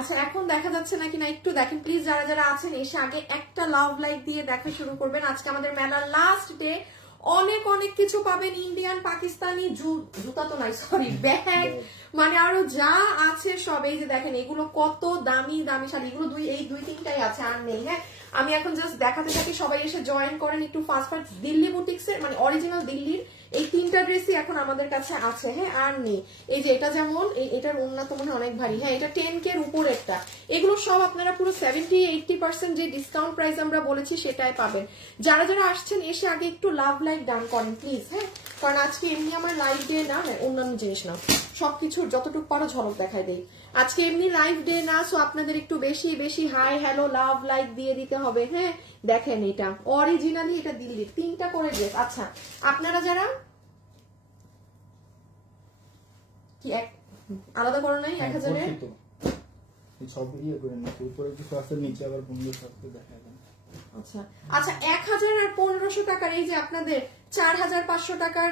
আচ্ছা এখন দেখা যাচ্ছে নাকি না একটু দেখেন প্লিজ, যারা যারা আছেন এসে আগে একটা লাভ লাইক দিয়ে দেখা শুরু করবেন। আজকে আমাদের মেলার লাস্ট ডে, অনেক অনেক কিছু পাবেন, ইন্ডিয়ান পাকিস্তানি জুতা তো নাই সরি ব্যাগ, মানে আরো যা আছে সব। এই যে দেখেন এগুলো কত দামি দামি শাড়ি, এগুলো এই দুই তিনটাই আছে আর নেই। হ্যাঁ আমি এখন জাস্ট দেখাতে থাকি, সবাই এসে জয়েন করেন একটু ফাস্ট ফাস্ট। দিল্লি বুটিক্সের মানে অরিজিনাল দিল্লির এই তিনটা ড্রেসই এখন আমাদের কাছে আছে। হ্যাঁ আর নেই। এই যে এটা যেমন এটার ওড়না তো মনে হয় অনেক ভারী। হ্যাঁ এটা 10K এর উপরেরটা। এগুলো সব আপনারা পুরো 70-80% যে ডিসকাউন্ট প্রাইস আমরা বলেছি সেটাই পাবেন। যারা যারা আসছেন এসে আগে একটু লাভ লাইক ডান করেন প্লিজ। হ্যাঁ কারণ আজকে এমনি আমার লাইভ ডে না, অন্যান্য জিনিস না, সবকিছুর যতটুকু পারো ঝলক দেখাই দেই। আজকে এমনি লাইভ ডে না, সো আপনাদের একটু বেশি বেশি হাই হ্যালো লাভ লাইক দিয়ে দিতে হবে। হ্যাঁ দেখেন এটা অরিজিনালি, এটা দিল্লির 3টা করে ড্রেস। আচ্ছা আপনারা যারা কি এক আলাদা করো নাই 1000-এর সব ইয়ে করে নিচ্ছি, উপরে কিছু আছে নিচে আবার বন্ধু সাথে দেখা যায়। আচ্ছা আচ্ছা 1000 আর 1500 টাকার এই যে আপনাদের 4500 টাকার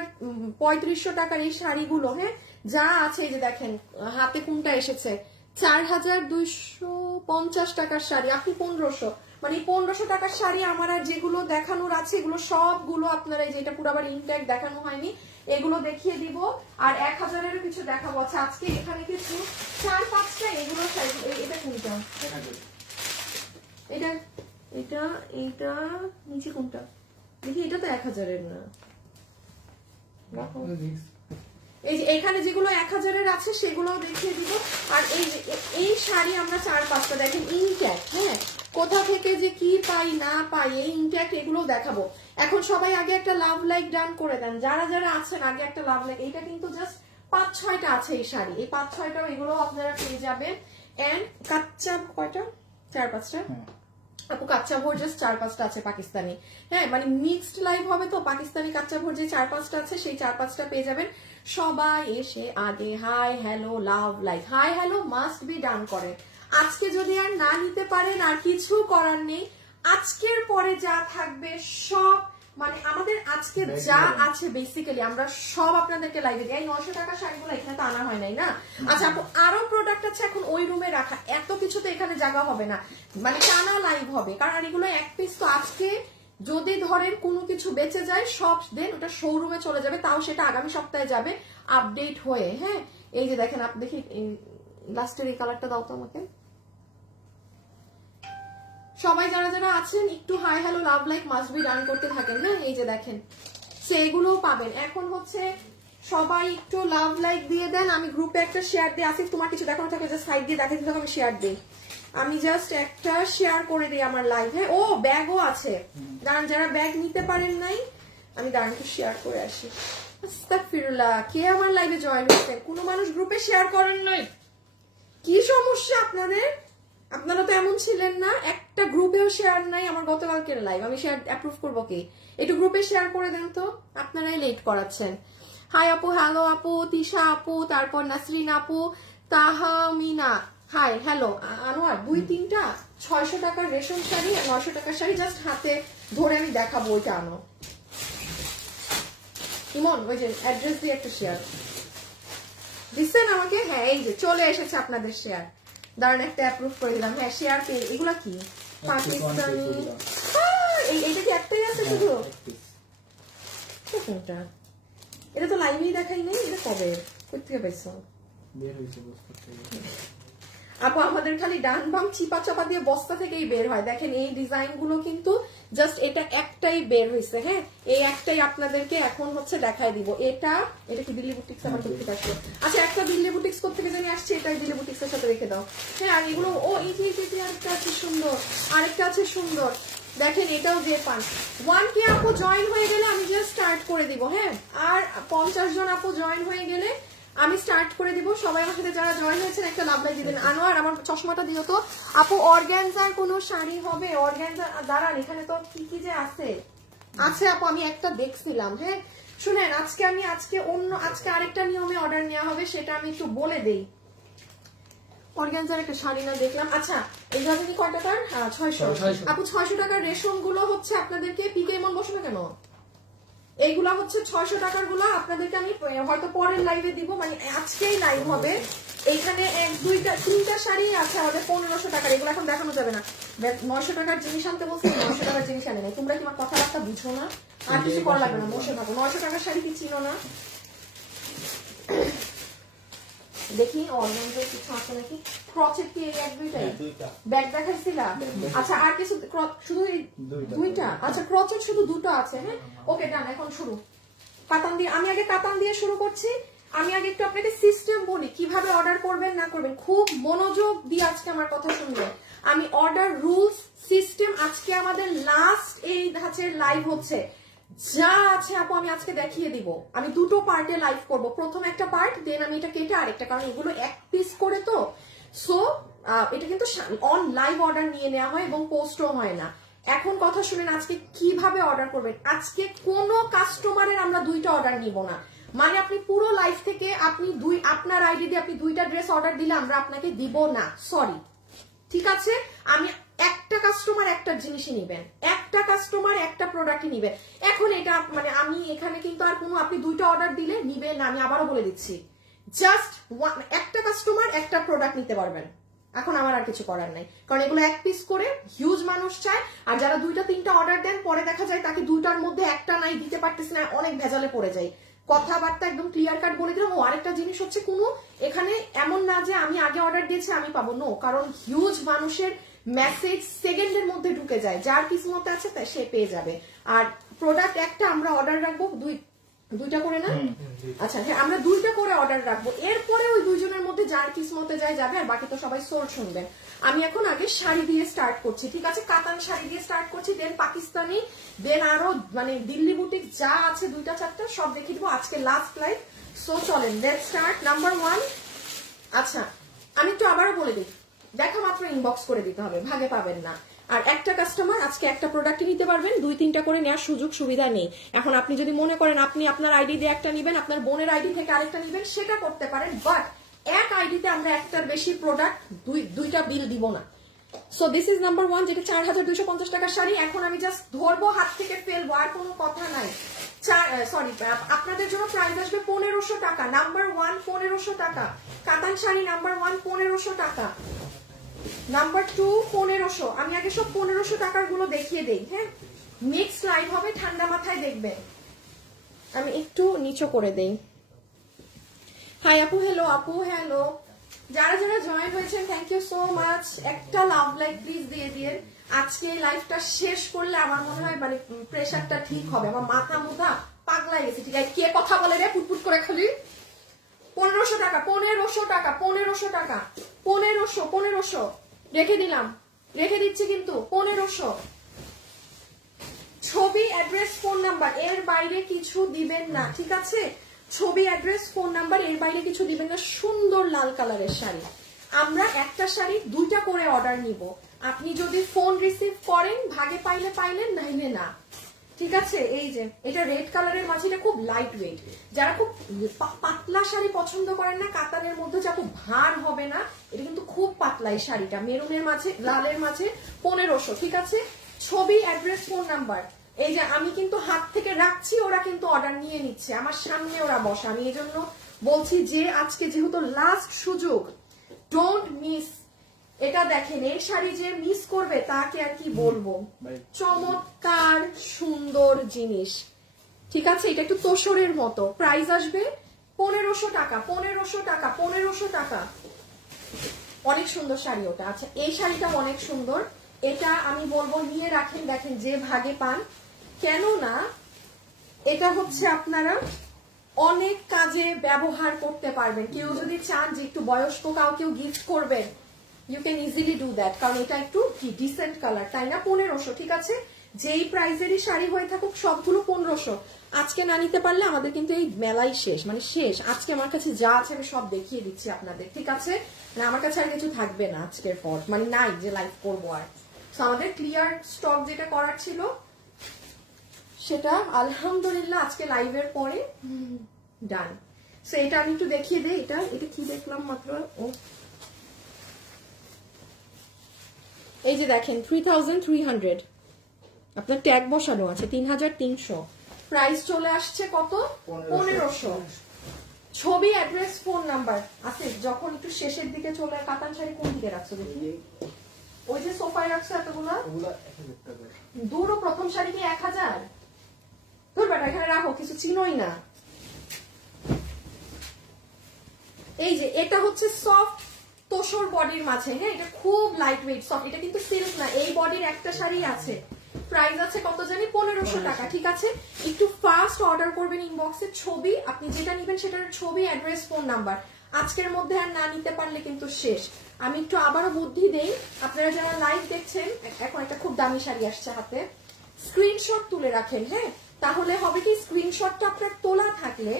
3500 টাকার এই শাড়িগুলো, হ্যাঁ যা আছে এই যে দেখেন হাতে কোনটা এসেছে 4250 টাকার শাড়ি, আপনি 1500, মানে 1500 টাকার শাড়ি আমার আর যেগুলো দেখানোর আছে এগুলো সবগুলো আপনারা এই যে এটা পুরো আবার ইনট্যাক্ট দেখানো হয়নি, এগুলো দেখিয়ে দিব। আর 1000-এরও কিছু দেখাবো। আচ্ছা আজকে এখানে কিছু 4-5টা এগুলো এটা কোনটা, এটা এটা এটা নিচে কোনটা দেখি, এটা তো 1000-এর না। এই যে এখানে যেগুলো 1000-এর আছে সেগুলো দেখিয়ে দিব। আর এই শাড়ি আমরা 4-5টা দেখেন ইনট্যাক্ট। হ্যাঁ কোথা থেকে যে কি পাই না পাই এই ইনট্যাক্ট এগুলো দেখাবো। এখন সবাই আগে একটা লাভ লাইক ডান করে দেন, যারা যারা আছেন আগে একটা লাভ লাইক। এইটা কিন্তু জাস্ট 5-6টা আছে এই শাড়ি, এই 5-6টা এগুলো আপনারা পেয়ে যাবেন। এন্ড কাচ্চা কয়টা 4-5টা আপু, কাচ্চা ভোর জাস্ট 4-5টা আছে পাকিস্তানি। হ্যাঁ মানে মিক্সড লাইভ হবে তো, পাকিস্তানি কাচ্চা ভোর যে 4-5টা আছে সেই 4-5টা পেয়ে যাবেন। সবাই এসে আগে hi hello love like, hi hello must be done করেন। আজকে যদি আর না নিতে পারেন আর কিছু করার নেই, আজকের পরে যা থাকবে সব মানে আমাদের আজকে যা আছে বেসিক্যালি আমরা সব আপনাদেরকে লাইভে দিই। এই 900 টাকা শাড়িগুলো এখানে তো আনা হয় নাই না। আচ্ছা আপু আরো প্রোডাক্ট আছে এখন ওই রুমে রাখা, এত কিছু তো এখানে জায়গা হবে না, মানে টানা লাইভ হবে। কারণ এগুলো এক পিস তো আজকে যদি ধরেন কোনো কিছু বেঁচে যায় সব দেন ওটা শোরুমে চলে যাবে, তাও সেটা আগামী সপ্তাহে যাবে আপডেট হয়ে। হ্যাঁ এই যে দেখেন আপনি দেখি লাস্টের এই কালারটা দাও তো আমাকে। সবাই যারা যারা আছেন একটু hi hello love like must be done করতে থাকেন। হ্যাঁ এই যে দেখেন সেগুলোও পাবেন। এখন হচ্ছে সবাই একটু লাভ লাইক দিয়ে দেন। আমি গ্রুপে একটা শেয়ার দিই, আসিফ তোমার কিছু দেখানো থাকে যে সাইড দিয়ে দেখাতে থাকো, আমি শেয়ার দিই। আমি জাস্ট একটা শেয়ার করে দিই আমার লাইভ। হ্যাঁ ও ব্যাগও আছে, কারণ যারা ব্যাগ নিতে পারেন নাই আমি দাঁড়ান একটু শেয়ার করে আসি। আস্তাগফিরুল্লাহ, কে আমার লাইভে জয়েন হয়েছেন? কোনো মানুষ গ্রুপে শেয়ার করেন নাই? কি সমস্যা আপনাদের? আপনারা তো এমন ছিলেন না, একটা গ্রুপেও শেয়ার নাই আমার গতকালকের লাইভ, আমি শেয়ার অ্যাপ্রুভ করবো কি? একটু গ্রুপে শেয়ার করে দেন তো, আপনারাই লেট করাচ্ছেন। হাই আপু, হ্যালো আপু, তিশা আপু, তারপর নাসরিন আপু, তাহামিনা হাই হ্যালো। আনোয়ার 2-3টা 600 টাকার রেশম শাড়ি আর 900 টাকার শাড়ি জাস্ট হাতে ধরে আমি দেখাবো, ওইটা আনো। ইমন ওই যে অ্যাড্রেস দিয়ে একটা শেয়ার দিচ্ছেন আমাকে। হ্যাঁ এই যে চলে এসেছে আপনাদের শেয়ার, দাঁড়ান একটা অ্যাপ্রুভ করে দিলাম। হ্যাঁ শেয়ার পেয়ে এগুলা কি পাকিস্তানি, এইটা কি একটাই আছে শুধু? কোনটা? এটা তো লাইভেই দেখাই নেই, এটা কবে কোথেকে পাইছো? আপু আমাদের খালি ডান বাম চিপা চাপা দিয়ে বস্তা থেকেই বের হয়। দেখেন এই ডিজাইন গুলো কিন্তু জাস্ট এটা একটাই বের হয়েছে। হ্যাঁ এই একটাই আপনাদেরকে এখন হচ্ছে দেখাই দিব। এটা কি দিল্লি বুটিক্স আমার করতে আসলো? আচ্ছা একটা দিল্লি বুটিক্স করতে জানি আসছে, এটাই দিল্লি বুটিক্স এর সাথে রেখে দাও। হ্যাঁ আর এগুলো ও এই যে আরেকটা আছে সুন্দর, আরেকটা আছে সুন্দর, দেখেন এটাও যে পান। 1K আপু জয়েন হয়ে গেলে আমি জাস্ট স্টার্ট করে দিব। হ্যাঁ আর 50 জন আপু জয়েন হয়ে গেলে আমি স্টার্ট করে দিব। সবাই আমার সাথে যারা জয়েন হয়েছেন একটা লাভ লাইক দিবেন। আনোয়ার আমার চশমাটা দিও তো। আপু অর্গানজার কোনো শাড়ি হবে? অর্গানজার দাঁড়ান, এখানে তো কি কি যে আছে আপু, আমি একটা দেখছিলাম। হ্যাঁ শুনেন আজকে আরেকটা নিয়মে অর্ডার নেওয়া হবে, সেটা আমি একটু বলে দেই। অর্গানজার একটা শাড়ি না দেখলাম। আচ্ছা এইভাবে কি কয় টাকার? 600 আপু। 600 টাকার রেশম গুলো হচ্ছে আপনাদেরকে পিকে এমন বসে না কেন, এইগুলা হচ্ছে 600 টাকার গুলা আপনাদেরকে আমি হয়তো পরের লাইভে দিব, মানে আজকেই লাইভ হবে এইখানে 1 2 3টা শাড়ি আছে আমাদের 1500 টাকার, এগুলো এখন দেখানো যাবে না। 900 টাকার জিনিস আনতে বলছি, 900 টাকার জিনিস আনে না। তোমরা কি আমার কথাবার্তা বুঝো না? আর কিছু করা লাগবে না, বসে থাকো। 900 টাকার শাড়ি কি চিনো না? দেখি অর্গানজার কিছু আছে নাকি? ক্রচেট কি এই 1 2টাই? ব্যাগ দেখাইছিলা? আচ্ছা আর কিছু শুধু এই 2টা? আচ্ছা ক্রচেট শুধু 2টা আছে। হ্যাঁ ওকে ডান। এখন শুরু কাতান দিয়ে। আমি আগে কাতান দিয়ে শুরু করছি। আমি আগে একটু আপনাকে সিস্টেম বলি কিভাবে অর্ডার করবেন না করবেন, খুব মনোযোগ দিয়ে আজকে আমার কথা শুনবেন। আমি অর্ডার রুলস সিস্টেম আজকে আমাদের লাস্ট এই ধাঁচের লাইভ হচ্ছে, যা আছে আপু আমি আজকে দেখিয়ে দিব। আমি 2টো পার্টে লাইভ করব, প্রথম একটা পার্ট দেন আমি এটা কেটে আরেকটা, কারণ এগুলো 1 পিস করে তো। সো এটা কিন্তু অন লাইভ অর্ডার নিয়ে নেওয়া হয় এবং পোস্টও হয় না। এখন কথা শুনেন আজকে কিভাবে অর্ডার করবেন। আজকে কোনো কাস্টমারের আমরা 2টা অর্ডার নিব না, মানে আপনি পুরো লাইফ থেকে আপনি আপনার আইডি দিয়ে আপনি 2টা ড্রেস অর্ডার দিলে আমরা আপনাকে দিব না, সরি। ঠিক আছে, আমি একটা কাস্টমার একটা জিনিসই নিবেন, একটা কাস্টমার একটা প্রোডাক্টই নিবেন। এখন এটা মানে আমি এখানে কিন্তু আর কোনো আপনি 2টা অর্ডার দিলে নিবেন না, আমি আবারও বলে দিচ্ছি, জাস্ট একটা কাস্টমার একটা প্রোডাক্ট নিতে পারবেন। এখন আমার আর কিছু করার নাই, কারণ এগুলো 1 পিস করে হিউজ মানুষ চায়। আর যারা 2টা 3টা অর্ডার দেন পরে দেখা যায় তাকে 2টার মধ্যে একটা নাই, দিতে পারতেছে না, অনেক ভেজালে পড়ে যায়। কথাবার্তা একদম ক্লিয়ার কাট বলে দিলাম। ও আরেকটা জিনিস হচ্ছে, কোনো এখানে এমন না যে আমি আগে অর্ডার দিয়েছি আমি পাবো, নো, কারণ হিউজ মানুষের মেসেজ সেকেন্ডের মধ্যে ঢুকে যায়, যার কিসমত আছে তা সে পেয়ে যাবে। আর প্রোডাক্ট একটা আমরা অর্ডার রাখবো 2টা করে না? আচ্ছা হ্যাঁ, আমরা 2টা করে অর্ডার রাখবো, এরপরে ওই 2 জনের মধ্যে যার কিসমতে যায় যাবে, আর বাকি তো সবাই সোল শুনবেন। আমি এখন আগে শাড়ি দিয়ে স্টার্ট করছি, ঠিক আছে? কাতান শাড়ি দিয়ে স্টার্ট করছি, দেন পাকিস্তানি, দেন আরো মানে দিল্লি বুটিক যা আছে 2টা 4টা সব দেখিয়ে দিব আজকে লাস্ট লাইভ। সো চলেন লেটস স্টার্ট। নাম্বার 1। আচ্ছা আমি একটু আবারও বলে দিই, দেখা মাত্র ইনবক্স করে দিতে হবে, ভাগে পাবেন না। আর একটা কাস্টমার আজকে একটা প্রোডাক্ট নিতে পারবেন, 2-3টা করে নেওয়ার সুযোগ সুবিধা নেই। এখন আপনি যদি মনে করেন আপনি আপনার আইডি দিয়ে একটা নিবেন, আপনার বোনের আইডি থেকে আরেকটা নিবেন, সেটা করতে পারেন, বাট এক আইডিতে আমরা একটার বেশি প্রোডাক্ট 2টা বিল দিব না। সো দিস ইজ নাম্বার 1, যেটা 4250 টাকার শাড়ি। এখন আমি জাস্ট ধরবো, হাত থেকে ফেলবো, আর কোনো কথা নাই। সরি, আপনাদের জন্য প্রাইস আসবে 1500 টাকা। নাম্বার 1 1500 টাকা কাতান শাড়ি, নাম্বার 1 1500 টাকা, নাম্বার 2 1500। আমি আগে সব 1500 টাকার গুলো দেখিয়ে দেই। হ্যাঁ নেক্সট লাইভ হবে, ঠান্ডা মাথায় দেখবেন। আমি একটু নিচু করে দেই। হাই আপু, হ্যালো আপু, হ্যালো। যারা যারা জয়েন হয়েছেন থ্যাংক ইউ সো মাচ। একটা লাভ লাইক প্লিজ দিয়ে দিয়ে আজকে লাইভটা শেষ করলে আমার মনে হয় মানে প্রেশারটা ঠিক হবে। আমার মাথা মুথা পাগলাই গেছে। ঠিক আছে, কে কথা বলে রে পুটপুট করে খালি? 1500 টাকা, 1500 টাকা, 1500 টাকা, 1500 রেখে দিলাম, রেখে দিচ্ছি কিন্তু 1500। ছবি, অ্যাড্রেস, ফোন নাম্বার, এর বাইরে কিছু দিবেন না, ঠিক আছে? ছবি, অ্যাড্রেস, ফোন নাম্বার, এর বাইরে কিছু দিবেন না। সুন্দর লাল কালারের শাড়ি, আমরা একটা শাড়ি 2টা করে অর্ডার নিব। আপনি যদি ফোন রিসিভ করেন ভাগে পাইলে পাইলেন, নাইলে না, ঠিক আছে? এই যে এটা রেড কালারের মাঝে, এটা খুব লাইট ওয়েট। যারা খুব পাতলা শাড়ি পছন্দ করেন না, কাতানের মধ্যে যা খুব ভার হবে না, এটা কিন্তু খুব পাতলা এই শাড়িটা। মেরুনের মাঝে, লালের মাঝে 1500, ঠিক আছে? ছবি, অ্যাড্রেস, ফোন নাম্বার, এই যে আমি কিন্তু হাত থেকে রাখছি, ওরা কিন্তু অর্ডার নিয়ে নিচ্ছে, আমার সামনে ওরা বসা। আমি এই জন্য বলছি যে আজকে যেহেতু লাস্ট সুযোগ, ডোন্ট মিস। এটা দেখেন, এই শাড়ি যে মিস করবে তাকে আর কি বলবো, চমৎকার সুন্দর জিনিস, ঠিক আছে? এটা একটু তোষরের মতো। প্রাইস আসবে 1500 টাকা, 1500 টাকা, 1500 টাকা। অনেক সুন্দর শাড়ি ওটা। আচ্ছা এই শাড়িটা অনেক সুন্দর, এটা আমি বলবো নিয়ে রাখেন, দেখেন যে ভাগে পান। কেননা এটা হচ্ছে আপনারা অনেক কাজে ব্যবহার করতে পারবেন। কেউ যদি চান যে একটু বয়স্ক কাউকেও গিফট করবেন, you can easily do that, কারণ এটা একটু ডিসেন্ট কালার, তাই না? 1500, ঠিক আছে? যেই প্রাইসেরই শাড়ি হয়ে থাকুক সবগুলো 1500। আজকে না নিতে পারলে আমাদের কিন্তু এই মেলাই শেষ, মানে শেষ। আজকে আমার কাছে যা আছে আমি সব দেখিয়ে দিচ্ছি আপনাদের, ঠিক আছে? না আমার কাছে আর কিছু থাকবে না আজকের পর, মানে নাই যে লাইভ করবো আর। তো আমাদের ক্লিয়ার স্টক যেটা করার ছিল সেটা আলহামদুলিল্লাহ আজকে লাইভের পরে ডান। সো এটা আমি একটু দেখিয়ে দিই। এটা কি দেখলাম মাত্র, ও এই যে দেখেন 3300, আপনার ট্যাগ বসানো আছে 3300, প্রাইস চলে আসছে কত? 1500। ছবি, অ্যাড্রেস, ফোন নাম্বার আছে। যখন একটু শেষের দিকে চলে, কাতান শাড়ি কোন দিকে রাখছো দেখি? ওই যে সোফায় রাখছো এতগুলা, দূরও প্রথম শাড়ি কি 1000? তোর বেটা এখানে রাখো, কিছু চিনোই না। এই যে এটা হচ্ছে সফট তোষর বডির মাঝে, হ্যাঁ এটা খুব লাইট ওয়েট সফট, এটা কিন্তু সিল্ক না। এই বডির একটা শাড়ি আছে, প্রাইস আছে কত জানি 1500 টাকা, ঠিক আছে? একটু ফাস্ট অর্ডার করবেন, ইনবক্সে ছবি, আপনি যেটা নেবেন সেটার ছবি, অ্যাড্রেস, ফোন নাম্বার। আজকের মধ্যে আর না নিতে পারলে কিন্তু শেষ। আমি একটু আবারও বুদ্ধি দেই, আপনারা যারা লাইভ দেখছেন, এখন একটা খুব দামি শাড়ি আসছে হাতে, স্ক্রিনশট তুলে রাখেন, হ্যাঁ তাহলে হবে কি, স্ক্রিনশটটা আপনার তোলা থাকলে,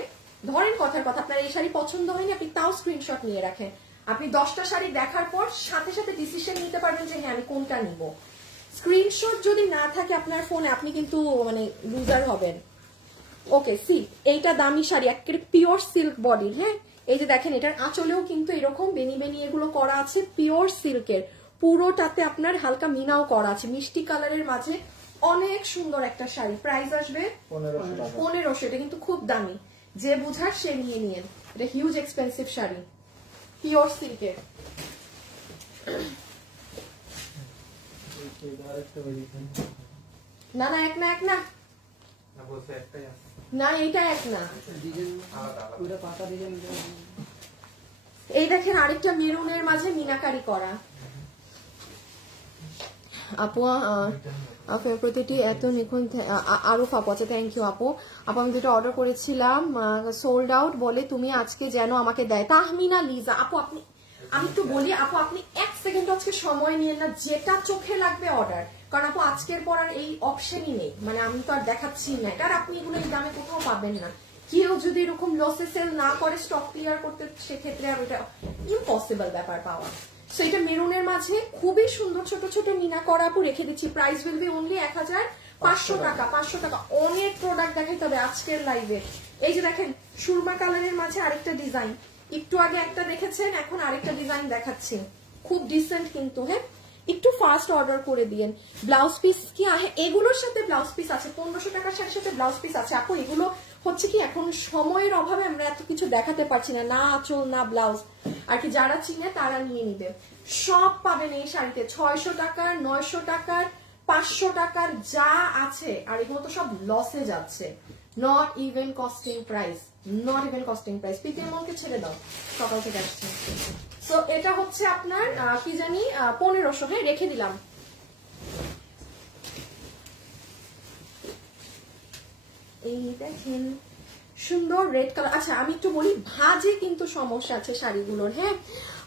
ধরেন কথার কথা আপনার এই শাড়ি পছন্দ হয়নি, আপনি তাও স্ক্রিনশট নিয়ে রাখেন, আপনি 10টা শাড়ি দেখার পর সাথে সাথে ডিসিশন নিতে পারবেন যে হ্যাঁ আমি কোনটা নিব। স্ক্রিনশট যদি না থাকে আপনার ফোনে, আপনি কিন্তু মানে লুজার হবেন। ওকে, সি এইটা দামি শাড়ি, একেবারে পিওর সিল্ক বডি, হ্যাঁ এই যে দেখেন এটার আঁচলেও কিন্তু এরকম বেনি বেনি এগুলো করা আছে, পিওর সিল্কের, পুরোটাতে আপনার হালকা মিনাও করা আছে, মিষ্টি কালারের মাঝে অনেক সুন্দর একটা শাড়ি। প্রাইস আসবে 1500। এটা কিন্তু খুব দামি, যে বুঝার সে নিয়ে নিয়েন, এটা হিউজ এক্সপেন্সিভ শাড়ি, পিওর সিল্কের। না না এক না, এক না না, এইটা এক না। এই দেখেন আরেকটা মেরুনের মাঝে মিনাকারি করা। আপু প্রতিটি এত নিখুঁত, আরুফ আপু, আচ্ছা থ্যাংক ইউ আপু। আপু আমি যেটা অর্ডার করেছিলাম সোল্ড আউট বলে, তুমি আজকে যেন আমাকে দেয়। তাহমিনা লিজা আপু, আপনি আমি একটু বলি আপু, আপনি 1 সেকেন্ড আজকে সময় নিয়ে না, যেটা চোখে লাগবে অর্ডার, কারণ আপু আজকের পর আর এই অপশনই নেই, মানে আমি তো আর দেখাচ্ছি না এটা, আর আপনি এগুলো এই দামে কোথাও পাবেন না। কেউ যদি এরকম লসে সেল না করে স্টক ক্লিয়ার করতে, সেক্ষেত্রে আর ওটা ইম্পসিবল ব্যাপার পাওয়া। সো এটা মেরুনের মাঝে খুবই সুন্দর ছোট ছোট মিনা করা, আপু রেখে দিচ্ছি, প্রাইস উইল বি অনলি 1500 টাকা। 500 টাকা। অনেক প্রোডাক্ট দেখাইতে হবে আজকের লাইভে। এই যে দেখেন সুরমা কালারের মাঝে আরেকটা ডিজাইন, একটু আগে একটা দেখেছেন, এখন আরেকটা ডিজাইন দেখাচ্ছি, খুব ডিসেন্ট কিন্তু, হ্যাঁ একটু ফাস্ট অর্ডার করে দিয়েন। ব্লাউজ পিস কি এগুলোর সাথে ব্লাউজ পিস আছে, 1500 টাকার সাথে ব্লাউজ পিস আছে আপু। এগুলো হচ্ছে কি এখন সময়ের অভাবে আমরা এত কিছু দেখাতে পারছি না, না আঁচল না ব্লাউজ, আর কি যারা চিনে তারা নিয়ে নিবে। সব পাবেন এই শাড়িতে, 600 টাকার, 900 টাকার, 500 টাকার যা আছে, আর এগুলো তো সব লসে যাচ্ছে, not even costing price, not even costing price. পিকের মনকে ছেড়ে দাও, সকাল থেকে আসছে। সো এটা হচ্ছে আপনার কি জানি 1500, হ্যাঁ রেখে দিলাম। এই দেখেন সুন্দর রেড কালার। আচ্ছা আমি একটু বলি, ভাজে কিন্তু সমস্যা আছে শাড়িগুলোর, হ্যাঁ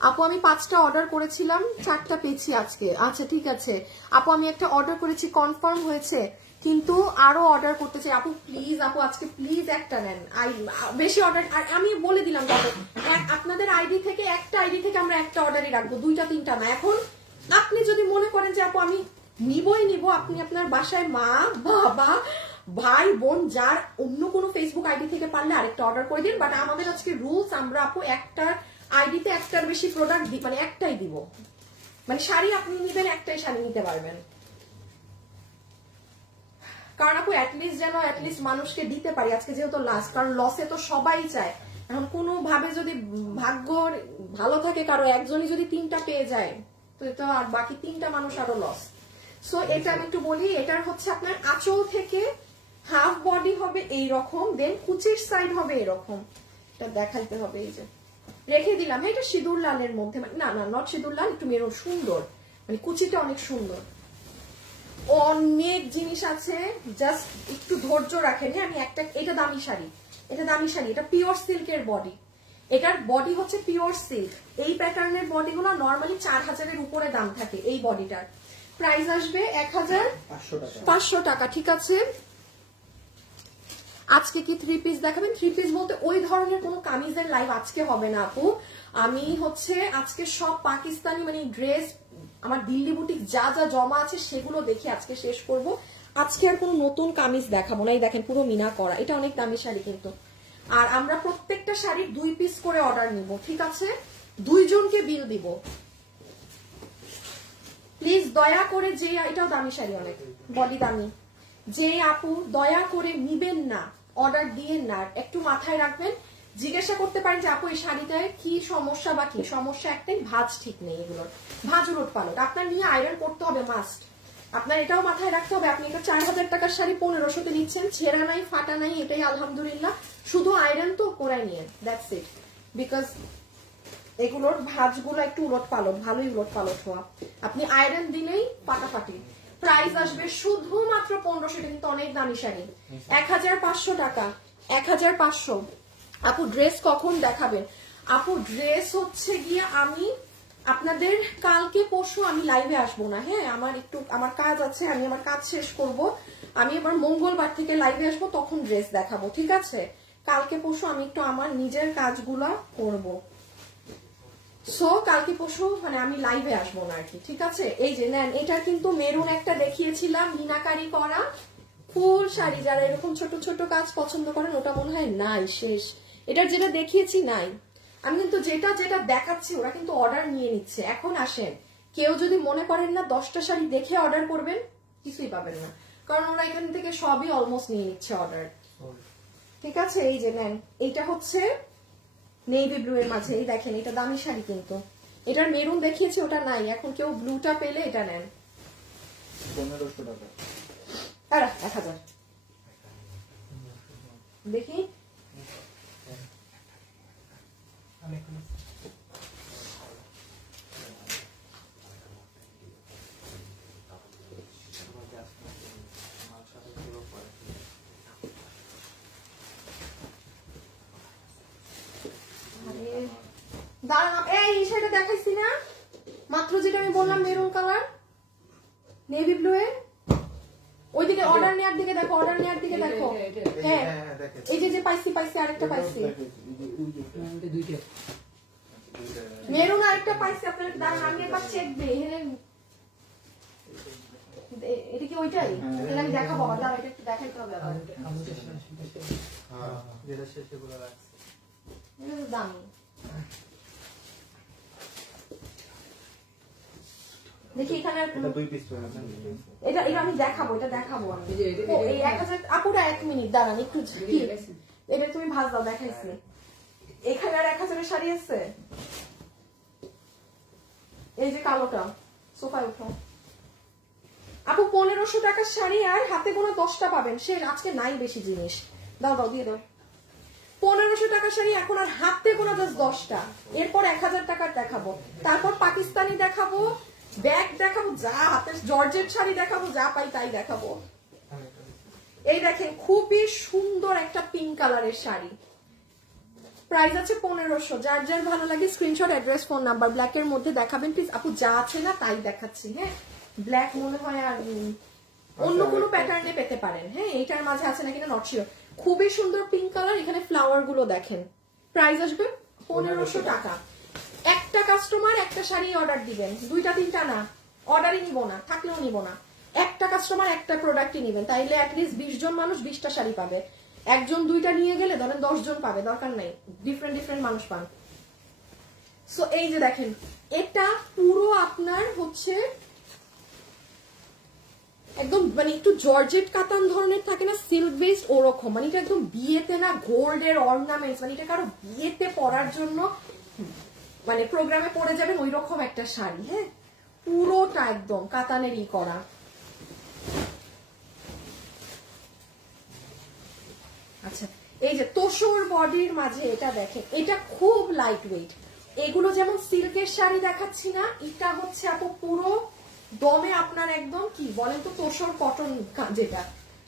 আপু আমি 5টা অর্ডার করেছিলাম, 4টা পেয়েছি আজকে। আচ্ছা ঠিক আছে আপু, আমি একটা অর্ডার করেছি, কনফার্ম হয়েছে, কিন্তু আরো অর্ডার করতে চাই আপু, প্লিজ আপু আজকে প্লিজ একটা নেন, বেশি অর্ডার। আর আমি বলে দিলাম দেখো, আপনাদের আইডি থেকে, একটা আইডি থেকে আমরা একটা অর্ডারই রাখবো, 2টা 3টা না। এখন আপনি যদি মনে করেন যে আপু আমি নিবই নিব, আপনি আপনার বাসায় মা বাবা ভাই বোন যার অন্য কোনো ফেসবুক আইডি থেকে পারলে আরেকটা অর্ডার করে দিন। বাট আমাদের আজকে রুলস, আমরা আপু একটা আইডিতে একটার বেশি প্রোডাক্ট দিই, মানে একটাই দিব, মানে শাড়ি আপনি নিবেন একটাই শাড়ি নিতে পারবেন, কারণ আপু অ্যাটলিস্ট যেন অ্যাটলিস্ট মানুষকে দিতে পারি আজকে, যেহেতু লাস্ট, কারণ লসে তো সবাই চায়। এখন কোনো ভাবে যদি ভাগ্য ভালো থাকে কারো একজনই যদি 3টা পেয়ে যায়, তো আর বাকি 3টা মানুষ আরো লস। সো এটা আমি একটু বলি, এটার হচ্ছে আপনার আঁচল থেকে হাফ বডি হবে এইরকম, দেন কুচির সাইড হবে এরকম, এটা দেখাইতে হবে। এই যে রেখে দিলাম, এটা সিঁদুর লালের মধ্যে, না না নট সিঁদুর লাল, একটু মেরুন, সুন্দর, মানে কুচিটা অনেক সুন্দর। অনেক জিনিস আছে, জাস্ট একটু ধৈর্য রাখেন, হ্যাঁ আমি একটা, এটা দামি শাড়ি, এটা দামি শাড়ি, এটা পিওর সিল্কের বডি, এটার বডি হচ্ছে পিওর সিল্ক। এই প্যাটার্নের বডিগুলো নর্মালি 4000-এর উপরে দাম থাকে, এই বডিটার প্রাইস আসবে 1500 টাকা, ঠিক আছে। আজকে কি 3 পিস দেখাবেন? 3 পিস বলতে ওই ধরনের কোনো কামিজের লাইভ আজকে হবে না আপু, আমি হচ্ছে আজকে সব পাকিস্তানি মানে ড্রেস, আমার দিল্লি বুটিক যা যা জমা আছে সেগুলো দেখে আজকে শেষ করব। আজকে আর কোনো নতুন কামিজ দেখাবো না। এই দেখেন পুরো মিনা করা, এটা অনেক দামি শাড়ি কিন্তু, আর আমরা প্রত্যেকটা শাড়ির 2 পিস করে অর্ডার নিব, ঠিক আছে, 2 জনকে বিল দিব প্লিজ দয়া করে। যে এটাও দামি শাড়ি, অনেক বডি দামি, যে আপু দয়া করে নিবেন না, অর্ডার দিয়েন না, একটু মাথায় রাখবেন জিজ্ঞাসা করতে পারেন যে আপু এই শাড়িটায় কি সমস্যা বা কি সমস্যা, একটাই ভাঁজ ঠিক নেই, এগুলোর ভাঁজ উলট পালট, আপনার নিয়ে আয়রন করতে হবে মাস্ট। আপনার এটাও মাথায় রাখতে হবে, আপনি এটা 4000 টাকার শাড়ি 1500-তে নিচ্ছেন, ছেঁড়া নাই ফাটা নাই, এটাই আলহামদুলিল্লাহ, শুধু আয়রন তো করাই নিয়ে, দ্যাটস ইট। বিকজ এগুলোর ভাঁজগুলো একটু উলট পালট, ভালোই উলট পালট হওয়া, আপনি আয়রন দিলেই ফাটাফাটি। প্রাইস আসবে শুধুমাত্র 1500, এটা কিন্তু অনেক দামি শাড়ি। 1500 টাকা, 1500। আপু ড্রেস কখন দেখাবেন? আপু ড্রেস হচ্ছে গিয়ে আমি আপনাদের কালকে পরশু আমি লাইভে আসবো না, হ্যাঁ আমার কাজ আছে, আমি আমার কাজ শেষ করব, আমি এবার মঙ্গলবার থেকে লাইভে আসবো, তখন ড্রেস দেখাবো, ঠিক আছে? কালকে পরশু আমি একটু আমার নিজের কাজগুলা করব, সো কালকে পরশু মানে আমি লাইভে আসবো না আর কি, ঠিক আছে? এই যে নেন, এটা কিন্তু মেরুন একটা দেখিয়েছিলাম মিনাকারি করা ফুল শাড়ি, যারা এরকম ছোট ছোট কাজ পছন্দ করেন, ওটা মনে হয় নাই, শেষ। এটার যেটা দেখিয়েছি নাই, আমি কিন্তু যেটা যেটা দেখাচ্ছি ওরা কিন্তু অর্ডার নিয়ে নিচ্ছে। এখন আসেন, কেউ যদি মনে করেন না 10টা শাড়ি দেখে অর্ডার করবেন, কিছুই পাবেন না, কারণ ওরা এখান থেকে সবই অলমোস্ট নিয়ে নিচ্ছে অর্ডার, ঠিক আছে? এই যে নেন, এইটা হচ্ছে নেভি ব্লু এর মাঝে, এই দেখেন এটা দামি শাড়ি, কিন্তু এটার মেরুন দেখিয়েছে, ওটা নাই, এখন কেউ ব্লুটা পেলে এটা নেন। 1500 টাকা, আর 1000 দেখি। দাঁড়ান, এই শাড়িটা দেখাইছি না মাত্র, যেটা আমি বললাম মেরুন কালার নেভি ব্লু এ, ওইদিকে অর্ডার নেওয়ার দিকে দেখো, অর্ডার নেওয়ার দিকে দেখো, হ্যাঁ এই যে পাইছি আরেকটা পাইছি, মেরুন আরেকটা পাইছি, আপনার দাঁড়ান আমি একবার চেক দিই, এটা কি ওইটাই? তাহলে আমি দেখাবো, দাঁড়া এটা একটু দেখাইতে হবে আবার, যেটা শেষে বলে রাখছি, এটা তো দামি। দেখি এখানে এটা 2 পিস তো আছে, এটা আমি দেখাবো, এটা দেখাবো আমি। এই 1000 আপুরা 1 মিনিট দাঁড়ান একটু, এটা তুমি ভাজ দাও, দেখাইছি। এখানে আর 1000 শাড়ি আছে, এই যে কালোটা, সোফায় উঠো আপু। 1500 টাকার শাড়ি আর হাতে গোনা 10টা পাবেন, সে আজকে নাই বেশি জিনিস, দাও দিয়ে দাও। 1500 টাকার শাড়ি এখন আর হাতে গোনা জাস্ট 10টা, এরপর 1000 টাকার দেখাবো, তারপর পাকিস্তানি দেখাবো, ব্যাগ দেখাবো, যা হাতে জর্জেট শাড়ি দেখাবো, যা পাই তাই দেখাবো। এই দেখেন খুবই সুন্দর একটা পিঙ্ক কালারের শাড়ি, প্রাইস আছে 1500। যার যার ভালো লাগে screenshot, address, phone number. Black এর মধ্যে দেখাবেন প্লিজ আপু, যা আছে না তাই দেখাচ্ছি, হ্যাঁ ব্ল্যাক মনে হয় আর অন্য কোনো প্যাটার্নে পেতে পারেন, হ্যাঁ এইটার মাঝে আছে নাকি না নট শিওর। খুবই সুন্দর পিঙ্ক কালার, এখানে ফ্লাওয়ার গুলো দেখেন। প্রাইস আসবে 1500 টাকা। একটা কাস্টমার একটা শাড়ি অর্ডার দিবেন, 2টা 3টা না, অর্ডারই নিব না, থাকলেও নিব না, একটা কাস্টমার একটা প্রোডাক্টই নিবেন, তাইলে অ্যাটলিস্ট 20 জন মানুষ 20টা শাড়ি পাবে। একজন 2টা নিয়ে গেলে ধরেন 10 জন পাবে, দরকার নাই, ডিফারেন্ট মানুষ পান। সো এই যে দেখেন, এটা পুরো আপনার হচ্ছে একদম মানে একটু জর্জেট কাতান ধরনের থাকে না, সিল্ক বেসড, ওরকম, মানে এটা একদম বিয়েতে না গোল্ডের অর্নামেন্টস, মানে এটা কারো বিয়েতে পরার জন্য, মানে প্রোগ্রামে পরে যাবেন ওই রকম একটা শাড়ি, হ্যাঁ পুরোটা একদম কাতানেরই করা। আচ্ছা এই যে তোষর বডির মাঝে এটা দেখেন, এটা খুব লাইট ওয়েট। এগুলো যেমন সিল্কের শাড়ি দেখাচ্ছি না, এটা হচ্ছে আপু পুরো দমে আপনার একদম কি বলেন তো তোষর কটন, যেটা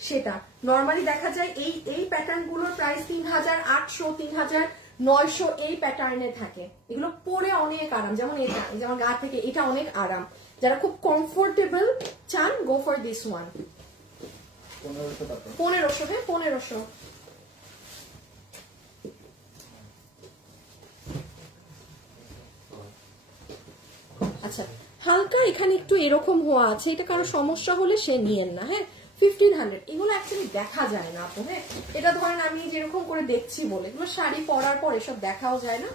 সেটা নরমালি দেখা যায়। এই প্যাটার্ন গুলোর প্রাইস 3800, 3900 এই প্যাটার্নে থাকে। এগুলো পরে অনেক আরাম, যেমন এটা, যেমন গা থেকে এটা অনেক আরাম। যারা খুব কমফোর্টেবল চান, গো ফর দিস ওয়ান। 1500 টাকা, 1500, হ্যাঁ 1500। আচ্ছা হালকা এখানে একটু এরকম হওয়া আছে, এটা কারো সমস্যা হলে সে নিয়েন না, হ্যাঁ 1500। এগুলো অ্যাকচুয়ালি দেখা যায় না আপু, হ্যাঁ এটা ধরেন আমি যেরকম করে দেখছি বলে, এগুলো শাড়ি পরার পর এসব দেখাও যায় না,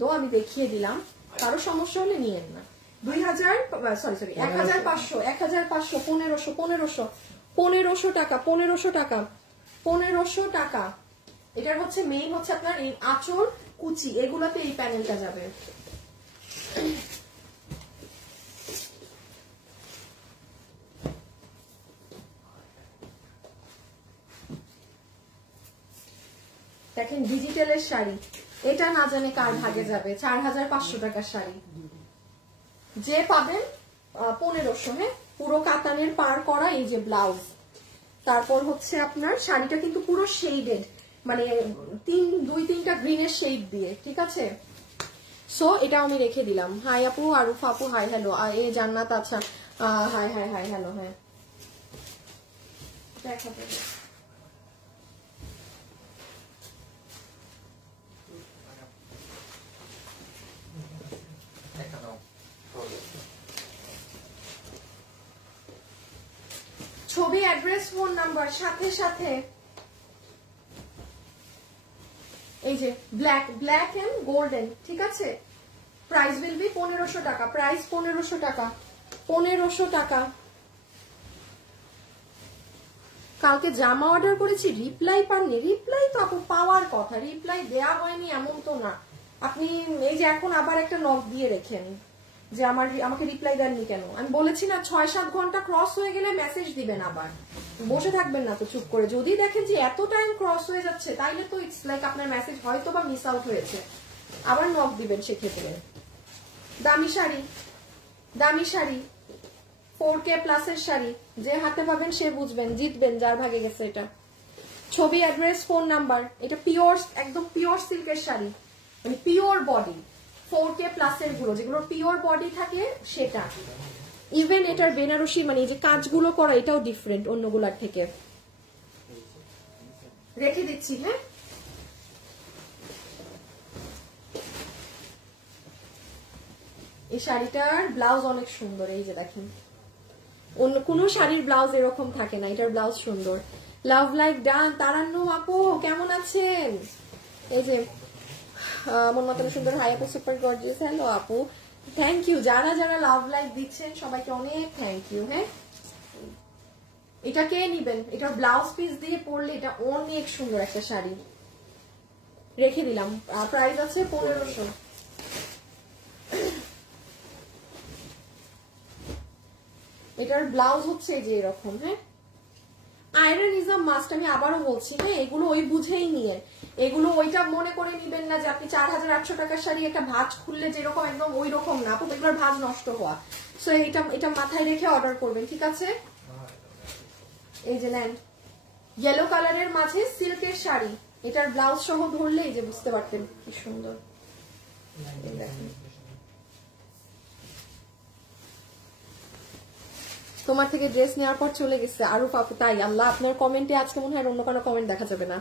তো আমি দেখিয়ে দিলাম, কারো সমস্যা হলে নিয়েন না। 2000 সরি 1500, 1500, 1500 টাকা, 1500 টাকা, 1500 টাকা, এটার হচ্ছে মেইন হচ্ছে আপনার এই আঁচল কুচি এগুলোতে এই প্যানেলটা যাবে। দেখেন ডিজিটালের শাড়ি, এটা না জানে কার ভাগে যাবে। 4500 টাকার শাড়ি যে পাবেন 1500। হ্যাঁ, পুরো কাতানের পার করা এই যে ব্লাউজ, তারপর হচ্ছে আপনার শাড়িটা কিন্তু পুরো শেডেড, মানে 2-3টা গ্রিনের শেড দিয়ে, ঠিক আছে। সো এটা আমি রেখে দিলাম। হাই আপু, আরুফা আপু হাই হ্যালো, এ জান্নাত আচ্ছা হাই হাই হাই হ্যালো। হ্যাঁ দেখা যাবে। ছবি, অ্যাড্রেস, ফোন নাম্বার সাথে সাথে এই যে ব্ল্যাক এন্ড গোল্ডেন, ঠিক আছে। প্রাইস উইল বি 1500 টাকা, প্রাইস 1500 টাকা, 1500 টাকা। কালকে জামা অর্ডার করেছি, রিপ্লাই পাননি। রিপ্লাই তো আপু পাওয়ার কথা, রিপ্লাই দেয়া হয়নি এমন তো না। আপনি এই যে এখন আবার একটা নক দিয়ে রেখেন যে আমাকে রিপ্লাই দেননি কেন। আমি বলেছি না 6-7 ঘন্টা ক্রস হয়ে গেলে মেসেজ দিবেন, আবার বসে থাকবেন না তো চুপ করে। যদি দেখেন যে এত টাইম ক্রস হয়ে যাচ্ছে তাইলে তো ইটস লাইক আপনার মেসেজ হয়তো বা মিস আউট হয়েছে, আবার নক দিবেন সেক্ষেত্রে। দামি শাড়ি, দামি শাড়ি 4K প্লাসের শাড়ি যে হাতে পাবেন সে বুঝবেন, জিতবেন যার ভাগে গেছে এটা। ছবি, অ্যাড্রেস, ফোন নাম্বার। এটা পিওর, একদম পিওর সিল্কের শাড়ি, মানে পিওর বডি 4K প্লাসের গুলো, যেগুলো পিওর বডি থাকে সেটা। ইভেন এটার বেনারসি মানে এই যে কাজগুলো করা এটাও ডিফারেন্ট অন্যগুলার থেকে। রেখে দিচ্ছি। হ্যাঁ, এই শাড়িটার ব্লাউজ অনেক সুন্দর, এই যে দেখেন অন্য কোন শাড়ির ব্লাউজ এরকম থাকে না, এটার ব্লাউজ সুন্দর। লাভ লাইফ ডান, তারান্নম আপু কেমন আছেন? এই যে মন মতন সুন্দর, হাই আপু সুপার গর্জিয়াস, হ্যালো আপু, থ্যাংক ইউ। যারা যারা লাভ লাইফ দিচ্ছেন সবাইকে অনেক থ্যাংক ইউ। হ্যাঁ, এটা কে নিবেন? এটা ব্লাউজ পিস দিয়ে পরলে এটা অনেক সুন্দর একটা শাড়ি। রেখে দিলাম, প্রাইস আছে 1500। এটার ব্লাউজ হচ্ছে যে এরকম। হ্যাঁ, আয়রন ইজ আ মাস্ট, আমি আবারও বলছি। হ্যাঁ, এগুলো ওই বুঝেই নিয়ে, এগুলো ওইটা মনে করে নিবেন না যে আপনি 4800 টাকার শাড়ি একটা ভাঁজ খুললে যেরকম একদম ওই রকম না, আপু এগুলোর ভাঁজ নষ্ট হওয়া। সো এটা মাথায় রেখে অর্ডার করবেন, ঠিক আছে। এই যে নেন, ইয়েলো কালারের মাঝে সিল্কের শাড়ি, এটার ব্লাউজ সহ ধরলে এই যে বুঝতে পারতেন কি সুন্দর। দেখেন, তোমার থেকে ড্রেস নেওয়ার পর চলে গেছে আরো পাপু, তাই? আল্লাহ, আপনার কমেন্টে আজকে মনে হয় অন্য কোনো কমেন্ট দেখা যাবে না,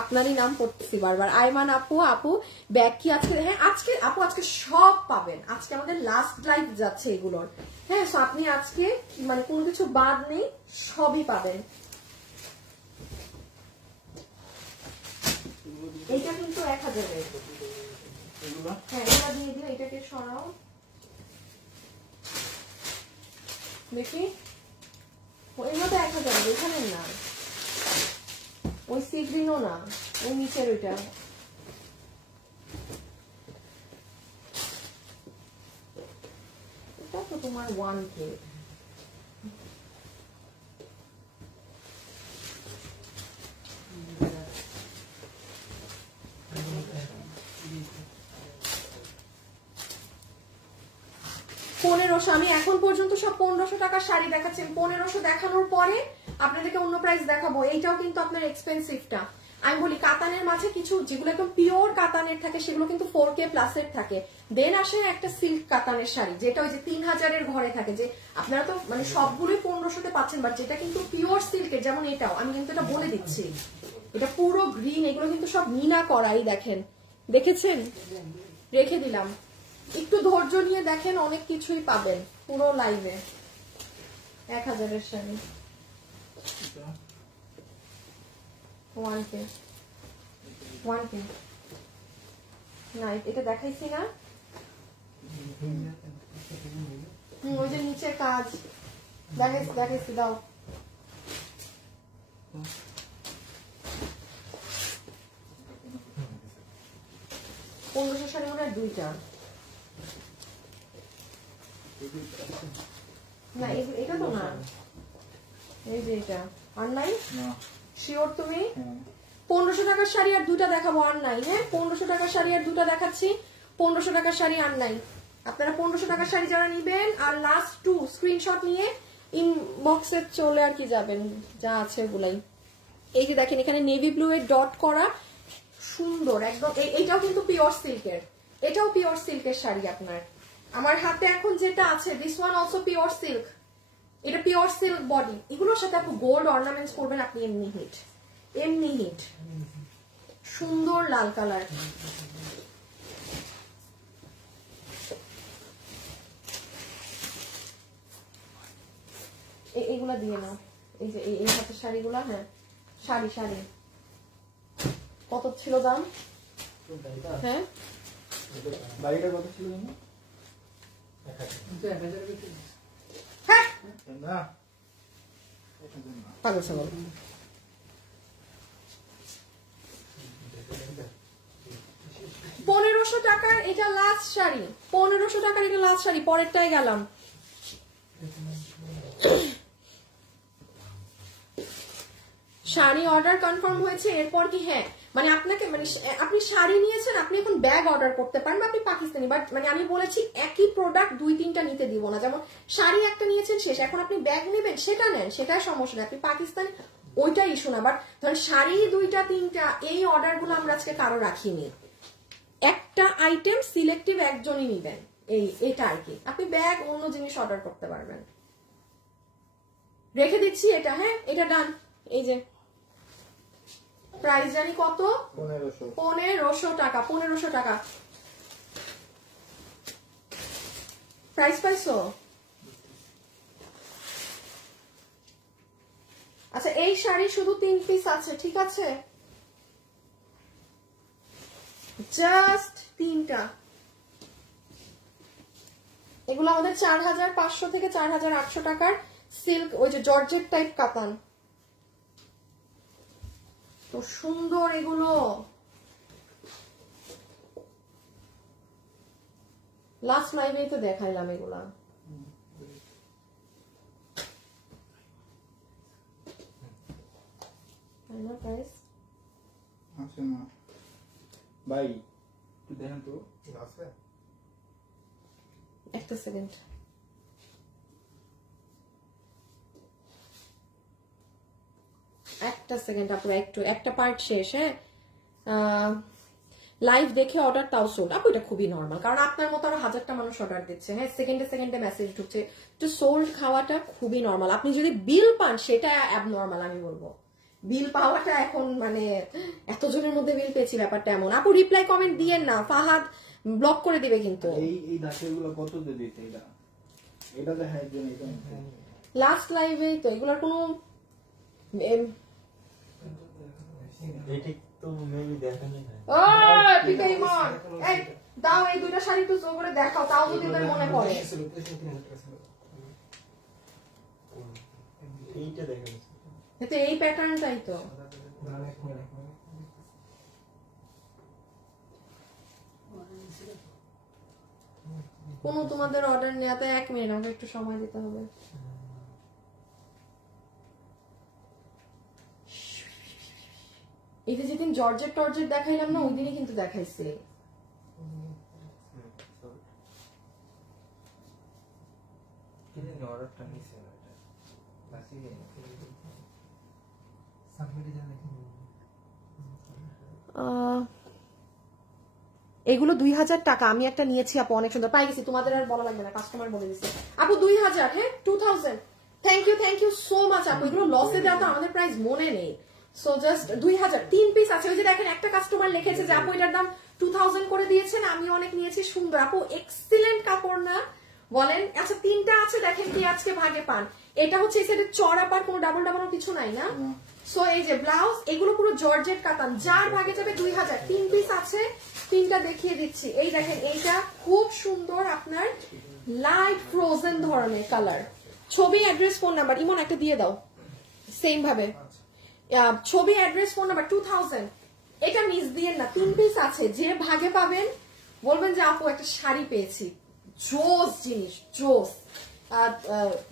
আপনারই নাম পড়তেছি বারবার। আইমান আপু, আপু ব্যাগ কি আজকে? হ্যাঁ আজকে আপু, আজকে সব পাবেন, আজকে আমাদের লাস্ট লাইভ যাচ্ছে এগুলোর। হ্যাঁ, সো আপনি আজকে মানে কোনো কিছু বাদ নেই, সবই পাবেন। এইটা কিন্তু 1000 এর। হ্যাঁ, এটা দিয়ে দিও, এটাকে সরাও দেখি। এগুলো তো 1000, এখানে না, ওই সি গ্রিনও না, ওই নিচের ওইটা। এটা তো তোমার 1K। আমি এখন পর্যন্ত সব 1500 টাকার শাড়ি দেখাচ্ছি। 1500 দেখানোর পরে আপনাদেরকে অন্য প্রাইস দেখাবো। এইটাও কিন্তু আপনার এক্সপেন্সিভটা। আমি বলি কাতানের মাঝে কিছু যেগুলো একদম পিওর কাতানের থাকে সেগুলো কিন্তু 4K প্লাসের থাকে। দেন আসে একটা সিল্ক কাতানের শাড়ি যেটা ওই যে 3000 এর ঘরে থাকে, যে আপনারা তো মানে সবগুলোই 1500তে পাচ্ছেন, বাট যেটা কিন্তু পিওর সিল্কের, যেমন এটাও আমি কিন্তু এটা বলে দিচ্ছি, এটা পুরো গ্রিন, এগুলো কিন্তু সব মিনা করাই। দেখেন, দেখেছেন? রেখে দিলাম, একটু ধৈর্য নিয়ে দেখেন, অনেক কিছুই পাবেন পুরো লাইভে। 1000 এর শাড়ি 1K না, এটা দেখাইছি না? ওই যে নিচে কাজ দেখাইছি, দাও। দুইটা না, এটা তো না, এই যে এটা আর নাই। শিওর তুমি? 1500 টাকার শাড়ি আর দুটা দেখাবো, আর নাই। হ্যাঁ 1500 টাকার শাড়ি আর দুটা দেখাচ্ছি, 1500 টাকার শাড়ি আর নাই। আপনারা 1500 টাকার শাড়ি যারা নিবেন আর লাস্ট 2 স্ক্রিনশট নিয়ে ইনবক্সে চলে আর কি যাবেন, যা আছে ওগুলাই। এই যে দেখেন এখানে নেভি ব্লু এর ডট করা সুন্দর একদম, এইটাও কিন্তু পিওর সিল্কের, এটাও পিওর সিল্কের শাড়ি আপনার। আমার হাতে এখন যেটা আছে this one also pure silk, এটা পিওর সিল্ক বডি। এগুলোর সাথে আপনি গোল্ড অর্নামেন্টস করবেন, আপনি এমনি হিট, এমনি হিট। সুন্দর লাল কালার, এইগুলা দিয়ে নাও। এই যে এই হাতের শাড়িগুলা, হ্যাঁ শাড়ি শাড়ি কত ছিল দাম? হ্যাঁ বাড়িটা কত ছিল জানো? হ্যাঁ না পাগল ছাগল। $1500 টাকার এটা লাস্ট শাড়ি, 1500 টাকার এটা লাস্ট শাড়ি। পরেরটাই গেলাম। শাড়ি অর্ডার কনফার্ম হয়েছে, এরপর কি হ্যাঁ মানে আপনাকে মানে আপনি শাড়ি নিয়েছেন, আপনি এখন ব্যাগ অর্ডার করতে পারেন, আপনি পাকিস্তানি, বাট মানে আমি বলেছি একই প্রোডাক্ট 2-3টা নিতে দিব না। যেমন শাড়ি একটা নিয়েছেন শেষ, এখন আপনি ব্যাগ নেবেন সেটা নেন, সেটাই সমস্যা নেই, আপনি পাকিস্তানি ওইটা ইস্যু না। বাট ধরেন শাড়ি 2-3টা এই অর্ডারগুলো আমরা আজকে কারো রাখিনি, একটা আইটেম সিলেক্টিভ একজনই নিবেন, এটা আর কি। আপনি ব্যাগ অন্য জিনিস অর্ডার করতে পারবেন। রেখে দিচ্ছি এটা, হ্যাঁ এটা ডান। এই যে প্রাইস জানি কত? 1500 টাকা, 1500 টাকা প্রাইস পাইছো। আচ্ছা এই শাড়ি শুধু 3 পিস আছে, ঠিক আছে, জাস্ট 3টা। এগুলো আমাদের 4500 থেকে 4800 টাকার সিল্ক, ওই যে জর্জেট টাইপ কাতান, তো সুন্দর এগুলো। লাস্ট লাইভে তো দেখাইলাম এগুলা। প্রাইস আছে না ভাই, একটু দেখেন তো আছে। একটা সেকেন্ড, একটা সেকেন্ড আপু, একটা পার্ট শেষ। হ্যাঁ লাইভ দেখে অর্ডার তাও সোল্ড। আপু এটা খুবই নর্মাল, কারণ আপনার মতো আরো 1000টা মানুষ অর্ডার দিচ্ছে। হ্যাঁ সেকেন্ডে মেসেজ ঢুকছে, তো সোল্ড খাওয়াটা খুবই নর্মাল। আপনি যদি বিল পান সেটা অ্যাবনর্মাল আমি বলবো। বিল পাওয়াটা এখন মানে এত জনের মধ্যে বিল পেয়েছি ব্যাপারটা এমন। আপু রিপ্লাই কমেন্ট দিয়েন না, ফাহাদ ব্লক করে দিবে কিন্তু। এই দাসেরগুলো কত দিয়ে দিতে? এটা দেখাই দেন। এটা লাস্ট লাইভে তো এগুলোর কোনো দাও, এই 2টা শাড়ি তো জো করে দেখাও, তাও যদি তোর মনে পড়ে। এই প্যাটার্নটাই তো। কোনো তোমাদের অর্ডার নেওয়াতে 1 মিনিট, আমাকে একটু সময় দিতে হবে। এই যে যেদিন জর্জেট দেখাইলাম না, ওই দিনই কিন্তু দেখাইছে। এগুলো 2000 টাকা, আমি একটা নিয়েছি আপু, অনেক সুন্দর পাই গেছি, তোমাদের আর বলা লাগবে না, কাস্টমার বলে দিচ্ছে। আপু 2000, হ্যাঁ 2000, থ্যাংক ইউ সো মাচ আপু। এগুলো লসে দেওয়া তো আমাদের প্রাইস মনে নেই, সো জাস্ট 2000 3 পিস আছে। ওই যে দেখেন একটা কাস্টমার লিখেছে যে আপু এটার দাম 2000 করে দিয়েছেন, আমি অনেক নিয়েছি, সুন্দর আপু, এক্সিলেন্ট কাপড় না বলেন? আচ্ছা 3টা আছে, দেখেন কি আজকে ভাগে পান। এটা হচ্ছে এই সাইডে চড়া পার, কোনো ডাবল কিছু নাই না। সো এই যে ব্লাউজ, এগুলো পুরো জর্জেট কাতান, যার ভাগে যাবে 2000। 3 পিস আছে, 3টা দেখিয়ে দিচ্ছি। এই দেখেন এইটা খুব সুন্দর, আপনার লাইট ফ্রোজেন ধরনের কালার। ছবি, অ্যাড্রেস, ফোন নাম্বার, ইমন একটা দিয়ে দাও সেম ভাবে। ছবি, অ্যাড্রেস, ফোন নাম্বার। 2000, এটা মিস দিয়েন না, 3 পিস আছে, যে ভাগে পাবেন বলবেন যে আপু একটা শাড়ি পেয়েছি, জোস জিনিস, জোস।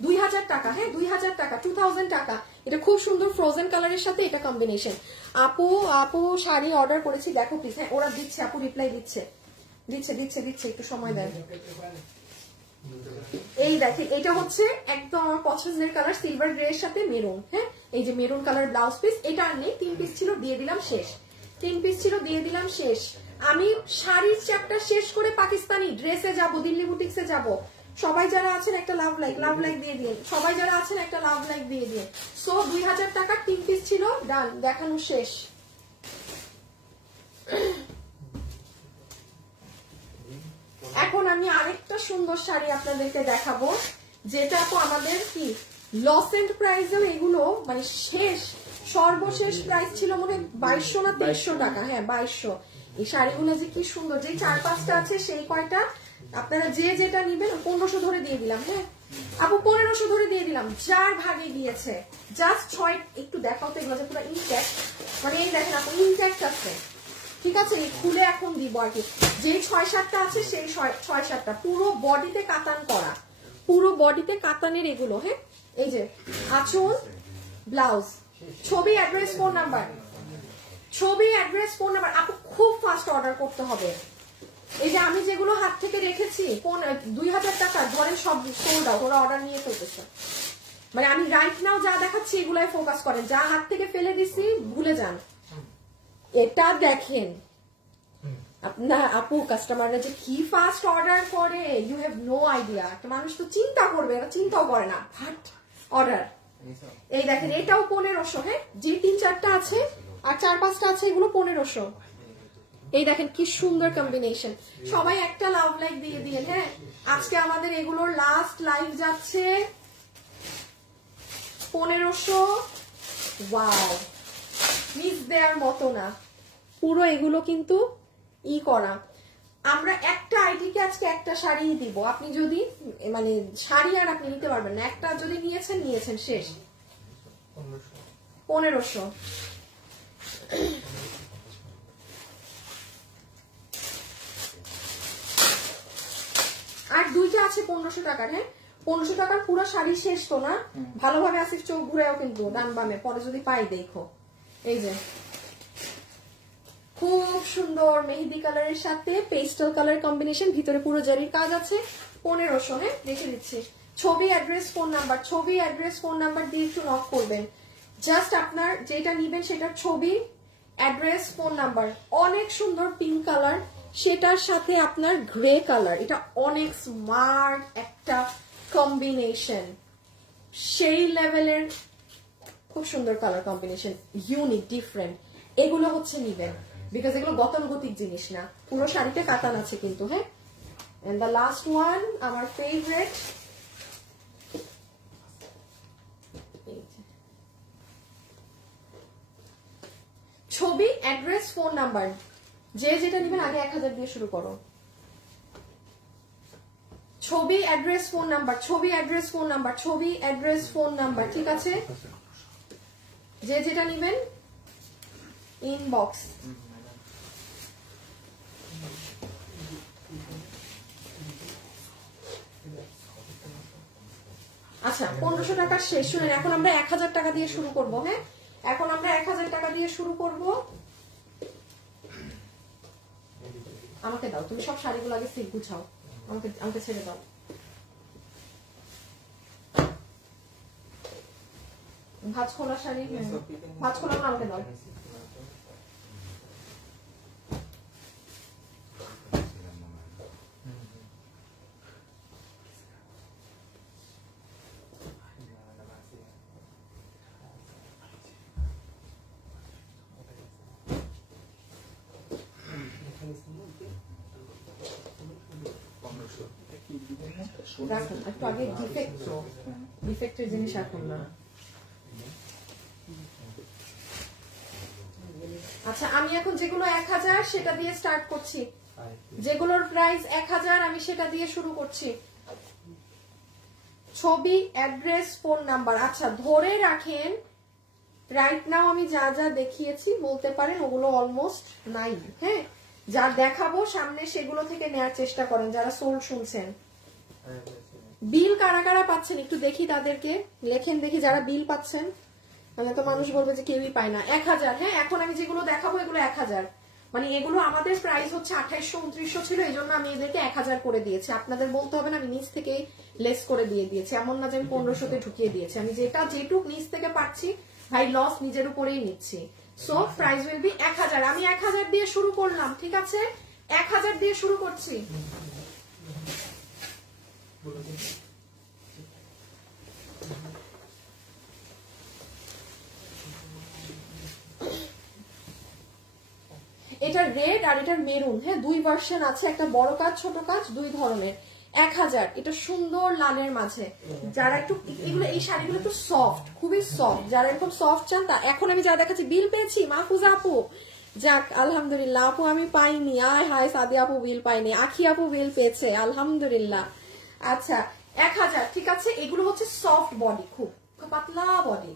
2000 টাকা, হ্যাঁ 2000 টাকা, 2000 টাকা। এটা খুব সুন্দর ফ্রোজেন কালারের সাথে এটা কম্বিনেশন। আপু শাড়ি অর্ডার করেছি, দেখো প্লিজ। হ্যাঁ ওরা দিচ্ছে, আপু রিপ্লাই দিচ্ছে, একটু সময় দেন। এই দেখে, এটা হচ্ছে একদম আমার পছন্দের কালার, সিলভার গ্রে এর সাথে মেরুন। হ্যাঁ এই যে মেরুন কালার ব্লাউজ পিস, এটা আর নেই, 3 পিস ছিল দিয়ে দিলাম শেষ, 3 পিস ছিল দিয়ে দিলাম শেষ। আমি শাড়ির চ্যাপ্টার শেষ করে পাকিস্তানি ড্রেসে যাব, দিল্লি বুটিক্সে যাব। সবাই যারা আছেন একটা লাভ লাইক দিয়ে দিন, সবাই যারা আছেন একটা লাভ লাইক দিয়ে দিন। সো 2000 টাকা 3 পিস ছিল, ডান, দেখানো শেষ। এখন আমি আরেকটা সুন্দর শাড়ি আপনাদেরকে দেখাবো, যেটা আপু আমাদের কি লস এন্ড প্রাইসেও এগুলো মানে শেষ, সর্বশেষ প্রাইস ছিল মনে হয় 2200 না 2300 টাকা। হ্যাঁ 2200। এই শাড়িগুলো যে কি সুন্দর, যে 4-5টা আছে সেই কয়টা আপনারা যে যেটা নিবেন 1500 ধরে দিয়ে দিলাম। হ্যাঁ আপু 1500 ধরে দিয়ে দিলাম, যার ভাগে গিয়েছে জাস্ট 6। একটু দেখাও তো এগুলো যে পুরো ইনট্যাক্ট, মানে এই দেখেন আপু ইনট্যাক্ট আছে, ঠিক আছে। এই খুলে এখন দিব আর কি, যে 6-7টা আছে সেই 6-7টা পুরো বডিতে কাতান করা, পুরো বডিতে কাতানের এগুলো। হ্যাঁ এই যে আঁচল, ব্লাউজ, ছবি, অ্যাড্রেস, ফোন নাম্বার, ছবি, অ্যাড্রেস, ফোন নাম্বার। আপু খুব ফাস্ট অর্ডার করতে হবে। এই যে আমি যেগুলো হাত থেকে রেখেছি 2000 টাকা ধরেন, সব সোল্ড আউট, ওরা অর্ডার নিয়ে ফেলতেছে। মানে আমি রাইট নাও যা দেখাচ্ছি এগুলাই ফোকাস করেন, যা হাত থেকে ফেলে দিছি ভুলে যান। এটা দেখেন আপনার আপু, কাস্টমাররা যে কি ফাস্ট অর্ডার করে, ইউ হ্যাভ নো আইডিয়া। একটা মানুষ তো চিন্তা করবে, এরা চিন্তাও করে না, ফাট অর্ডার। এই দেখেন এটাও 1500। হ্যাঁ যে 3-4টা আছে আর 4-5টা আছে এগুলো 1500। এই দেখেন কি সুন্দর কম্বিনেশন। সবাই একটা লাভ লাইক দিয়ে দিন। হ্যাঁ আজকে আমাদের এগুলোর লাস্ট লাইভ যাচ্ছে 1500। ওয়াও, মিস দেওয়ার মতো না, পুরো এগুলো কিন্তু ই করা। আমরা একটা আইডিকে আজকে একটা শাড়ি দিব, আপনি যদি মানে শাড়ি আর আপনি নিতে পারবেন না, একটা যদি নিয়েছেন শেষ। 1500। আর 2টা আছে 1500 টাকার। হ্যাঁ 1500 টাকার পুরো শাড়ি শেষ তো না, ভালোভাবে আসিফ চোখ ঘুরেও কিন্তু ডান বামে, পরে যদি পাই দেখো। এই যে খুব সুন্দর মেহেদি কালারের সাথে পেস্টাল কালার কম্বিনেশন, ভিতরে পুরো জারির কাজ আছে। 1500। হ্যাঁ দেখে দিচ্ছি, ছবি, অ্যাড্রেস, ফোন নাম্বার, ছবি, অ্যাড্রেস, ফোন নাম্বার দিয়ে একটু নক করবেন। জাস্ট আপনার যেটা নিবেন সেটার ছবি, অ্যাড্রেস, ফোন নাম্বার। অনেক সুন্দর পিঙ্ক কালার, সেটার সাথে আপনার গ্রে কালার, এটা অনেক স্মার্ট একটা কম্বিনেশন, সেই লেভেলের খুব সুন্দর কালার কম্বিনেশন, ইউনিক, ডিফারেন্ট। এগুলো হচ্ছে নিবেন, বিকজ এগুলো গতানুগতিক জিনিস না, পুরো শাড়িতে কাতান আছে কিন্তু। হ্যাঁ এন্ড দ্য লাস্ট ওয়ান আমার ফেভারিট, ছবি, অ্যাড্রেস, ফোন নাম্বার, যে যেটা নিবেন আগে 1000 দিয়ে শুরু করো। ছবি, অ্যাড্রেস, ফোন নাম্বার, ছবি, অ্যাড্রেস, ফোন নাম্বার, ছবি, অ্যাড্রেস, ফোন নাম্বার, ঠিক আছে। যে যেটা নিবেন ইনবক্স। আচ্ছা 1500 টাকা শেষ। শুনেন এখন আমরা 1000 টাকা দিয়ে শুরু করব। হ্যাঁ এখন আমরা 1000 টাকা দিয়ে শুরু করব। আমাকে দাও, তুমি সব শাড়িগুলো আগে সিল গুছাও, আমাকে ছেড়ে দাও। ভাঁজ খোলা শাড়ি, ভাঁজ খোলা আমাকে দাও। রাখুন একটু আগে, ডিফেক্টের জিনিস রাখুন না। আচ্ছা আমি এখন যেগুলো 1000 সেটা দিয়ে স্টার্ট করছি, যেগুলোর প্রাইস 1000 আমি সেটা দিয়ে শুরু করছি। ছবি, অ্যাড্রেস, ফোন নাম্বার। আচ্ছা ধরে রাখেন, রাইট নাও আমি যা যা দেখিয়েছি বলতে পারেন ওগুলো অলমোস্ট নাই। হ্যাঁ যার দেখাবো সামনে সেগুলো থেকে নেয়ার চেষ্টা করেন যারা সোল শুনছেন। বিল কারা কারা পাচ্ছেন একটু দেখি, তাদেরকে লেখেন দেখি যারা বিল পাচ্ছেন, মানে তো মানুষ বলবে যে কেউই পায় না। 1000, হ্যাঁ এখন আমি যেগুলো দেখাবো এগুলো 1000, মানে এগুলো আমাদের প্রাইস হচ্ছে 2800 2900 ছিল, এই জন্য আমি এদেরকে 1000 করে দিয়েছি। আপনাদের বলতে হবে না আমি নিচ থেকে লেস করে দিয়ে দিয়েছি, এমন না যে আমি 1500-তে ঢুকিয়ে দিয়েছি। আমি যেটুক নিচ থেকে পাচ্ছি ভাই লস নিজের উপরেই নিচ্ছি। So price will be 1000। আমি 1000 দিয়ে শুরু করলাম, ঠিক আছে? 1000 দিয়ে শুরু করছি। এটা রেড আর এটা মেরুন, হ্যাঁ দুই ভার্সন আছে, একটা বড় কাজ ছোট কাজ দুই ধরনের। 1000, এটা সুন্দর লালের মাঝে। যারা একটু এগুলো এই শাড়িগুলো একটু সফট, খুবই সফট, যারা এরকম সফট চান তা এখন আমি যা দেখাচ্ছি। বিল পেয়েছি মাহফুজা আপু, যাক আলহামদুলিল্লাহ। আপু আমি পাইনি, আয় হায় সাদি আপু বিল পাইনি, আখি আপু বিল পেয়েছে আলহামদুলিল্লাহ। আচ্ছা 1000, ঠিক আছে। এগুলো হচ্ছে সফট বডি, খুব পাতলা বডি।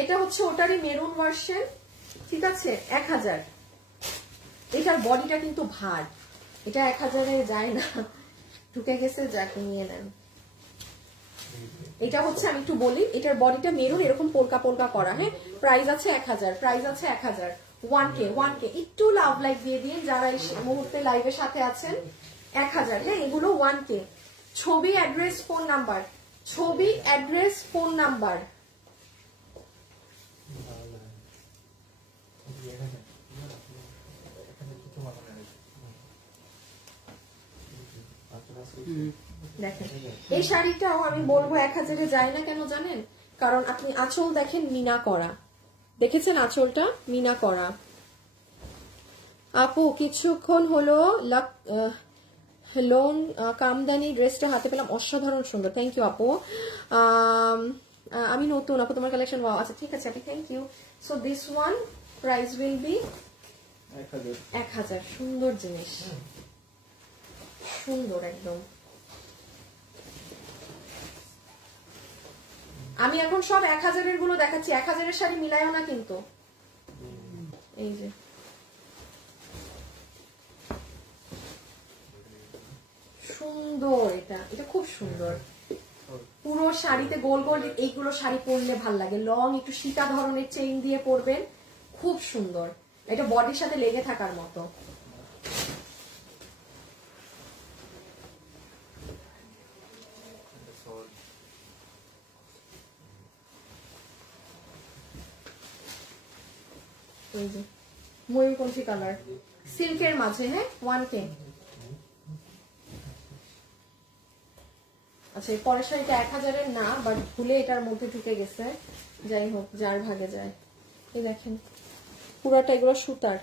এটা হচ্ছে ওটারই মেরুন ভার্সন, ঠিক আছে। 1000, এটার বডিটা কিন্তু ভার, এটা 1000-এ যায় না, ঢুকে গেছে, যাকে নিয়ে নেন। এটা হচ্ছে আমি একটু বলি, এটার বডিটা মেরুন এরকম পোলকা পোলকা করা, হ্যাঁ প্রাইস আছে 1000, প্রাইস আছে 1000। 1K একটু লাভ লাইক দিয়ে দিন যারা এই মুহূর্তে লাইভের সাথে আছেন। 1000, হ্যাঁ এগুলো 1K। ছবি অ্যাড্রেস ফোন নাম্বার, ছবি অ্যাড্রেস ফোন নাম্বার। দেখেন এই শাড়িটাও আমি বলবো 1000-এ যায় না, কেন জানেন? কারণ আপনি আঁচল দেখেন মিনা করা, দেখেছেন আঁচলটা মিনা করা। আপু কিছুক্ষণ হলো লোন কামদানি ড্রেসটা হাতে পেলাম, অসাধারণ সুন্দর, থ্যাংক ইউ আপু। আমি নতুন আপু, তোমার কালেকশন ওয়াও, আচ্ছা ঠিক আছে আপু, thank you. So this one price will be 1000। সুন্দর জিনিস, সুন্দর একদম। আমি এখন সব 1000-এর গুলো দেখাচ্ছি, 1000-এর শাড়ি মিলাইও না কিন্তু। এই যে সুন্দর, এটা খুব সুন্দর, পুরো শাড়িতে গোল গোল এইগুলো শাড়ি পরলে ভাল লাগে। লং একটু সীতা ধরনের চেইন দিয়ে পরবেন, খুব সুন্দর, এটা বডির সাথে লেগে থাকার মতো। ময়ূরকণ্ঠী কালার সিল্কের মাঝে, হ্যাঁ 1K। আচ্ছা এই পরের শাড়িটা 1000-এর না, বাট ভুলে এটার মধ্যে ঢুকে গেছে, যাই হোক যার ভাগে যায়। এই দেখেন পুরাটা এগুলো সুতার,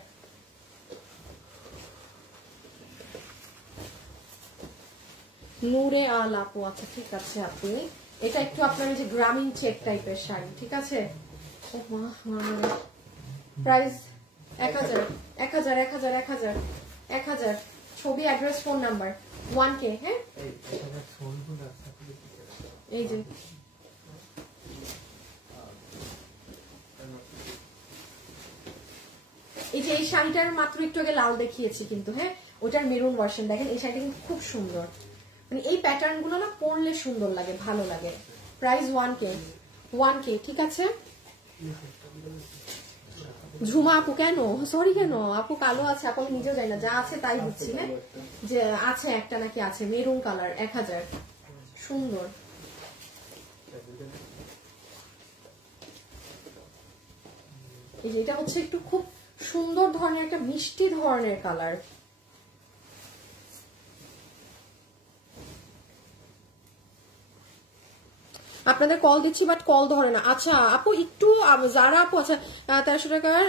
নূরে আল আপু, আচ্ছা ঠিক আছে আপনি। এটা একটু আপনার যে গ্রামীণ চেক টাইপের শাড়ি, ঠিক আছে। প্রাইস 1000। ছবি অ্যাড্রেস ফোন নাম্বার 1K, হ্যাঁ এই যে এই শাড়িটার মাত্র একটু আগে লাল দেখিয়েছি কিন্তু, হ্যাঁ ওটার মেরুন ভার্সন। দেখেন এই শাড়িটা কিন্তু খুব সুন্দর, মানে এই প্যাটার্ন গুলো না পরলে সুন্দর লাগে, ভালো লাগে। প্রাইস 1K, ঠিক আছে। ঝুমা আপু কেন সরি, কেন আপু কালো আছে? আপু আমি নিজেও জানি না, যা আছে তাই বুঝছি, হ্যাঁ যে আছে একটা নাকি আছে মেরুন কালার 1000, সুন্দর। এই যে এটা হচ্ছে একটু খুব সুন্দর ধরনের একটা মিষ্টি ধরনের কালার। আপনাদের কল দিচ্ছি বাট কল ধরে না। আচ্ছা আপু একটু যারা আপু, আচ্ছা 1300 টাকার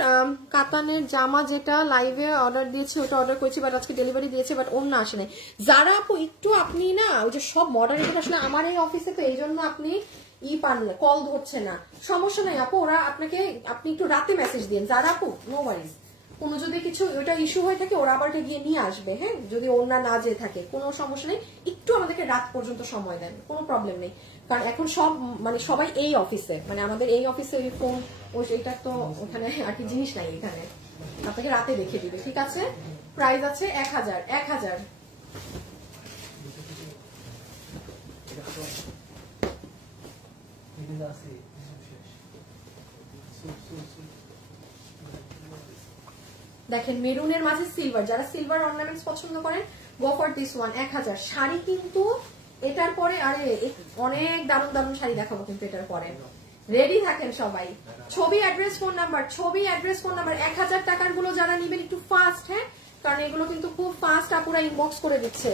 কাতানের জামা যেটা লাইভে অর্ডার দিয়েছি ওটা অর্ডার করেছি, বাট আজকে ডেলিভারি দিয়েছে, বাট অন্য আসে নাই। যারা আপু একটু আপনি না ওই যে সব মডার্ন এগুলো আসলে আমার এই অফিসে, তো এই জন্য আপনি পান না, কল ধরছে না, সমস্যা নাই আপু। ওরা আপনি একটু রাতে মেসেজ দিন। যারা আপু নো ওয়ারিজ, কোনো যদি কিছু ওটা ইস্যু হয়ে থাকে ওরা আবার গিয়ে নিয়ে আসবে, হ্যাঁ যদি ওরা না যেয়ে থাকে কোনো সমস্যা নেই, একটু আমাদেরকে রাত পর্যন্ত সময় দেন, কোনো প্রবলেম নেই। কারণ এখন সব মানে সবাই এই অফিসে, মানে আমাদের এই অফিসে ওই ফোন ওইটা তো ওখানে আর কি জিনিস নাই এখানে, আপনাকে রাতে দেখে দিবে, ঠিক আছে? প্রাইস আছে 1000। 1000 দেখেন মেরুনের মাঝে সিলভার, যারা সিলভার অর্নামেন্টস পছন্দ করেন go for this one. 1000 sari কিন্তু এটার পরে আরে অনেক দারুণ দারুণ শাড়ি দেখাবো কিন্তু এটার পরে। রেডি থাকেন সবাই। ছবি অ্যাড্রেস ফোন নাম্বার, ছবি অ্যাড্রেস ফোন নাম্বার। 1000 টাকার গুলো যারা নিবেন একটু ফাস্ট, হ্যাঁ, কারণ এগুলো কিন্তু খুব ফাস্ট আপুরা ইনবক্স করে দিচ্ছে।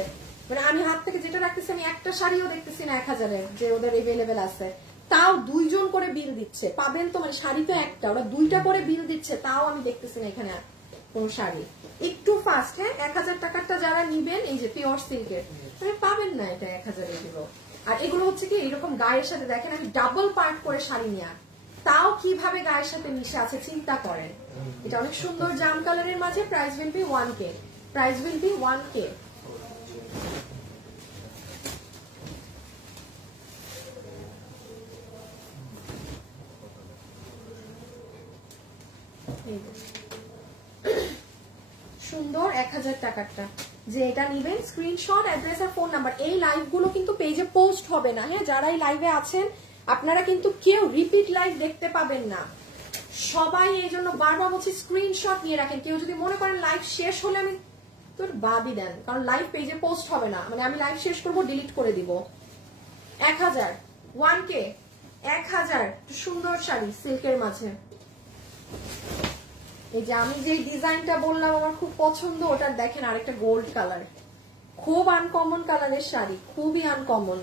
মানে আমি হাত থেকে যেটা রাখতেছি আমি একটা শাড়িও দেখতেছি না 1000-এর যে ওদের এভেলেবেল আছে, তাও 2 জন করে বিল দিচ্ছে। পাবেন তো, মানে শাড়ি তো একটা, ওরা 2টা করে বিল দিচ্ছে, তাও আমি দেখতেছি না এখানে কোন শাড়ি। একটু ফাস্ট, হ্যাঁ। 1000 টাকারটা যারা নিবেন এই যে পিওর সিল্কের, পাবেন না এটা 1000 এগুলো। আর এগুলো হচ্ছে কি এরকম গায়ের সাথে, দেখেন আমি ডাবল পার্ট করে শাড়ি নিয়ে, তাও কিভাবে গায়ের সাথে মিশে আছে চিন্তা করেন। এটা অনেক সুন্দর জাম কালারের মাঝে। Price will B 1K, price will B 1K। সুন্দর 1000 টাকারটা যে এটা নিবেন, স্ক্রিনশট, অ্যাড্রেস আর ফোন নাম্বার। এই লাইভ গুলো কিন্তু পেজে পোস্ট হবে না, হ্যাঁ। যারা এই লাইভে আছেন আপনারা কিন্তু কেউ রিপিট লাইভ দেখতে পাবেন না, সবাই এই জন্য বারবার বলছি স্ক্রিনশট নিয়ে রাখেন। কেউ যদি মনে করেন লাইভ শেষ হলে আমি তোর বাদই দেন, কারণ লাইভ পেজে পোস্ট হবে না, মানে আমি লাইভ শেষ করবো ডিলিট করে দিব। 1000 1K 1000 সুন্দর শাড়ি সিল্কের মাঝে। এই যে আমি যে ডিজাইনটা বললাম আমার খুব পছন্দ, ওটার দেখেন আরেকটা গোল্ড কালার, খুব আনকমন কালারের শাড়ি, খুবই আনকমন।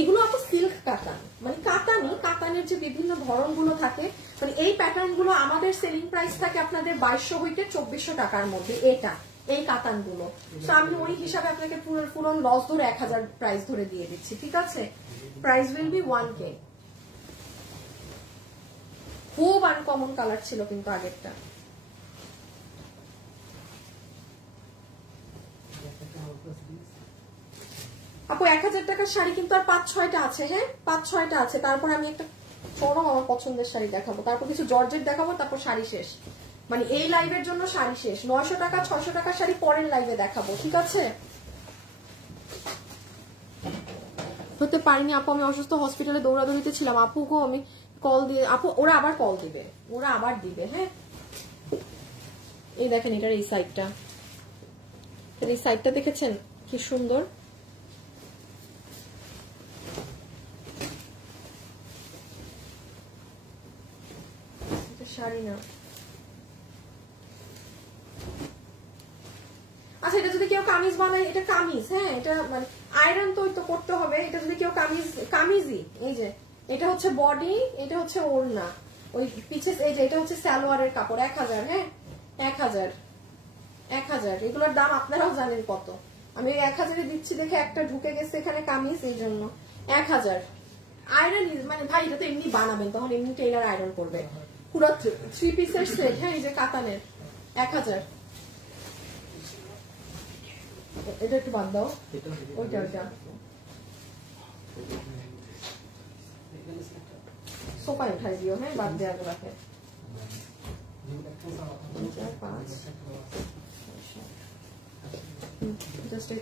এগুলো আপু সিল্ক কাতান, মানে কাতানি, কাতানের যে বিভিন্ন ধরন গুলো থাকে, মানে এই প্যাটার্ন গুলো আমাদের সেলিং প্রাইস থাকে আপনাদের 2200 হইতে 2400 টাকার মধ্যে। এটা এই কাতান গুলো, তো আমি ওই হিসাবে আপনাকে পুরো লস ধরে 1000 প্রাইস ধরে দিয়ে দিচ্ছি, ঠিক আছে? Price will B 1K। খুব আনকমন কালার ছিল কিন্তু আগেরটা। আপু 1000 টাকার শাড়ি কিন্তু আর 5-6টা আছে, হ্যাঁ 5-6টা আছে। তারপর আমি একটা চরম আমার পছন্দের শাড়ি দেখাবো, তারপর কিছু জর্জেট দেখাবো, তারপর শাড়ি শেষ। মানে এই লাইভের জন্য শাড়ি শেষ। 900 টাকা 600 টাকার শাড়ি পরের লাইভে দেখাবো, ঠিক আছে? হতে পারিনি আপু, আমি অসুস্থ, হসপিটালে দৌড়াদৌড়িতে ছিলাম। আপুকেও আমি কল দিয়ে, আপু ওরা আবার কল দিবে, ওরা আবার দিবে, হ্যাঁ। এই দেখেন এটার এই সাইডটা, এই সাইডটা দেখেছেন কি সুন্দর। শাড়ি না, আচ্ছা এটা যদি কেউ কামিজ বানায়, এটা কামিজ, হ্যাঁ, এটা মানে আয়রন তো করতে হবে। এটা যদি কেউ কামিজই, এই যে এটা হচ্ছে বডি, এটা হচ্ছে ওড়না, ওই পিছে এই যে এটা হচ্ছে সালোয়ারের কাপড়। 1000, হ্যাঁ 1000 এগুলোর দাম আপনারাও জানেন কত। আমি 1000-এ দিচ্ছি দেখে একটা ঢুকে গেছে এখানে কামিজ, এই জন্য 1000। আয়রন মানে ভাই এটা তো এমনি বানাবেন, তখন এমনি টেইলার আয়রন করবে। পুরো 3 পিসের সেট, হ্যাঁ, এই যে কাতানের 1000। এটা একটু বাদ দাও, ওইটা সোফায় উঠাই দিও, হ্যাঁ, বাদ দেওয়া রাখে।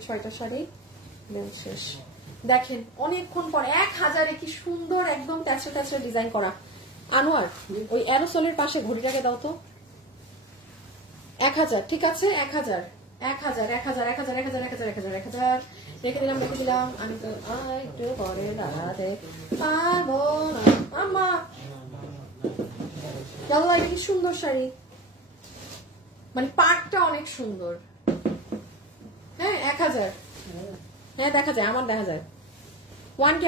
6টা শাড়ি শেষ। দেখেন অনেকক্ষণ পর 1000-এ কি সুন্দর একদম ট্যাচে ডিজাইন করা। আনোয়ার ওই অ্যারোসলের পাশে ঘড়িটাকে দাও তো। 1000, ঠিক আছে? 1000 রেখে দিলাম। আমি তো একটু পরে দাঁড়াতে পারবো না আম্মা। জানো এটা কি সুন্দর শাড়ি, মানে পাটটা অনেক সুন্দর। হ্যাঁ 1000, হ্যাঁ দেখা যায়, আমার দেখা যায়। 1K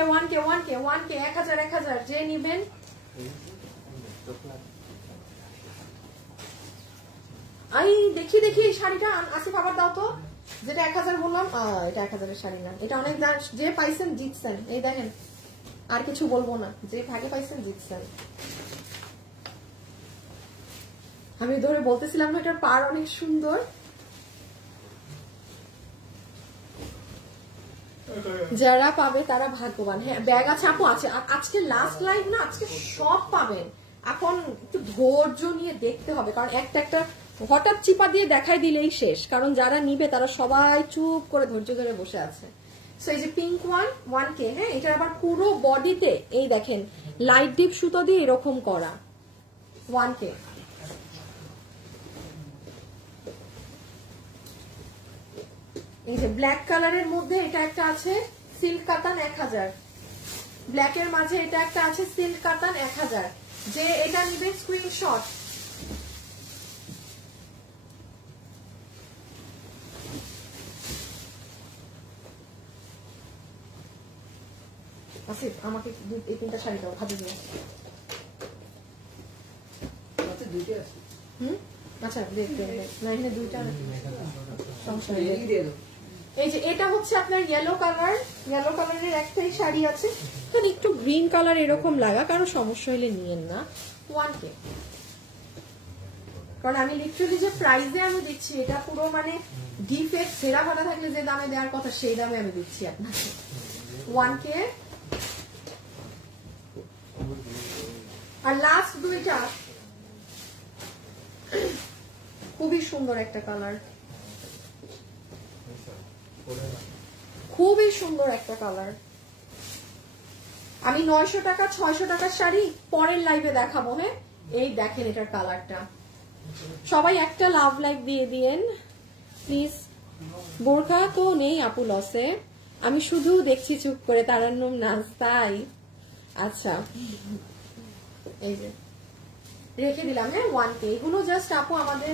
1000 যে নিবেন। আই দেখি এই শাড়িটা আসিফ আবার দাও তো, যেটা 1000 বললাম। এটা 1000-এর শাড়ি না, এটা অনেক দাম। যে পাইছেন জিতছেন, এই দেখেন, আর কিছু বলবো না, যে ভাগে পাইছেন জিতছেন। আমি ধরে বলতেছিলাম না এটার পার অনেক সুন্দর। যারা পাবে তারা ভাগ্যবান। হ্যাঁ ব্যাগ আছে আপু, আছে। আজকে লাস্ট লাইভ না, আজকে সব পাবেন। এখন একটু ধৈর্য নিয়ে দেখতে হবে, কারণ একটা একটা হঠাৎ চিপা দিয়ে দেখাই দিলেই শেষ, কারণ যারা নিবে তারা সবাই চুপ করে ধৈর্য ধরে বসে আছে। সো এই যে পিঙ্ক 1K, হ্যাঁ, এটার আবার পুরো বডিতে এই দেখেন লাইট ডিপ সুতো দিয়ে এরকম করা 1K। এই যে ব্ল্যাক কালারের মধ্যে এটা একটা আছে সিল্ক কাতান 1000, ব্ল্যাকের মাঝে এটা একটা আছে সিল্ক কাতান 1000। যে এটা নিবে স্ক্রিনশট। আসিফ আমাকে এই তিনটা শাড়ি দাও, ভাবি দিয়ে। আচ্ছা না, এখানে দুইটা সমস্যা নেই। এই যে এটা হচ্ছে আপনার ইয়েলো কালার, ইয়েলো কালারের একটাই শাড়ি আছে, তো একটু গ্রিন কালার এরকম লাগা, কারো সমস্যা হলে নিয়েন না। 1K, কারণ আমি লিটারালি যে প্রাইসে আমি দিচ্ছি এটা পুরো মানে ডিফেক্ট সেরা ভাড়া থাকলে যে দামে দেওয়ার কথা সেই দামে আমি দিচ্ছি আপনাকে। 1K। আর লাস্ট দুইটা খুবই সুন্দর একটা কালার, খুবই সুন্দর একটা কালার। আমি 900 টাকা 600 টাকার শাড়ি পরের লাইভে দেখাবো। হ্যাঁ, এই দেখেন এটার কালারটা। সবাই একটা লাভ লাইক দিয়ে দিয়েন প্লিজ। বোরখা তো নেই আপু লসে, আমি শুধু দেখছি চুপ করে তারান্নুম নাচ, তাই? আচ্ছা, এই যে রেখে দিলাম। হ্যাঁ, 1K। এগুলো জাস্ট আপু আমাদের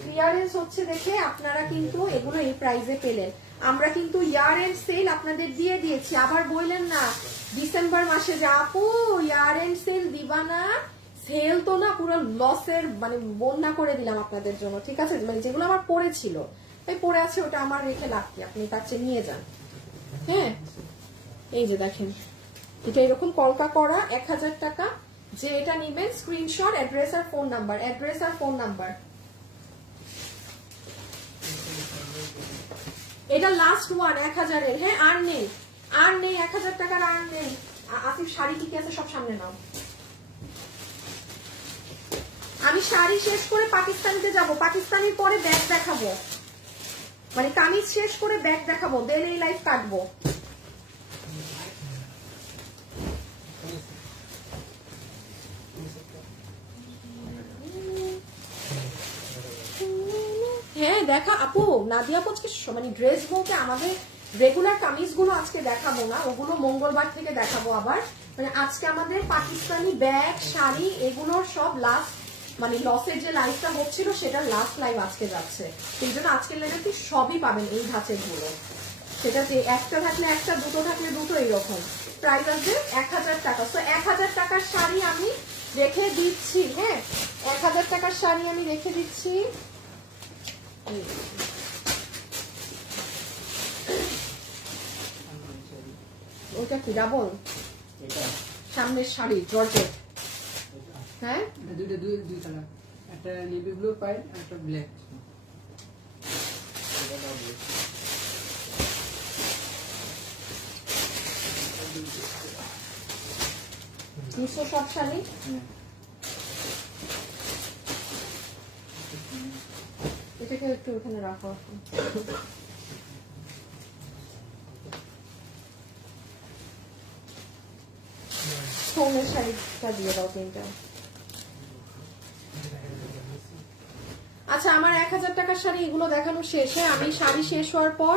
ক্লিয়ারেন্স হচ্ছে দেখে আপনারা কিন্তু এগুলো এই প্রাইসে পেলেন। আমরা কিন্তু ইয়ার এন্ড সেল আপনাদের দিয়ে দিয়েছি, আবার বললেন না ডিসেম্বর মাসে যে আপু ইয়ার এন্ড সেল দিবা না, সেল তো না, পুরো লসের মানে বন্যা করে দিলাম আপনাদের জন্য, ঠিক আছে? মানে যেগুলো আমার পড়েছিল তাই পড়ে আছে ওটা আমার রেখে লাভ কি, আপনি তার চেয়ে নিয়ে যান। হ্যাঁ, এই যে দেখেন এটা এরকম কলকা করা 1000 টাকা। যে এটা নিবেন স্ক্রিনশট, অ্যাড্রেস আর ফোন নাম্বার, অ্যাড্রেস আর ফোন নাম্বার। এটা লাস্ট ওয়ান 1000 এর। হ্যাঁ, আর নেই, আর নেই 1000 টাকার, আর নেই। আসিফ শাড়ি কি কি আছে সব সামনে নাও। আমি শাড়ি শেষ করে পাকিস্তানিতে যাব, পাকিস্তানির পরে ব্যাগ দেখাবো, মানে কামিজ শেষ করে ব্যাগ দেখাবো, দেন এই লাইফ কাটবো। হ্যাঁ দেখা আপু, নাদিয়া আজকে মানে ড্রেস বলতে আমাদের রেগুলার কামিজ গুলো আজকে দেখাবো না, ওগুলো মঙ্গলবার থেকে দেখাবো আবার। মানে আজকে আমাদের পাকিস্তানি ব্যাগ শাড়ি এগুলোর সব লাস্ট, মানে লসের যে লাইভটা হচ্ছিল সেটা লাস্ট লাইভ আজকে যাচ্ছে, সেই জন্য আজকের লাইভে সবই পাবেন এই ধাঁচের গুলো। সেটা যে একটা থাকলে একটা, দুটো থাকলে দুটো, এইরকম। প্রাইস আছে 1000 টাকা। তো 1000 টাকার শাড়ি আমি রেখে দিচ্ছি। হ্যাঁ, 1000 টাকার শাড়ি আমি রেখে দিচ্ছি। ওটা কি ডাবল সামনের শাড়ি জর্জেট? হ্যাঁ, দুই কালার, একটা নেভি ব্লু পাই আর একটা ব্ল্যাক। নিশো সব শাড়ি এটাকে একটু ওখানে রাখো। সোনের শাড়িটা দিয়ে দাও তিনটা। আচ্ছা, আমার 1000 টাকার শাড়ি এগুলো দেখানো শেষে আমি শাড়ি শেষ হওয়ার পর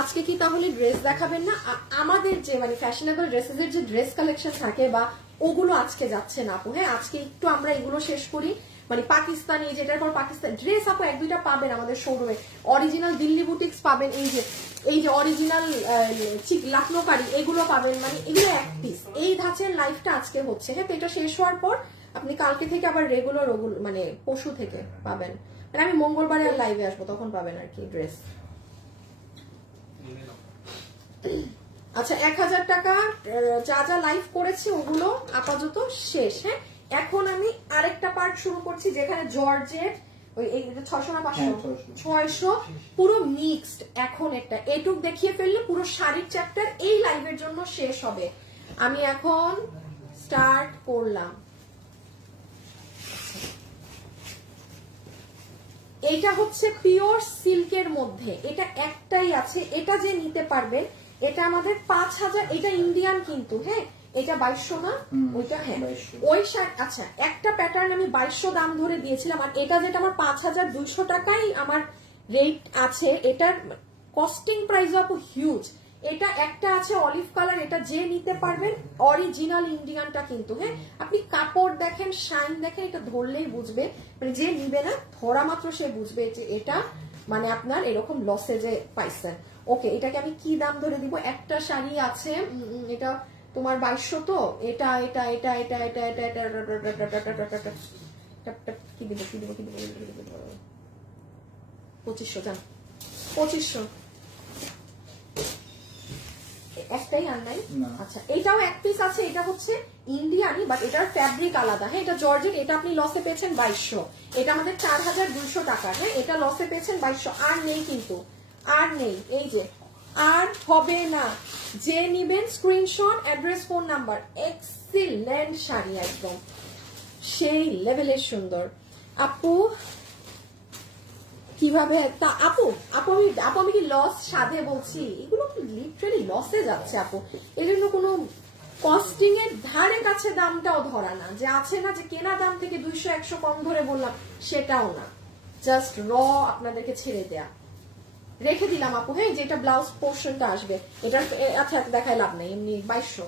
আজকে কি তাহলে ড্রেস দেখাবেন না? আমাদের যে মানে ফ্যাশনেবল ড্রেসেস এর যে ড্রেস কালেকশন থাকে বা ওগুলো আজকে যাচ্ছে না আপু। হ্যাঁ, আজকে একটু আমরা এগুলো শেষ করি, মানে পাকিস্তানি, যেটার পর পাকিস্তান ড্রেস আপু 1-2টা পাবেন আমাদের শোরুমে। অরিজিনাল দিল্লি বুটিক্স পাবেন, এই যে অরিজিনাল লাখনৌকারি এগুলো পাবেন, মানে এগুলো এক পিস। এই ধাঁচের লাইফটা আজকে হচ্ছে। হ্যাঁ, তো এটা শেষ হওয়ার পর আপনি কালকে থেকে আবার রেগুলার ওগুলো মানে পশু থেকে পাবেন, মানে আমি মঙ্গলবারে আর লাইভে আসবো তখন পাবেন আর কি ড্রেস। আচ্ছা, 1000 টাকা যা যা লাইভ করেছে ওগুলো আপাতত শেষ। হ্যাঁ, এখন আমি আরেকটা পার্ট শুরু করছি যেখানে জর্জেট ওই 600 না 500 পুরো মিক্সড। এখন একটা এটুক দেখিয়ে ফেললে পুরো শাড়ির চ্যাপ্টার এই লাইভের জন্য শেষ হবে। আমি এখন স্টার্ট করলাম। এইটা হচ্ছে পিওর সিল্কের মধ্যে, এটা একটাই আছে, এটা যে নিতে পারবেন এটা আমাদের 5000, এটা ইন্ডিয়ান কিন্তু, হ্যাঁ এটা 2200 না ওইটা, হ্যাঁ ওই আচ্ছা একটা প্যাটার্ন আমি 2200 দাম ধরে দিয়েছিলাম, আর এটা যেটা আমার 5200 টাকাই আমার রেট আছে, এটার কস্টিং প্রাইস আপু হিউজ। এটা একটা আছে অলিভ কালার, এটা যে নিতে পারবেন অরিজিনাল ইন্ডিয়ানটা কিন্তু, হ্যাঁ আপনি কাপড় দেখেন, শাইন দেখেন, এটা ধরলেই বুঝবে, মানে যে নিবে না ধরা মাত্র সে বুঝবে যে এটা মানে আপনার এরকম লসে যে পাইছেন। ওকে, এটাকে আমি কি দাম ধরে দিব? একটা শাড়ি আছে, এটা তোমার 2200, তো এটা এটা এটা এটা এটা এটা এটা কি দিব কি দিব কি দিব 2500, জান 2500 একটাই আর নাই। আচ্ছা এটাও এক পিস আছে, এটা হচ্ছে ইন্ডিয়ানি বাট এটার ফ্যাব্রিক আলাদা, হ্যাঁ এটা জর্জেট, এটা আপনি লসে পেয়েছেন 2200, এটা আমাদের 4200 টাকা, হ্যাঁ এটা লসে পেয়েছেন 2200, আর নেই কিন্তু, আর নেই, এই যে আর হবে না। যে নিবেন screenshot, address, phone number. Excellent sari, একদম সেই লেভেলের সুন্দর। আপু কিভাবে তা আপু আপু আমি কি লস সাধে বলছি? এগুলো লিটারালি লসে যাচ্ছে আপু, এই জন্য কোনো কস্টিং এর ধারে কাছে দামটাও ধরা না, যে আছে না যে কেনা দাম থেকে 200-100 কম ধরে বললাম, সেটাও না, জাস্ট র আপনাদেরকে ছেড়ে দেয়া। রেখে দিলাম আপু, হ্যাঁ যেটা ব্লাউজ পোর্শনটা আসবে এটা, আচ্ছা দেখাই লাভ নাই, এমনি 2200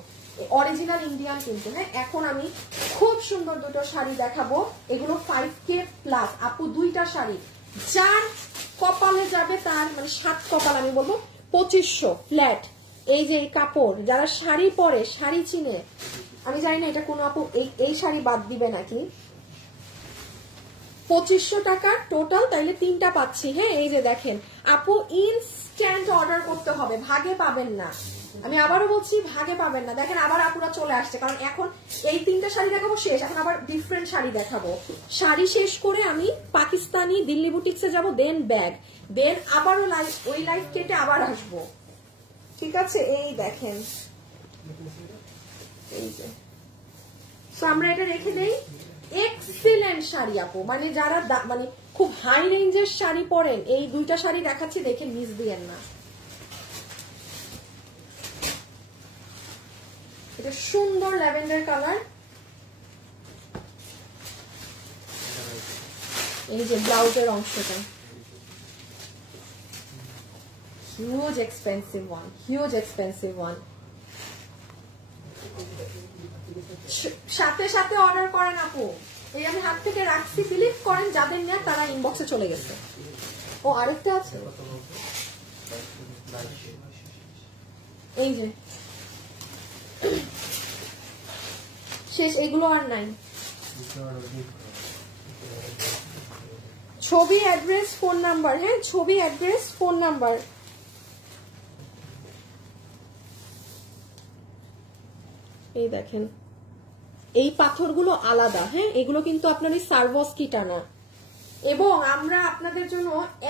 অরিজিনাল ইন্ডিয়ান কিন্তু, হ্যাঁ এখন আমি খুব সুন্দর দুটো শাড়ি দেখাবো, এগুলো 5K প্লাস আপু, দুইটা শাড়ি যার কপালে যাবে তার মানে 7 কপাল আমি বলবো, 2500 ফ্ল্যাট। এই যে এই কাপড়, যারা শাড়ি পরে, শাড়ি চিনে, আমি জানি না এটা কোনো আপু এই শাড়ি বাদ দিবে নাকি, 2500 টাকা টোটাল, তাইলে 3টা পাচ্ছি, হ্যাঁ এই যে দেখেন আপু, ইনস্ট্যান্ট অর্ডার করতে হবে, ভাগে পাবেন না, আমি আবারও বলছি ভাগে পাবেন না। দেখেন আবার আপুরা চলে আসছে, কারণ এখন এই 3টা শাড়ি দেখাবো শেষ, এখন আবার ডিফারেন্ট শাড়ি দেখাবো। শাড়ি শেষ করে আমি পাকিস্তানি দিল্লি বুটিক্সে যাবো, দেন ব্যাগ, দেন আবারও ওই লাইফ কেটে আবার আসবো, ঠিক আছে? এই দেখেন, এই যে আমরা এটা রেখে দেই। এক্সিলেন্ট শাড়ি আপু, মানে যারা মানে খুব হাই রেঞ্জের শাড়ি পরেন, এই দুইটা শাড়ি দেখাচ্ছি, দেখে মিস দিয়েন না। এটা সুন্দর ল্যাভেন্ডার কালার, এই যে ব্লাউজের অংশটা, huge expensive one, huge expensive one. সাথে সাথে অর্ডার করেন আপু, এই আমি হাত থেকে রাখছি, ক্লিক করেন, যাদের নেয় তারা ইনবক্সে চলে গেছে। ও আরেকটা আছে, এই যে শেষ, এগুলো আর নাই। ছবি, অ্যাড্রেস, ফোন নাম্বার, হ্যাঁ ছবি, অ্যাড্রেস, ফোন নাম্বার। এই দেখেন এই পাথরগুলো আলাদা, হ্যাঁ এগুলো কিন্তু আপনার এই সার্ভস্কিটা না, এবং আমরা আপনাদের জন্য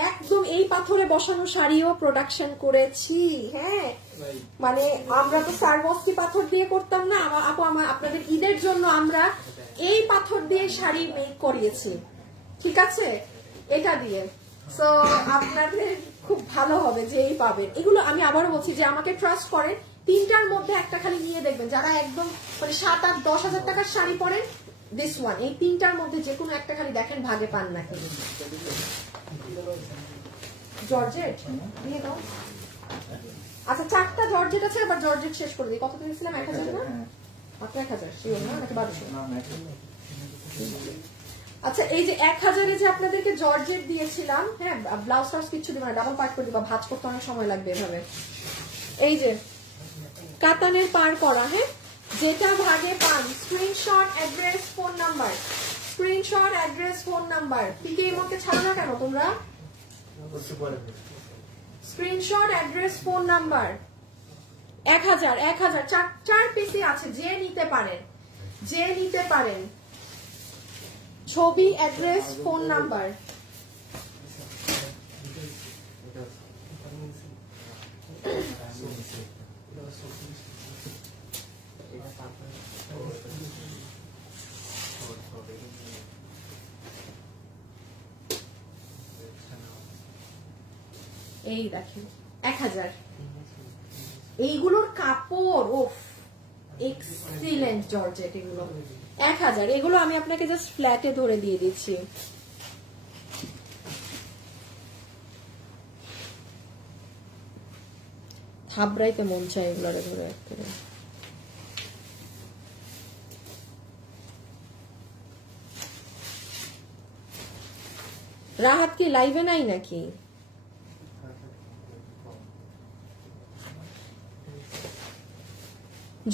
একদম এই পাথরে বসানো শাড়িও প্রোডাকশন করেছি, হ্যাঁ মানে আমরা তো সার্ভস্কি পাথর দিয়ে করতাম না আপু, আপনাদের ঈদের জন্য আমরা এই পাথর দিয়ে শাড়ি মেক করিয়েছি, ঠিক আছে এটা দিয়ে। সো আপনাদের খুব ভালো হবে যে এই পাবেন এগুলো। আমি আবারও বলছি যে আমাকে ট্রাস্ট করেন, 3টার মধ্যে একটা খালি নিয়ে দেখবেন, যারা একদম মানে 7-8-10 হাজার টাকার শাড়ি পরেন, দিস ওয়ান, এই 3টার মধ্যে যে কোনো একটা খালি দেখেন ভাগে পান নাকি। জর্জেট নিয়ে দাও, আচ্ছা 4টা জর্জেট আছে, আবার জর্জেট শেষ করে দিই। কত দিয়েছিলাম? 1000 না মাত্র 1000, শিওর না নাকি 1200? আচ্ছা এই যে 1000-এ যে আপনাদেরকে জর্জেট দিয়েছিলাম, হ্যাঁ ব্লাউজ টাউজ কিছু দিবে না, ডাবল পার্ট করে দিবা, ভাঁজ করতে অনেক সময় লাগবে এভাবে। এই যে কাতানের পার করা, হ্যাঁ যেটা ভাগে পান, screenshot, address, phone number, screenshot, address, phone number. পিকে এর মধ্যে ছাড়ো না কেন তোমরা? Screenshot, address, phone number. 1000 4 পিসি আছে, যে নিতে পারেন, যে নিতে পারেন। ছবি, অ্যাড্রেস, ফোন নাম্বার। এই দেখেন 1000। এইগুলোর কাপড় ওফ এক্সিলেন্ট জর্জেট, এগুলো 1000। এগুলো আমি আপনাকে জাস্ট ফ্ল্যাটে ধরে দিয়ে দিচ্ছি। থাবড়াইতে মন চায় এগুলোরে ধরে একেবারে। রাহাত কি লাইভে নাই নাকি?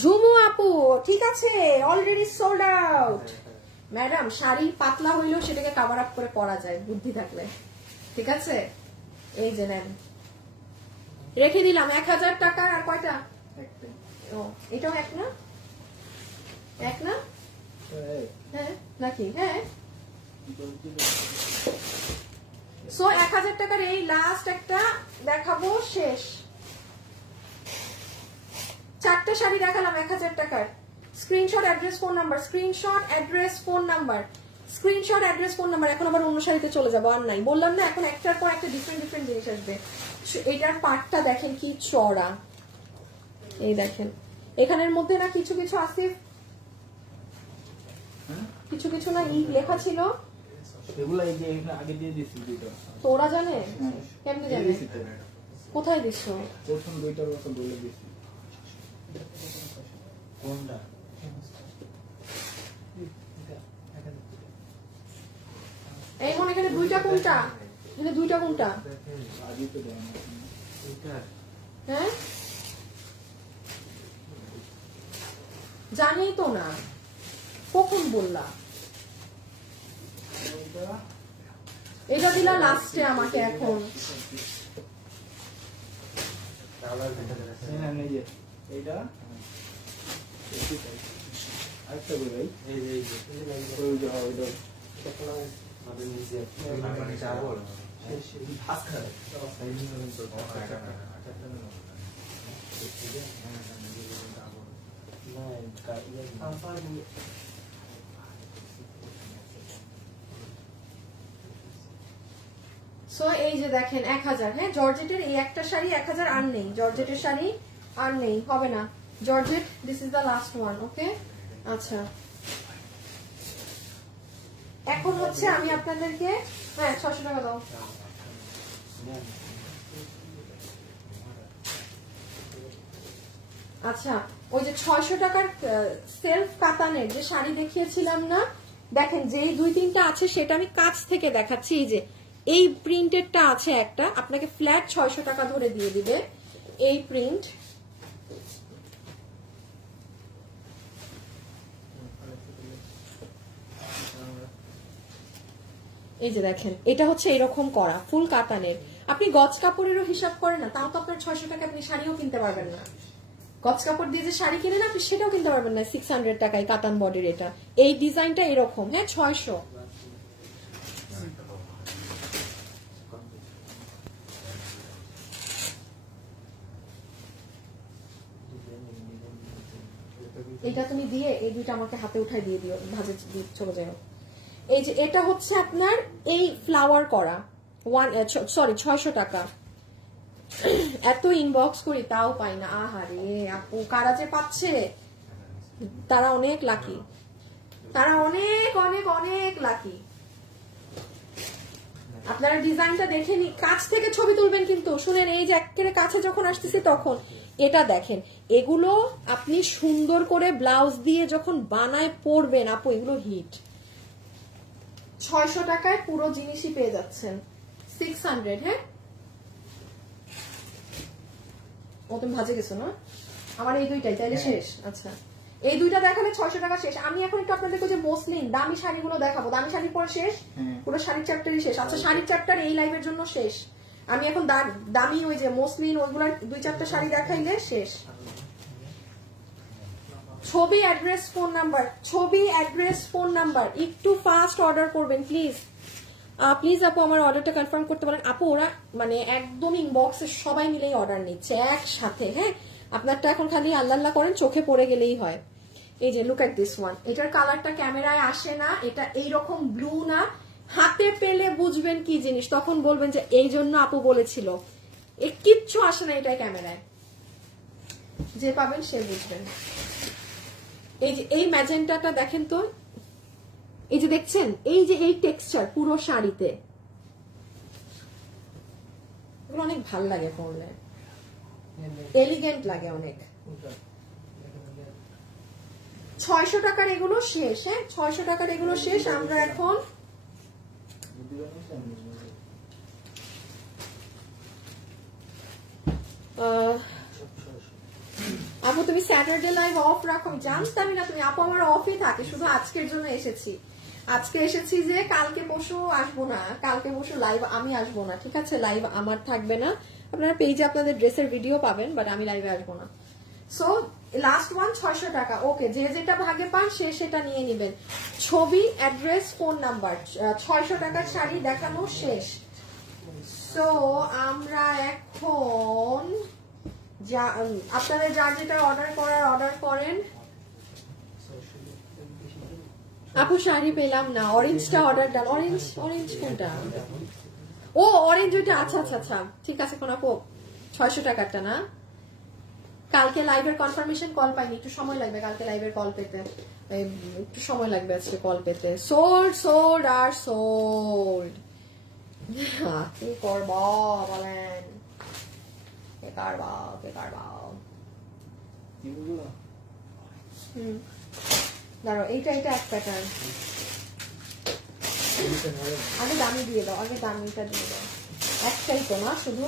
ঝুমু আপু ঠিক আছে, already sold out. Madam sari পাতলা হইলেও সেটাকে কভার আপ করে পরা যায় বুদ্ধি থাকলে, ঠিক আছে? এই যে নেন, রেখে দিলাম 1000 টাকার। আর কয়টা? ও এটাও এক না? এক না? হ্যাঁ নাকি? হ্যাঁ। সো 1000 টাকার এই লাস্ট একটা দেখাবো, শেষ। 4টা শাড়ি দেখালাম 1000 টাকার। Screenshot, address, phone number, screenshot, address, phone number, screenshot, address, phone number. এখন আবার অন্য শাড়িতে চলে যাবো, আর নাই বললাম না, এখন একটার পর একটা ডিফারেন্ট ডিফারেন্ট জিনিস আসবে। এটার পাটটা দেখেন কি চড়া, এই দেখেন। এখানের মধ্যে না কিছু কিছু আসিফ, কিছু কিছু না ই লেখা ছিল, এগুলা এই যে আগে দিয়ে দিছি দুইটা। তো ওরা জানে কেমনে জানে? কোথায় দিচ্ছ? প্রথম দুইটার কথা বলে দিছি। কোনটা? এখন এখানে দুইটা কোনটা? এখানে দুইটা কোনটা? আগে তো দেয় না। হ্যাঁ জানি তো না, কখন বললা? এটা দিলা লাস্টে আমাকে। এখন এইটা আরেকটা বই ভাই, এই যে ওই যে ওইটা আমাদের নিচে চাবল আজকে তাই নিয়ে তো সো এই যে দেখেন 1000। হ্যাঁ জর্জেটের এই একটা শাড়ি 1000, আর নেই জর্জেটের শাড়ি, আর নেই, হবে না georgette. This is the last one. Okay আচ্ছা, এখন হচ্ছে আমি আপনাদেরকে, হ্যাঁ 600 টাকা দাও। আচ্ছা ওই যে 600 টাকার সেলফ কাতানের যে শাড়ি দেখিয়েছিলাম না, দেখেন যেই 2-3টা আছে সেটা আমি কাছ থেকে দেখাচ্ছি। এই যে এই প্রিন্টেডটা আছে একটা, আপনাকে ফ্ল্যাট 600 টাকা ধরে দিয়ে দিবে এই প্রিন্ট। এই যে দেখেন এটা হচ্ছে এরকম করা ফুল কাতানের। আপনি গজ কাপড়েরও হিসাব করেন না, তাও তো আপনার 600 টাকা আপনি শাড়িও কিনতে পারবেন না। গজ কাপড় দিয়ে যে শাড়ি কিনেন আপনি সেটাও কিনতে পারবেন না 600 টাকায় কাতান বডির। এটা এই ডিজাইনটা এরকম, হ্যাঁ 600। এটা তুমি দিয়ে এই দুইটা আমাকে হাতে উঠাই দিয়ে দিও, ভাজে চলে যাও। এই যে এটা হচ্ছে আপনার এই ফ্লাওয়ার করা 600 টাকা। এত ইনবক্স করি তাও পাই না, আহারে আপু কারা যে পাচ্ছে তারা অনেক লাকি, তারা অনেক অনেক অনেক লাকি। আপনারা ডিজাইনটা দেখে নি, কাছ থেকে ছবি তুলবেন কিন্তু শুনেন, এই যে একেবারে কাছে যখন আসতেছি তখন এটা দেখেন। এগুলো আপনি সুন্দর করে ব্লাউজ দিয়ে যখন বানায় পরবেন আপু, এগুলো হিট। 600 টাকায় পুরো জিনিসই পেয়ে যাচ্ছেন। 600, হ্যাঁ ও তুমি ভাজে গেছো না? আমার এই দুইটাই তাইলে শেষ। আচ্ছা এই দুইটা দেখালে 600 টাকা শেষ। আমি এখন একটু আপনাদেরকে যে মসলিন দামি শাড়িগুলো দেখাবো, দামি শাড়ি পরে শেষ, পুরো শাড়ির চ্যাপ্টারই শেষ। আচ্ছা শাড়ির চ্যাপ্টার এই লাইভের জন্য শেষ। আমি এখন দামি ওই যে মসলিন ওইগুলোর 2-4টা শাড়ি দেখাইলে শেষ। ছবি, অ্যাড্রেস, ফোন নাম্বার, ছবি, অ্যাড্রেস, ফোন নাম্বার। একটু ফাস্ট অর্ডার করবেন প্লিজ। প্লিজ আপু আমার অর্ডারটা কনফার্ম করতে পারেন। আপু ওরা মানে একদম ইনবক্সে সবাই মিলেই অর্ডার নিচ্ছে একসাথে। হ্যাঁ আপনারটা এখন খালি আল্লাহ আল্লাহ করেন, চোখে পড়ে গেলেই হয়। এই যে লুক এট দিস ওয়ান, এটার কালারটা ক্যামেরায় আসে না, এটা এইরকম ব্লু না, হাতে পেলে বুঝবেন কি জিনিস, তখন বলবেন যে এই জন্য আপু বলেছিল। কিচ্ছু আসে না এটাই ক্যামেরায়, যে পাবেন সে বুঝবেন। এই যে এই ম্যাজেন্টাটা দেখেন তো, এই যে দেখছেন, এই যে এই টেক্সচার পুরো শাড়িতে, এগুলো অনেক ভাল লাগে পরলে, এলিগেন্ট লাগে অনেক। 600 টাকার এগুলো শেষ। হ্যাঁ 600 টাকার এগুলো শেষ। আমরা এখন আপু তুমি স্যাটারডে লাইভ অফ রাখো, জানতামই না তুমি। আপু আমার অফই থাকে, শুধু আজকের জন্য এসেছি। আজকে এসেছি যে কালকে পরশু আসবো না, কালকে পরশু লাইভ আমি আসবো না, ঠিক আছে? লাইভ আমার থাকবে না। আপনারা পেজে আপনাদের ড্রেসের ভিডিও পাবেন, বাট আমি লাইভে আসবো না। সো লাস্ট ওয়ান 600 টাকা। ওকে, যে যেটা ভাগে পান সে সেটা নিয়ে নেবেন। ছবি, অ্যাড্রেস, ফোন নাম্বার। 600 টাকার শাড়ি দেখানো শেষ। সো আমরা এখন আপনাদের যার যেটা অর্ডার করার অর্ডার করেন। আপু শাড়ি পেলাম না, অরেঞ্জটা অর্ডার ডান। অরেঞ্জ, অরেঞ্জ কোনটা? ও অরেঞ্জ ওইটা, আচ্ছা আচ্ছা আচ্ছা ঠিক আছে। কোন আপু 600 টাকারটা না? কালকে লাইভের কনফার্মেশন কল পাইনি, একটু সময় লাগবে কালকে লাইভের কল পেতে, একটু সময় লাগবে আজকে কল পেতে। Sold sold are sold. কি করবো বলেন, কে কারবা কে কারবা। দাঁড়াও, এইটা এটা এক প্যাটার্ন। আগে দামি দিয়ে দাও, আগে দামিটা দিয়ে দাও। একটাই তো না, শুধু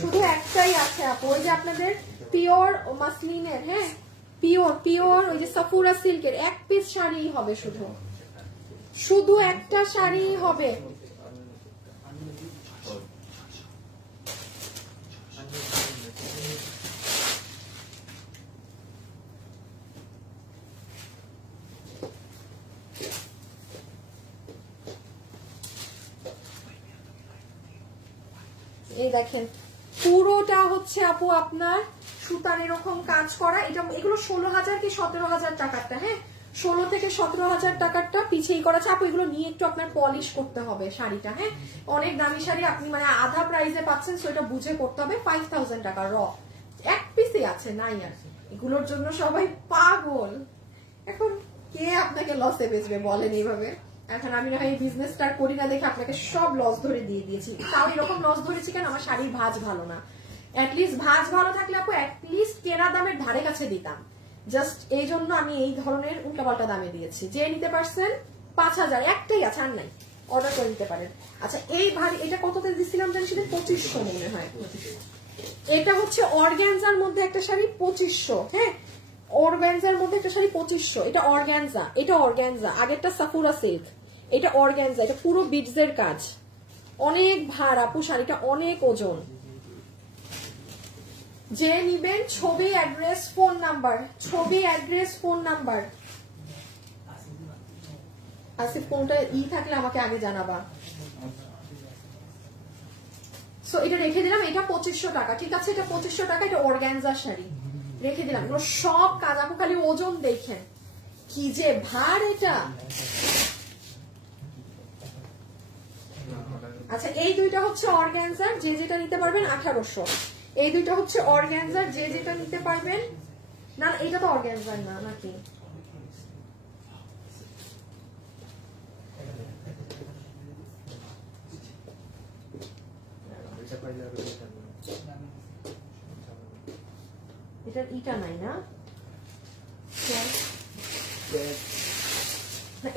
শুধু একটাই আছে আপু। ওই যে আপনাদের পিওর মাসলিনের, হ্যাঁ পিওর পিওর ওই যে সাফুরা সিল্কের এক পিস শাড়ি হবে, শুধু শুধু একটা শাড়ি হবে। এই দেখেন পুরোটা হচ্ছে আপু আপনার সুতার এরকম কাজ করা। এটা এগুলো 16,000 কি 17,000 টাকারটা, হ্যাঁ 16 থেকে 17,000 টাকারটা পিছিয়ে করা আছে আপু। এগুলো নিয়ে একটু আপনার পলিশ করতে হবে শাড়িটা, হ্যাঁ অনেক দামি শাড়ি আপনি মানে আধা প্রাইসে পাচ্ছেন, সেটা বুঝে করতে হবে। 5,000 টাকা র এক পিসে আছে, নাই আর। এগুলোর জন্য সবাই পাগল। এখন কে আপনাকে লসে বেচবে বলেন এইভাবে? এখন আমি না হয় বিজনেস স্টার্ট করি না দেখে আপনাকে সব লস ধরে দিয়ে দিয়েছি। তাও এরকম লস ধরেছি কেন? আমার শাড়ির ভাঁজ ভালো না। অ্যাটলিস্ট ভাঁজ ভালো থাকলে আপু অ্যাটলিস্ট কেনা দামের ধারে কাছে দিতাম। জাস্ট এই জন্য আমি এই ধরনের উল্টাপাল্টা দামে দিয়েছি। যে নিতে পারছেন 5,000 একটাই আছে, আর নাই, অর্ডার করে দিতে পারেন। আচ্ছা এই ভারী এটা কততে দিচ্ছিলাম জানি, সেটা 2500 মনে হয়। এটা হচ্ছে অর্গানজার মধ্যে একটা শাড়ি 2500, হ্যাঁ অর্গানজার মধ্যে একটা শাড়ি 2500। এটা অর্গানজা, এটা অর্গানজা। আগেরটা সাফুরা সিল্ক, এটা অর্গানজা। এটা পুরো বিটস এর কাজ, অনেক ভার আপু, শাড়িটা অনেক ওজন। যে নিবেন ছবি, অ্যাড্রেস, ফোন নাম্বার। ছবি, অ্যাড্রেস, ফোন নাম্বার। আসিফ কোনটা ই থাকলে আমাকে আগে জানাবা। সো এটা রেখে দিলাম, এটা 2500 টাকা, ঠিক আছে? এটা 2500 টাকা, এটা অর্গানজার শাড়ি রেখে দিলাম। এগুলো সব কাজ আপু, খালি ওজন দেখেন কি যে ভার এটা। আচ্ছা এই দুইটা হচ্ছে অর্গানজার, যে যেটা নিতে পারবেন 1800। এই দুইটা হচ্ছে অর্গানজার, যে যেটা নিতে পারবেন। না এটা তো অর্গানজার না, নাকি? এটার ইটা নাই না?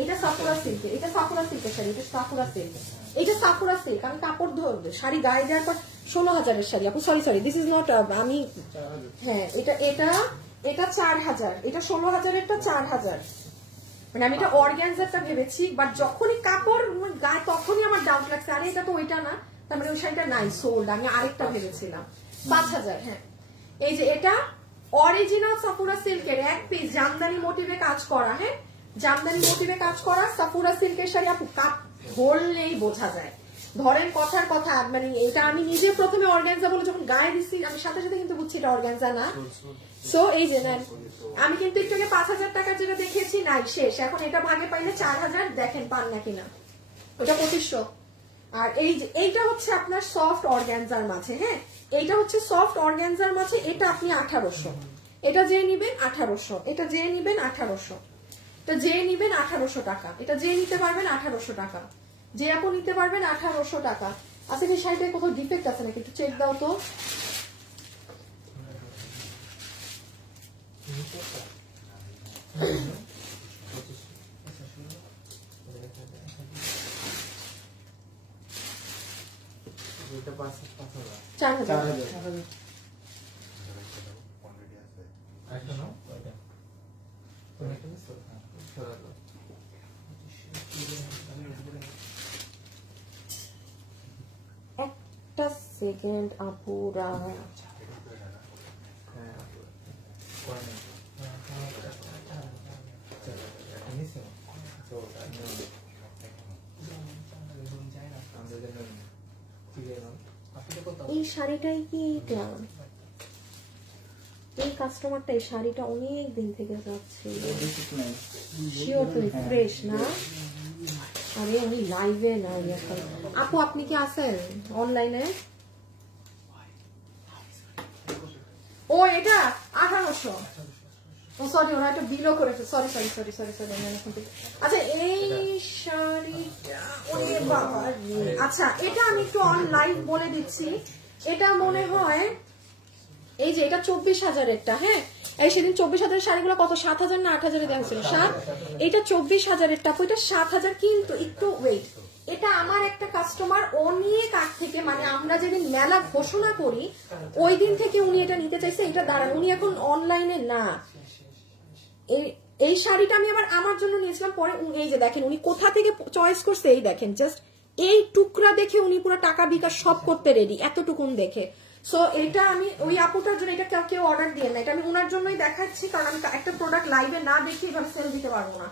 এটা সাফুরা সিল্কের, এটা সাফুরা সিল্কের শাড়ি, এটা সাফুরা সিল্ক, এটা সাফুরা সিল্ক। আমি কাপড় ধরবে শাড়ি গায়ে দেওয়ার পর 16,000-এর শাড়ি আপু। Sorry sorry, this is not, আমি হ্যাঁ এটা এটা এটা 4,000, এটা 16,000-এরটা 4,000। মানে আমি এটা অর্গানজারটা ভেবেছি, বাট যখনই কাপড় গায়ে তখনই আমার ডাউট লাগছে, আরে এটা তো ওইটা না, তার মানে ওই শাড়িটা নাই, সোল্ড। আমি আরেকটা ভেবেছিলাম 5,000। হ্যাঁ এই যে এটা অরিজিনাল সাফুরা সিল্কের এক পিস, জামদানি মোটিভে কাজ করা, হ্যাঁ জামদানি মোটিভে কাজ করা সাফুরা সিল্কের শাড়ি আপু। কাপ ধরলেই বোঝা যায়, ধরেন কথার কথা। মানে এটা আমি নিজে প্রথমে অর্গানজা বলে যখন গায়ে দিচ্ছি, আমি সাথে সাথে কিন্তু বুঝছি এটা অর্গানজা না। সো এই যে নেন, আমি কিন্তু একটু আগে 5,000 টাকা যেটা দেখিয়েছি নাই, শেষ। এখন এটা ভাগে পাইলে 4,000, দেখেন পান না কিনা। ওটা 2500, আর এইটা হচ্ছে আপনার সফট অর্গানজার মাঝে, হ্যাঁ এইটা হচ্ছে সফট অর্গানজার মাঝে, এটা আপনি 1800, এটা যে নিবেন 1800, এটা যে নিবেন 1800, এটা যে নিবেন 1800 টাকা, এটা যে নিতে পারবেন 1800 টাকা, যে আপু নিতে পারবেন 1800 টাকা। আচ্ছা এই শাড়িটায় কোথাও ডিফেক্ট আছে নাকি একটু চেক দাও তো। একটা সেকেন্ড আপুরা, এই শাড়িটাই কি এইটা, এই কাস্টমারটা এই শাড়িটা অনেক দিন থেকে যাচ্ছে, শিওর তুমি ফ্রেশ না? আরে উনি লাইভে নাই এখন। আপু আপনি কি আছেন অনলাইনে? ও এটা 1800, ও সরি ওরা একটা বিলও করেছে, sorry sorry sorry sorry sorry. আচ্ছা এই শাড়িটা ওরে বাবা, আচ্ছা এটা আমি একটু অনলাইন বলে দিচ্ছি, এটা মনে হয় এই যে এটা 24,000-এরটা, হ্যাঁ এই সেদিন 24,000 শাড়িগুলো কত 7,000 না 8,000-এ দেওয়া ছিল, 7, এটা 24,000-এরটা, এটা 7,000, কিন্তু একটু ওয়েট, এটা আমার একটা কাস্টমার অনেক আগ থেকে, মানে আমরা যেদিন মেলা ঘোষণা করি ওই দিন থেকে উনি এটা নিতে চাইছে, এটা দাঁড়ান উনি এখন অনলাইনে না। এই শাড়িটা আমি আবার আমার জন্য নিয়েছিলাম, পরে এই যে দেখেন উনি কোথা থেকে চয়েস করছে, এই দেখেন জাস্ট এই টুকরা দেখে উনি পুরো টাকা বিকাশ সব করতে রেডি, এতটুকুন দেখে। সো এটা আমি ওই আপুটার জন্য, এটা কেউ অর্ডার দিয়ে না, এটা আমি ওনার জন্যই দেখাচ্ছি, কারণ আমি একটা প্রোডাক্ট লাইভে না দেখে এভাবে সেল দিতে পারবো না।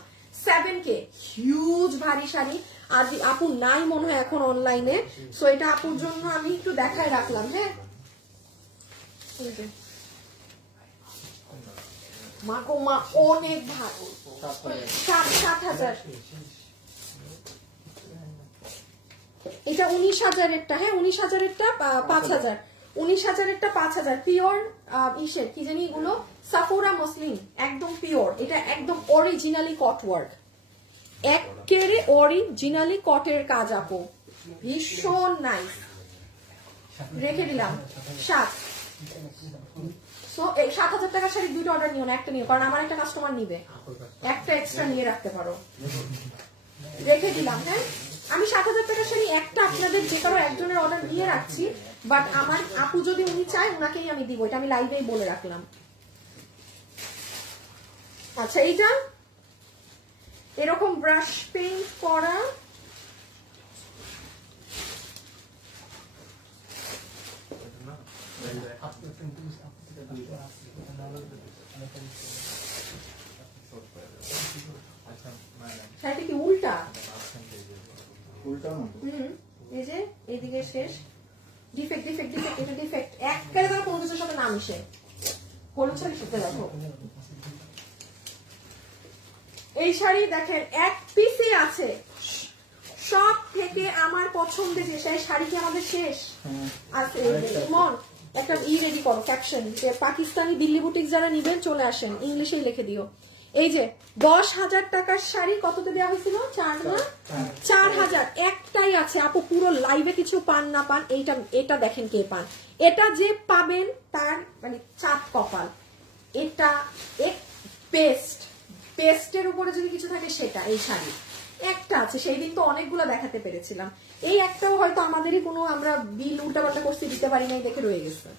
7K হিউজ ভারী শাড়ি, আর আপু নাই মনে হয় এখন অনলাইনে, সো এটা আপুর জন্য আমি একটু দেখায় রাখলাম। হ্যাঁ মা গো মা অনেক ভালো, 7,000, এটা 19,000-এরটা, হ্যাঁ 19,000-এরটা 5,000, 19,000-এরটা 5,000, পিওর ইসের কি জানি এগুলো, সাফোরা মসলিন, একদম পিওর, এটা একদম অরিজিনালি কট ওয়ার্ক, একেবারে অরিজিনালি কটের কাজ আপু, ভীষণ নাইস। রেখে দিলাম 7, সো এই 7,000 টাকার শাড়ি দুইটা অর্ডার নিও না, একটা নিও, কারণ আমার একটা কাস্টমার নিবে, একটা এক্সট্রা নিয়ে রাখতে পারো। রেখে দিলাম, হ্যাঁ আমি 7,000 টাকার শাড়ি একটা আপনাদের যে কারো একজনের অর্ডার নিয়ে রাখছি, বাট আমার আপু যদি উনি চায় ওনাকেই আমি দিব, এটা আমি লাইভেই বলে রাখলাম। আচ্ছা এইটা এরকম ব্রাশ পেইন্ট করা, শাড়িটা কি উল্টা? এই যে এইদিকে শেষ, ডিফেক্ট ডিফেক্ট ডিফেক্ট, এটা ডিফেক্ট, একবারে ধরো কোনো কিছুর সাথে না মিশে, হলুদ শাড়ি সাথে দেখো। এই শাড়ি দেখেন এক পিসে আছে, সব থেকে আমার পছন্দের যে শাড়ি কি আমাদের শেষ আছে। ইমন একটা রেডি করো ক্যাপশন, যে পাকিস্তানি দিল্লি বুটিক যারা নিবেন চলে আসেন, ইংলিশেই লিখে দিও। এই যে 10,000 টাকার শাড়ি কততে দেওয়া হয়েছিল, 4,000, একটাই আছে আপু, পুরো লাইভে কিছু পান না পান, এটা দেখেন কে পান, এটা যে পাবেন তার মানে চাঁদ কপাল, এটা এক পেস্টের উপরে যদি কিছু থাকে সেটা, এই শাড়ি একটা আছে, সেই দিন তো অনেকগুলো দেখাতে পেরেছিলাম, এই একটাও হয়তো আমাদেরই কোনো আমরা বিল উল্টাপাল্টা করতে দিতে পারি নাই দেখে রয়ে গেছে।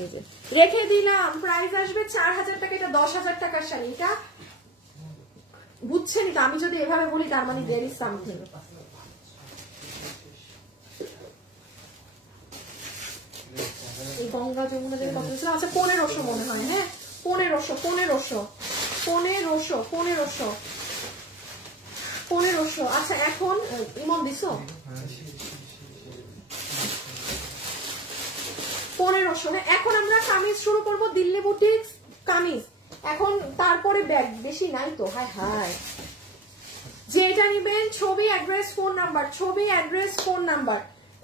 এই যে রেখে দিলাম, প্রাইস আসবে 4,000 টাকা, এটা 10,000 টাকার শাড়ি, এটা বুঝছেন তো, আমি যদি এভাবে বলি তার মানে দেয়ার ইজ সামথিং। এই গঙ্গা যমুনা যদি কত ছিল, আচ্ছা 1500 মনে হয়, হ্যাঁ 1500। আচ্ছা এখন ইমন দিছো 1500, হ্যাঁ এখন আমরা কামিজ শুরু করবো, দিল্লি বুটিক কামিজ, এখন তারপরে ব্যাগ বেশি নাই তো, হায় হায় যেটা নিবেন ছবি অ্যাড্রেস ফোন নাম্বার, ছবি অ্যাড্রেস ফোন নাম্বার,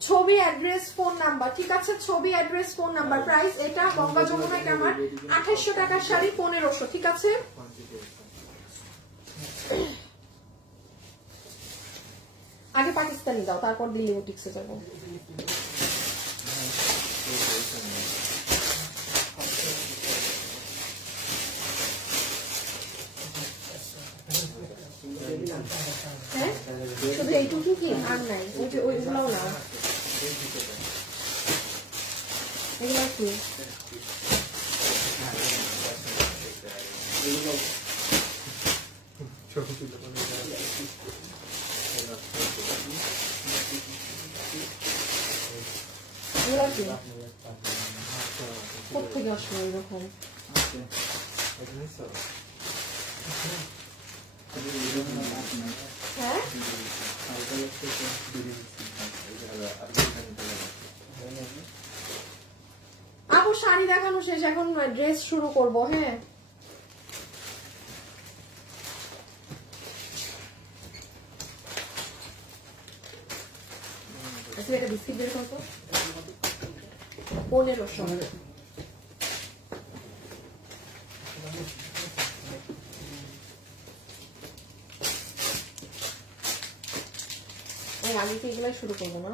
ছবি অ্যাড্রেস ফোন নাম্বার, ঠিক আছে? ছবি অ্যাড্রেস ফোন নাম্বার। প্রাইস এটা গঙ্গা যমুনা এটা আমার 2800 টাকার শাড়ি 1500, ঠিক আছে? আগে পাকিস্তানি দাও, তারপর দিল্লি বুটিক্সে যাবো। হ্যাঁ শুধু এইটুকু কি আর নাই? ওই যে ওইগুলোও না, এগুলো কি? কোথেকে আসলো এরকম? হ্যাঁ আপু শাড়ি দেখানো শেষ, এখন ড্রেস শুরু করবো। হ্যাঁ একটা বিস্কিট বের করতো 1500। আগে তো এগুলাই শুরু করবো না?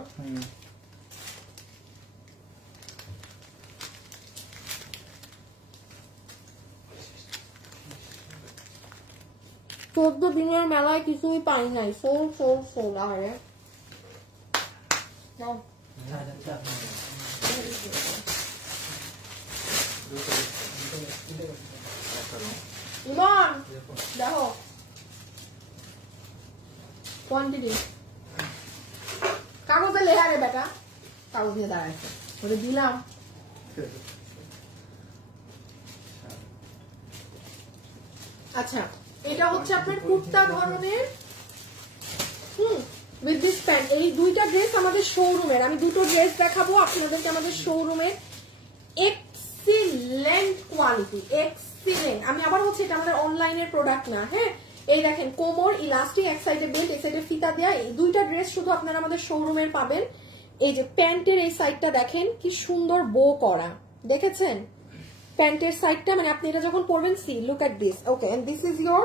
14 দিনের মেলায় কিছুই পাই নাই, সোল সোল সোল। আরে ইমন দেখো কোয়ান্টিটি কাগজে লেখা রে বেটা, কাগজ নিয়ে দাঁড়াইছে ওটা দিলাম। আচ্ছা এটা হচ্ছে আপনার কুর্তা ধরনের উইথ দিস প্যান্ট। এই দুইটা ড্রেস আমাদের শোরুমের, আমি দুটো ড্রেস দেখাবো আপনাদেরকে আমাদের শোরুমের। Excellent quality, excellent. আমি আবার বলছি এটা আমাদের অনলাইনের প্রোডাক্ট না। হ্যাঁ এই দেখেন কোমর ইলাস্টিক, এক সাইডে বেল্ট, এক সাইডে ফিতা দেয়া। এই দুইটা ড্রেস শুধু আপনারা আমাদের শোরুমের পাবেন। এই যে প্যান্টের এই সাইডটা দেখেন কি সুন্দর বো করা, দেখেছেন প্যান্টের সাইডটা? মানে আপনি এটা যখন পরবেন, see look at this. Okay and this is your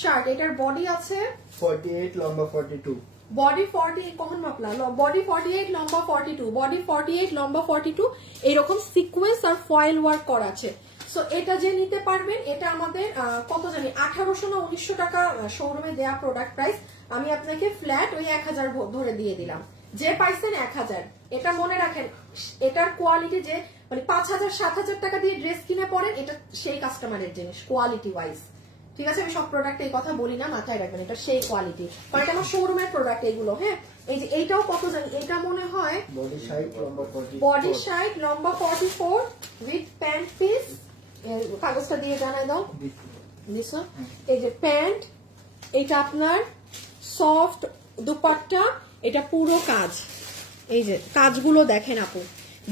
shirt. এটার বডি আছে 48, লম্বা 42, বডি 48 কখন মাপলা? বডি 48 লম্বা 42, বডি 48 লম্বা 42। এইরকম সিকোয়েন্স আর ফয়েল ওয়ার্ক করা আছে। সো এটা যে নিতে পারবেন, এটা আমাদের কত জানি 1800 না 1900 টাকা শোরুমে দেয়া প্রোডাক্ট প্রাইস। আমি আপনাকে ফ্ল্যাট ওই 1000 ধরে দিয়ে দিলাম, যে পাইছেন 1000। এটা মনে রাখেন, এটার কোয়ালিটি যে মানে 5000 7000 টাকা দিয়ে ড্রেস কিনে পড়েন, এটা সেই কাস্টমারের জিনিস কোয়ালিটি ওয়াইজ, ঠিক আছে? আমি সব প্রোডাক্ট এই কথা বলি না, মাথায় রাখবেন এটা সেই কোয়ালিটি, কারণ এটা আমার শোরুমের প্রোডাক্ট এগুলো। হ্যাঁ এই যে এইটাও কত জানি, এটা মনে হয় বডি 60, লম্বা 44, বডি 60 লম্বা 44 উইথ প্যান্ট পিস। কাগজটা দিয়ে জানাই দাও দিস। এই যে প্যান্ট, এটা আপনার সফট দুপাট্টা, এটা পুরো কাজ। এই যে কাজগুলো দেখেন আপু,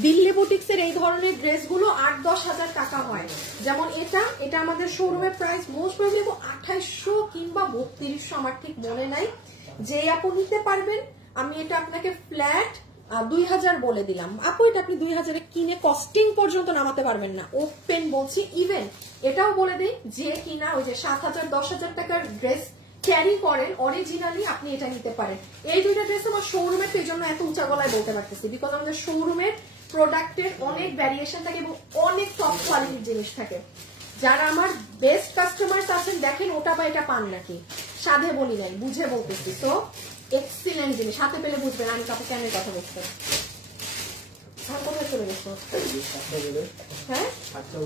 দিল্লি বুটিক্সের এই ধরনের ড্রেসগুলো 8-10 হাজার টাকা হয়। যেমন এটা এটা আমাদের শোরুমের প্রাইস মোস্ট প্রবলি 2800 কিংবা 3200, আমার ঠিক মনে নাই। যে আপু নিতে পারবেন, আমি এটা আপনাকে ফ্ল্যাট 2000 বলে দিলাম। আপু এটা আপনি 2000 কিনে কস্টিং পর্যন্ত নামাতে পারবেন না, ওপেন বলছি। ইভেন এটাও বলে দিই, যে কিনা ওই যে 7000-10,000 টাকার ড্রেস ক্যারি করেন অরিজিনালি, আপনি এটা নিতে পারেন। এই দুইটা ড্রেস আমার শোরুমের, এই জন্য এত উঁচা গলায় বলতে পারতেছি, বিকজ আমাদের শোরুমের প্রোডাক্টের অনেক ভ্যারিয়েশন থাকে এবং অনেক টপ কোয়ালিটির জিনিস থাকে। যারা আমার বেস্ট কাস্টমার্স আছেন, দেখেন ওটা বা এটা পান নাকি, সাধে বলি নাই, বুঝে বলতেছি। তো এক্সিলেন্ট জিনিস, হাতে পেলে বুঝবেন আমি কাপড় কেন কথা বলতে। কোথায় চলে গেছো? হ্যাঁ আচ্ছা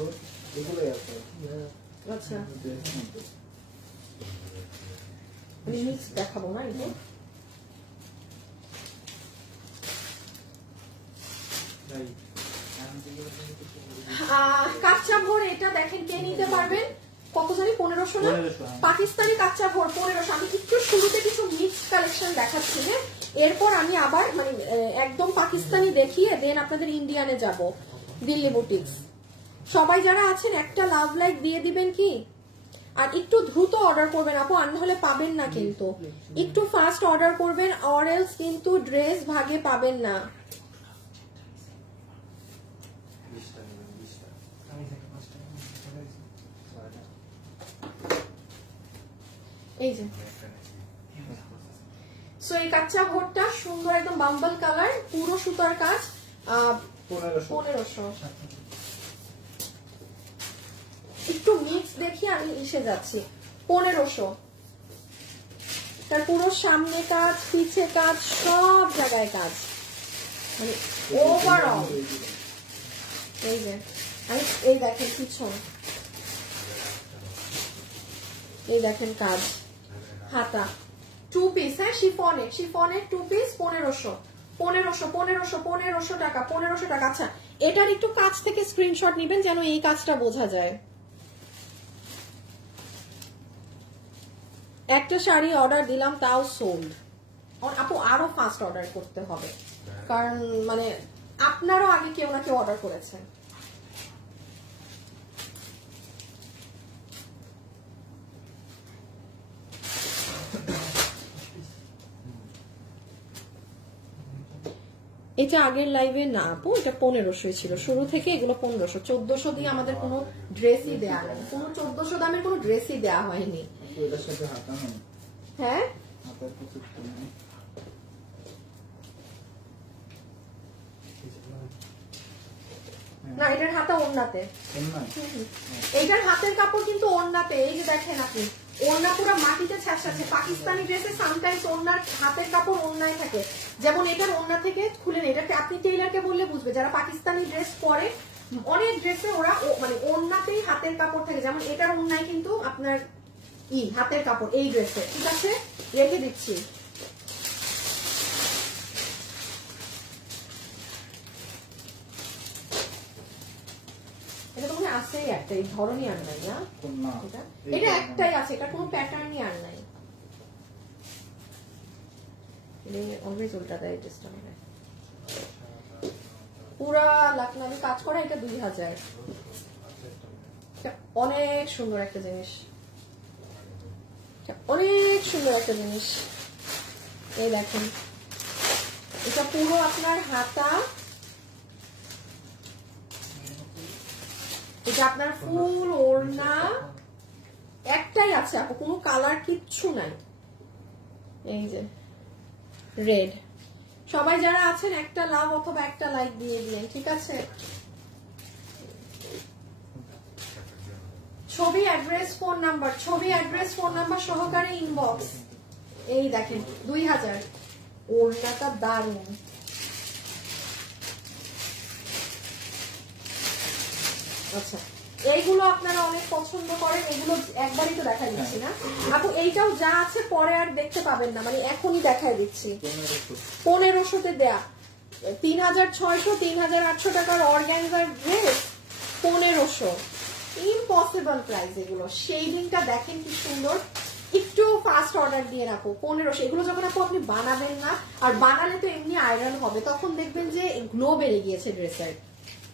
মিক্স দেখাবো না এটা। কাঁচা ভোর এটা দেখেন কে নিতে পারবেন, কত জানি 1500 না? পাকিস্তানি কাঁচা ভোর 1500। আমি একটু শুরুতে কিছু মিক্স কালেকশন দেখাচ্ছি, হ্যাঁ এরপর আমি আবার মানে একদম পাকিস্তানি দেখিয়ে দেন আপনাদের ইন্ডিয়ানে যাব। দিল্লি বুটিক্স সবাই যারা আছেন একটা লাভ লাইক দিয়ে দিবেন কি? আর একটু দ্রুত অর্ডার করবেন আপু, আর নাহলে পাবেন না কিন্তু। একটু ফাস্ট অর্ডার করবেন, অর এলস কিন্তু ড্রেস ভাগে পাবেন না। এই যে সো এই কাঁচা ঘোরটা সুন্দর একদম বাম্বল কালার, পুরো সুতার কাজ, 1500। একটু মিক্স দেখি আমি এসে যাচ্ছি, 1500। তার পুরো সামনে কাজ, পিছে কাজ, সব জায়গায় কাজ, মানে ওভারঅল। এই যে আমি এই দেখেন পিছন, এই দেখেন কাজ, হাতা, 2 পিস, হ্যাঁ শিফনের 2 পিস 1500 টাকা, 1500 টাকা। আচ্ছা এটার একটু কাছ থেকে স্ক্রিনশট নেবেন যেন এই কাজটা বোঝা যায়। একটা শাড়ি অর্ডার দিলাম তাও সোল্ড। আপু আরো ফাস্ট অর্ডার করতে হবে, কারণ মানে আপনারও আগে কেউ না কেউ অর্ডার করেছেন। এটা আগের লাইভে না আপু, এটা 1500 ছিল শুরু থেকে, এগুলো 1500। 1400 দিয়ে আমাদের কোনো ড্রেসই দেয়া নেই, কোনো 1400 দামের কোনো ড্রেসই দেয়া হয়নি। হ্যাঁ না, এটার হাতা ওড়নাতে, এইটার হাতের কাপড় কিন্তু ওড়নাতে। এই যে দেখেন আপনি, ওড়না পুরো মাটিতে ছাড়ছে। পাকিস্তানি ড্রেসে সামটাইমস ওড়নার হাতের কাপড় ওড়নায় থাকে, যেমন এটার ওড়না থেকে খুলে নেই। এটা আপনি টেইলারকে বললে বুঝবে, যারা পাকিস্তানি ড্রেস পরে অনেক ড্রেসে ওরা মানে ওড়নাতেই হাতের কাপড় থাকে, যেমন এটার ওড়নায় কিন্তু আপনার হাতের কাপড় এই ড্রেসে। ঠিক আছে, রেখে দিচ্ছি। এটা তো মনে আছে একটাই ধরনই আর নাই না, এটা একটাই আছে, এটা কোনো প্যাটার্নই আর নাই। অলওয়েজ উল্টা দেয় ড্রেসটা, মানে পুরা লাখনামি কাজ করা। এটা 2000। অনেক সুন্দর একটা জিনিস, অনেক সুন্দর একটা জিনিস। এই দেখেন এটা পুরো আপনার হাতা, এটা আপনার ফুল ওড়না, একটাই আছে আপু, কোনো কালার কিচ্ছু নাই। এই যে রেড, সবাই যারা আছেন একটা লাভ অথবা একটা লাইক দিয়ে দিলেন, ঠিক আছে। ছবি অ্যাড্রেস ফোন নাম্বার, ছবি অ্যাড্রেস ফোন নাম্বার সহকারে ইনবক্স। এই দেখেন 2000, ওড়নাটা দারুণ। আচ্ছা এইগুলো আপনারা অনেক পছন্দ করেন, এগুলো একবারই তো দেখা দিচ্ছি না আপু। এইটাও যা আছে পরে আর দেখতে পাবেন না, মানে এখনই দেখাই দিচ্ছি। 1500-তে দেয়া 3600 3800 টাকার অর্গানজার ড্রেস 1500, ইম্পসিবল প্রাইস এগুলো। শেডিংটা দেখেন কি সুন্দর, একটু ফাস্ট অর্ডার দিয়ে রাখো 1500। এগুলো যখন আপনি বানাবেন না, আর বানালে তো এমনি আয়রন হবে, তখন দেখবেন যে গ্লো বেড়ে গিয়েছে ড্রেসের।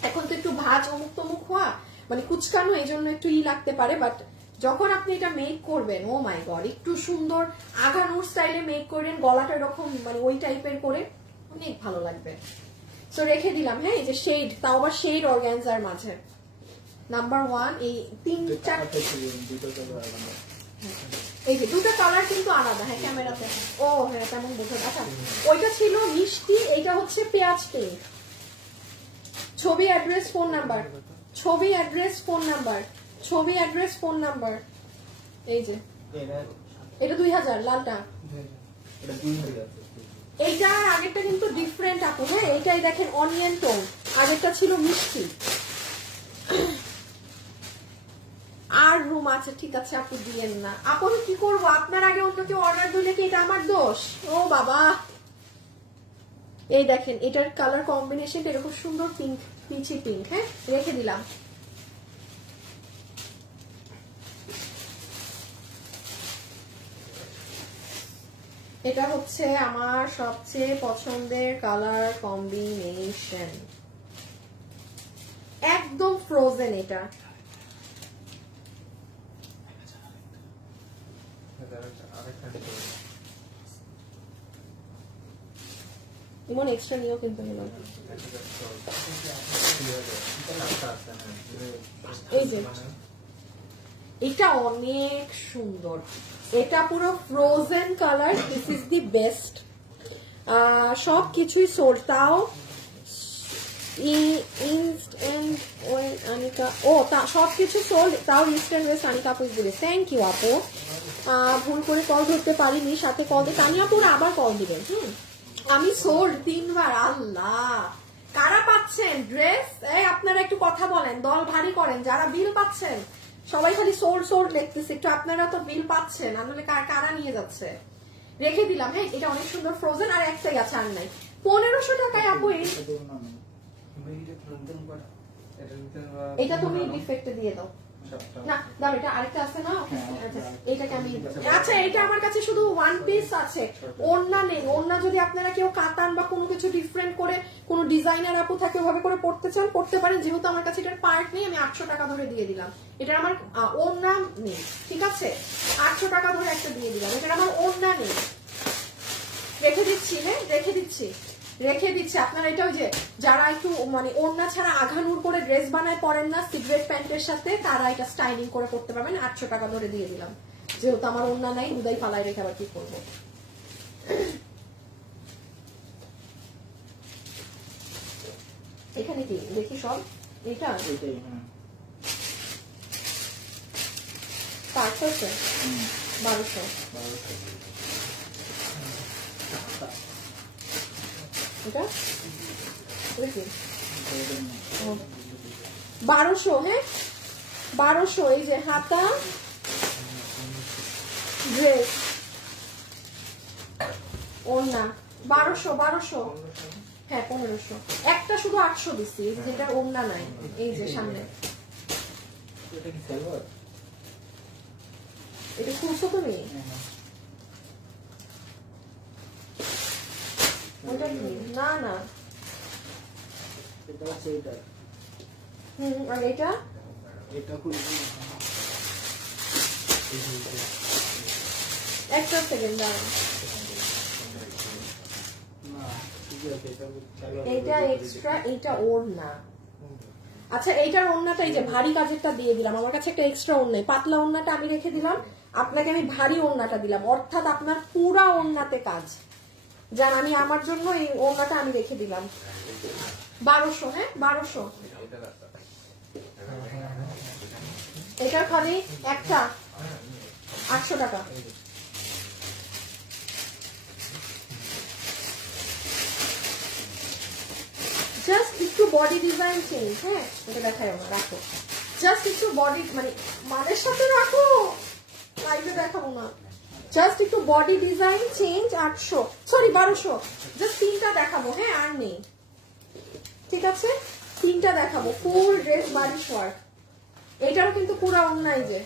এখন তো একটু ভাঁজ অমুক তমুক হওয়া, মানে কুচকানো, এই জন্য একটু লাগতে পারে, বাট যখন আপনি এটা মেক করবেন, ও মাই গড, একটু সুন্দর আগানুর স্টাইলে মেক করেন, গলাটা এরকম মানে ওই টাইপের করে, অনেক ভালো লাগবে। তো রেখে দিলাম। হ্যাঁ, এই যে শেড, তাও আবার শেড অর্গানজার মাঝে নাম্বার 1। এই 3-4 এই যে দুটো কালার কিন্তু আলাদা। হ্যাঁ ক্যামেরাতে, ও হ্যাঁ তেমন বোঝা। আচ্ছা ওইটা ছিল মিষ্টি, এইটা হচ্ছে পেঁয়াজ পিঙ্ক। ছবি অ্যাড্রেস ফোন নাম্বার, ছবি অ্যাড্রেস ফোন নাম্বার, ছবি অ্যাড্রেস ফোন নাম্বার। এই যে এটা 2000 লালটা, এইটা আগেরটা কিন্তু ডিফারেন্ট আপু। হ্যাঁ এইটাই দেখেন অনিয়ন টোন, আগেরটা ছিল মিষ্টি। আর রুম আছে, ঠিক আছে আপু দিয়েন না। আপু কি করবো, আপনার আগে অন্য কেউ অর্ডার দিলে কি এটা আমার দোষ? ও বাবা, এই দেখেন এটার কালার কম্বিনেশনটা এরকম সুন্দর, পিঙ্ক, পিচি পিঙ্ক। হ্যাঁ রেখে দিলাম। এটা হচ্ছে আমার সবচেয়ে পছন্দের কালার কম্বিনেশন, একদম ফ্রোজেন। এটা ইমন এক্সট্রা নিও কিন্তু নিলাম। এই যে এটা অনেক সুন্দর, এটা পুরো frozen colour, this is the best. সব কিছুই সোল্ড, তাও সবকিছু সোল্ড, তাও ইনস্ট্যান্ট ওয়েস্ট আনিকা আপু দিবে। থ্যাংক ইউ আপু, ভুল করে কল ধরতে পারিনি, সাথে কল দিয়ে তানিয়া আপু আবার কল দিবেন। আমি সোল্ড 3 বার। আল্লাহ, কারা পাচ্ছেন ড্রেস? আপনারা একটু কথা বলেন, দল ভারী করেন। যারা বিল পাচ্ছেন সবাই খালি সোল্ড সোল্ড দেখতেছে, একটু আপনারা তো বিল পাচ্ছেন, আসলে কারা নিয়ে যাচ্ছে? রেখে দিলাম। হ্যাঁ, এটা অনেক সুন্দর ফ্রোজেন, আর একটাই আছে, আর নাই। 1500 টাকায় আপু। এটা তুমি ডিফেক্টে দিয়ে দাও না, দাও। এটা আরেকটা আছে না, এইটাকে আমি, আচ্ছা এটা আমার কাছে শুধু ওয়ান পিস আছে, ওড়না নেই। ওড়না যদি আপনারা কেউ কাতান বা কোনো কিছু ডিফারেন্ট করে কোনো ডিজাইনার আপু থাকে ওভাবে করে পড়তে চান, পড়তে পারেন। যেহেতু আমার কাছে এটার পার্ট নেই, আমি 800 টাকা ধরে দিয়ে দিলাম। এটা আমার ওড়না নেই, ঠিক আছে? 800 টাকা ধরে একটা দিয়ে দিলাম। এটা আমার ওড়না নেই, রেখে দিচ্ছি। হ্যাঁ, রেখে দিচ্ছে। আপনারা এটাও যে যারা একটু মানে ওড়না ছাড়া আঘানুর করে ড্রেস বানায় পরেন না সিগারেট প্যান্টের সাথে, তারা এটা স্টাইলিং করে করতে পারবেন। 800 টাকা ধরে দিয়ে দিলাম, যেহেতু আমার ওড়না নাই, দুদাই ফালায় রেখে আবার কি করবো। এখানে কি দেখি সব, এটা পাঁচ হচ্ছে 1200। এটা 1200। হ্যাঁ 1200। এই যে হাতা ড্রেস ওড়না 1200। হ্যাঁ 1500। একটা শুধু 800 দিচ্ছি, যেটা ওড়না নাই। এই যে সামনে এটা খুলছো তুমি? ওটা কি? না না, আর এটা একটা সেকেন্ড দাঁড়ান, এইটা এক্সট্রা, এইটা ওড়না। আচ্ছা এইটার ওড়নাটা এই যে ভারী কাজেরটা দিয়ে দিলাম। আমার কাছে একটা এক্সট্রা ওড়না, পাতলা ওড়নাটা আমি রেখে দিলাম, আপনাকে আমি ভারী ওড়নাটা দিলাম, অর্থাৎ আপনার পুরা ওড়নাতে কাজ। যান, আমি আমার জন্য এই ওড়নাটা আমি রেখে দিলাম 1200। হ্যাঁ 1200। এটার খালি একটা 800 টাকা। জাস্ট একটু বডি ডিজাইন চেঞ্জ। হ্যাঁ এটা দেখাই আমার, রাখো। জাস্ট একটু বডি মানে মানের সাথে রাখো, লাইভে দেখাবো না। জাস্ট একটু body design change 800, sorry 1200। Just 3টা দেখাবো। হ্যাঁ আর নেই, ঠিক আছে? 3টা দেখাবো, ফুল ড্রেস বাড়ি শর্ট। এটারও কিন্তু পুরো অন্যায় যে।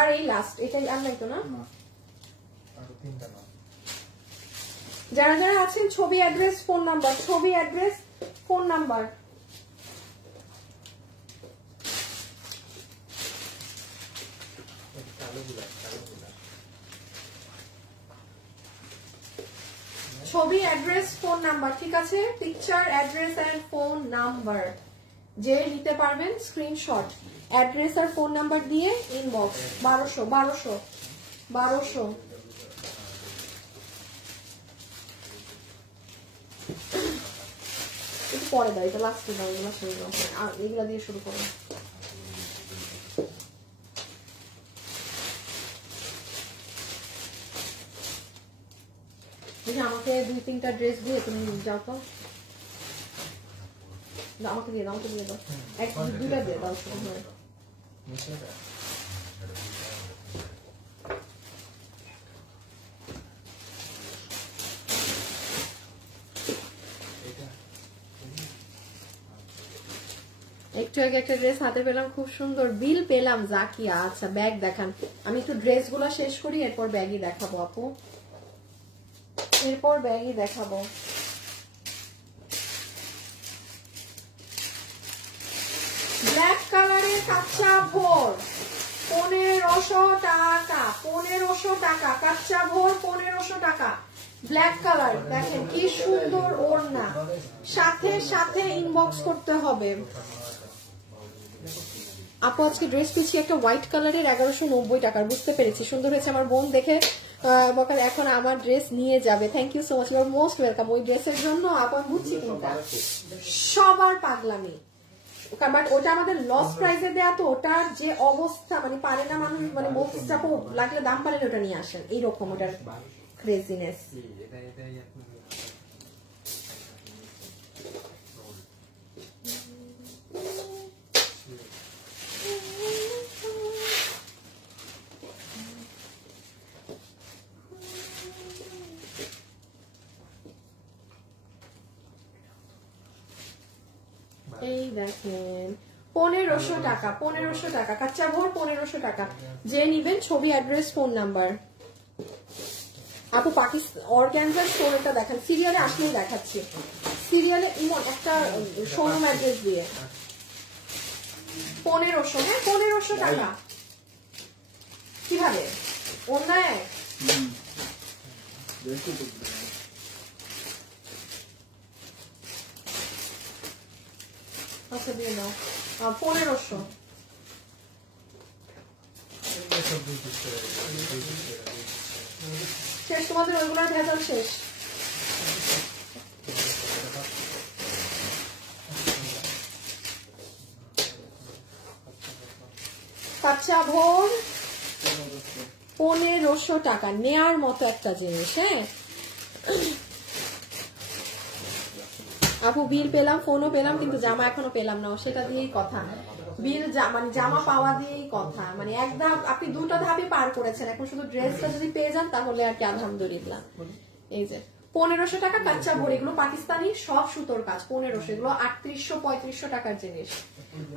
আর এই লাস্ট, এটাই আর নাই তো না? যারা যারা আছেন ছবি, অ্যাড্রেস, ফোন নাম্বার, ছবি, অ্যাড্রেস, ফোন নাম্বার। ছবি, অ্যাড্রেস, ফোন নাম্বার, ঠিক আছে? Picture, address and phone number যে নিতে পারবেন, স্ক্রিনশট, অ্যাড্রেস আর ফোন নাম্বার দিয়ে ইনবক্স। 1200। একটু পরে দাও, এটা লাস্টে দাও, এগুলো শুরু দাও, আর এগুলো দিয়ে শুরু করো। আমাকে 2-3টা ড্রেস দিয়ে তুমি যাও তো, আমাকে দিয়ে দাও, আমাকে দিয়ে দাও, 1-2টা দিয়ে দাও শুধু। একটু আগে একটা ড্রেস হাতে পেলাম, খুব সুন্দর, বিল পেলাম। জাকিয়া, আচ্ছা ব্যাগ দেখান। আমি একটু ড্রেস গুলা শেষ করি, এরপর ব্যাগই দেখাবো আপু, এরপর ব্যাগই দেখাবো। ব্ল্যাক কালারের কাচ্চা ভোর 1500 টাকা, 1500 টাকা কাচ্চা ভোর, 1500 টাকা। ব্ল্যাক কালার দেখেন কি সুন্দর ওড়না, সাথে সাথে ইনবক্স করতে হবে। আপু আজকে ড্রেস পেয়েছি একটা হোয়াইট কালারের 1190 টাকার, বুঝতে পেরেছি, সুন্দর হয়েছে। আমার বোন দেখে বকার এখন আমার ড্রেস নিয়ে যাবে। Thank you so much, you are most welcome. ওই ড্রেসের জন্য আপু আমি বুঝছি কোনটা সবার পাগলামি, বাট ওটা আমাদের লস প্রাইসে দেয়া, তো ওটার যে অবস্থা মানে পারে না মানুষ, মানে বলছে আপু লাগলে দাম পারেন ওটা নিয়ে আসেন, এইরকম ওটার ক্রেজিনেস। এই দেখেন 1500 টাকা, 1500 টাকা কাচ্চা ভোর, 1500 টাকা। যে নিবেন ছবি, অ্যাড্রেস, ফোন নাম্বার। আপু পাকিস্তান অর্গানজার স্টোরটা দেখান, সিরিয়ালে আসলেই দেখাচ্ছি। সিরিয়ালে ইমন একটা শোরুম অ্যাড্রেস দিয়ে 1500, হ্যাঁ 1500 টাকা। কিভাবে অন্যায় আচ্ছা দিয়ে নাও 1500। শেষ তোমাদের ওইগুলোর ভেতর শেষ। কাচ্চা ভোর 1500 টাকা, নেয়ার মতো একটা জিনিস। হ্যাঁ আপু বিল পেলাম, ফোনও পেলাম, কিন্তু জামা এখনো পেলাম না, সেটা দিয়েই কথা। বিল মানে জামা পাওয়া দিয়েই কথা, মানে এক ধাপ আপনি দুটো ধাপই পার করেছেন, এখন শুধু ড্রেসটা যদি পেয়ে যান তাহলে আর কি আলহামদুলিল্লাহ। এই যে 1500 টাকা কাচ্চা ভোর, এগুলো পাকিস্তানি সব সুতোর কাজ, 1500, এগুলো 3800-3500 টাকার জিনিস।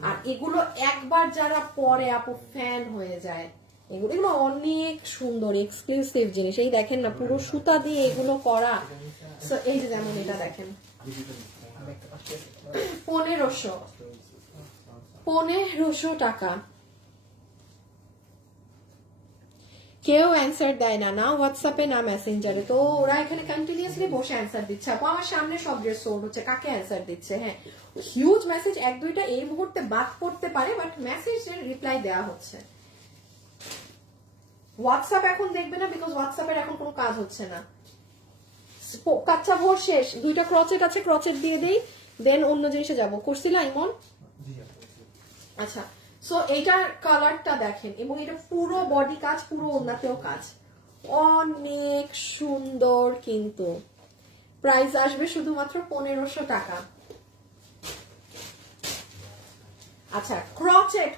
আর এগুলো একবার যারা পরে আপু ফ্যান হয়ে যায়, এগুলো অনেক সুন্দর এক্সক্লুসিভ জিনিস। এই দেখেন না পুরো সুতা দিয়ে এগুলো করা। এই যে যেমন এটা দেখেন 1500 টাকা। কেউ অ্যান্সার দেয় না, না হোয়াটসঅ্যাপে না মেসেঞ্জারে, তো ওরা এখানে কন্টিনিউয়াসলি বসে অ্যান্সার দিচ্ছে। আপু আমার সামনে সব ড্রেস সোল্ড হচ্ছে, কাকে অ্যান্সার দিচ্ছে? হ্যাঁ হিউজ মেসেজ, এক দুইটা এই মুহূর্তে বাদ পড়তে পারে, বাট মেসেজের রিপ্লাই দেওয়া হচ্ছে। হোয়াটসঅ্যাপ এখন দেখবে না, বিকজ হোয়াটসঅ্যাপের এখন কোনো কাজ হচ্ছে না। কাচ্চা ভোর শেষ, দুইটা ক্রচেট আছে, ক্রচেট দিয়ে দেই, দেন অন্য জিনিসে যাবো। করছিলা ইমন? আচ্ছা, সো এইটার কালারটা দেখেন, এবং এটা পুরো বডি কাজ, পুরো ওড়নাতেও কাজ, অনেক সুন্দর। কিন্তু প্রাইস আসবে শুধুমাত্র 1500 টাকা। আচ্ছা ক্রচেট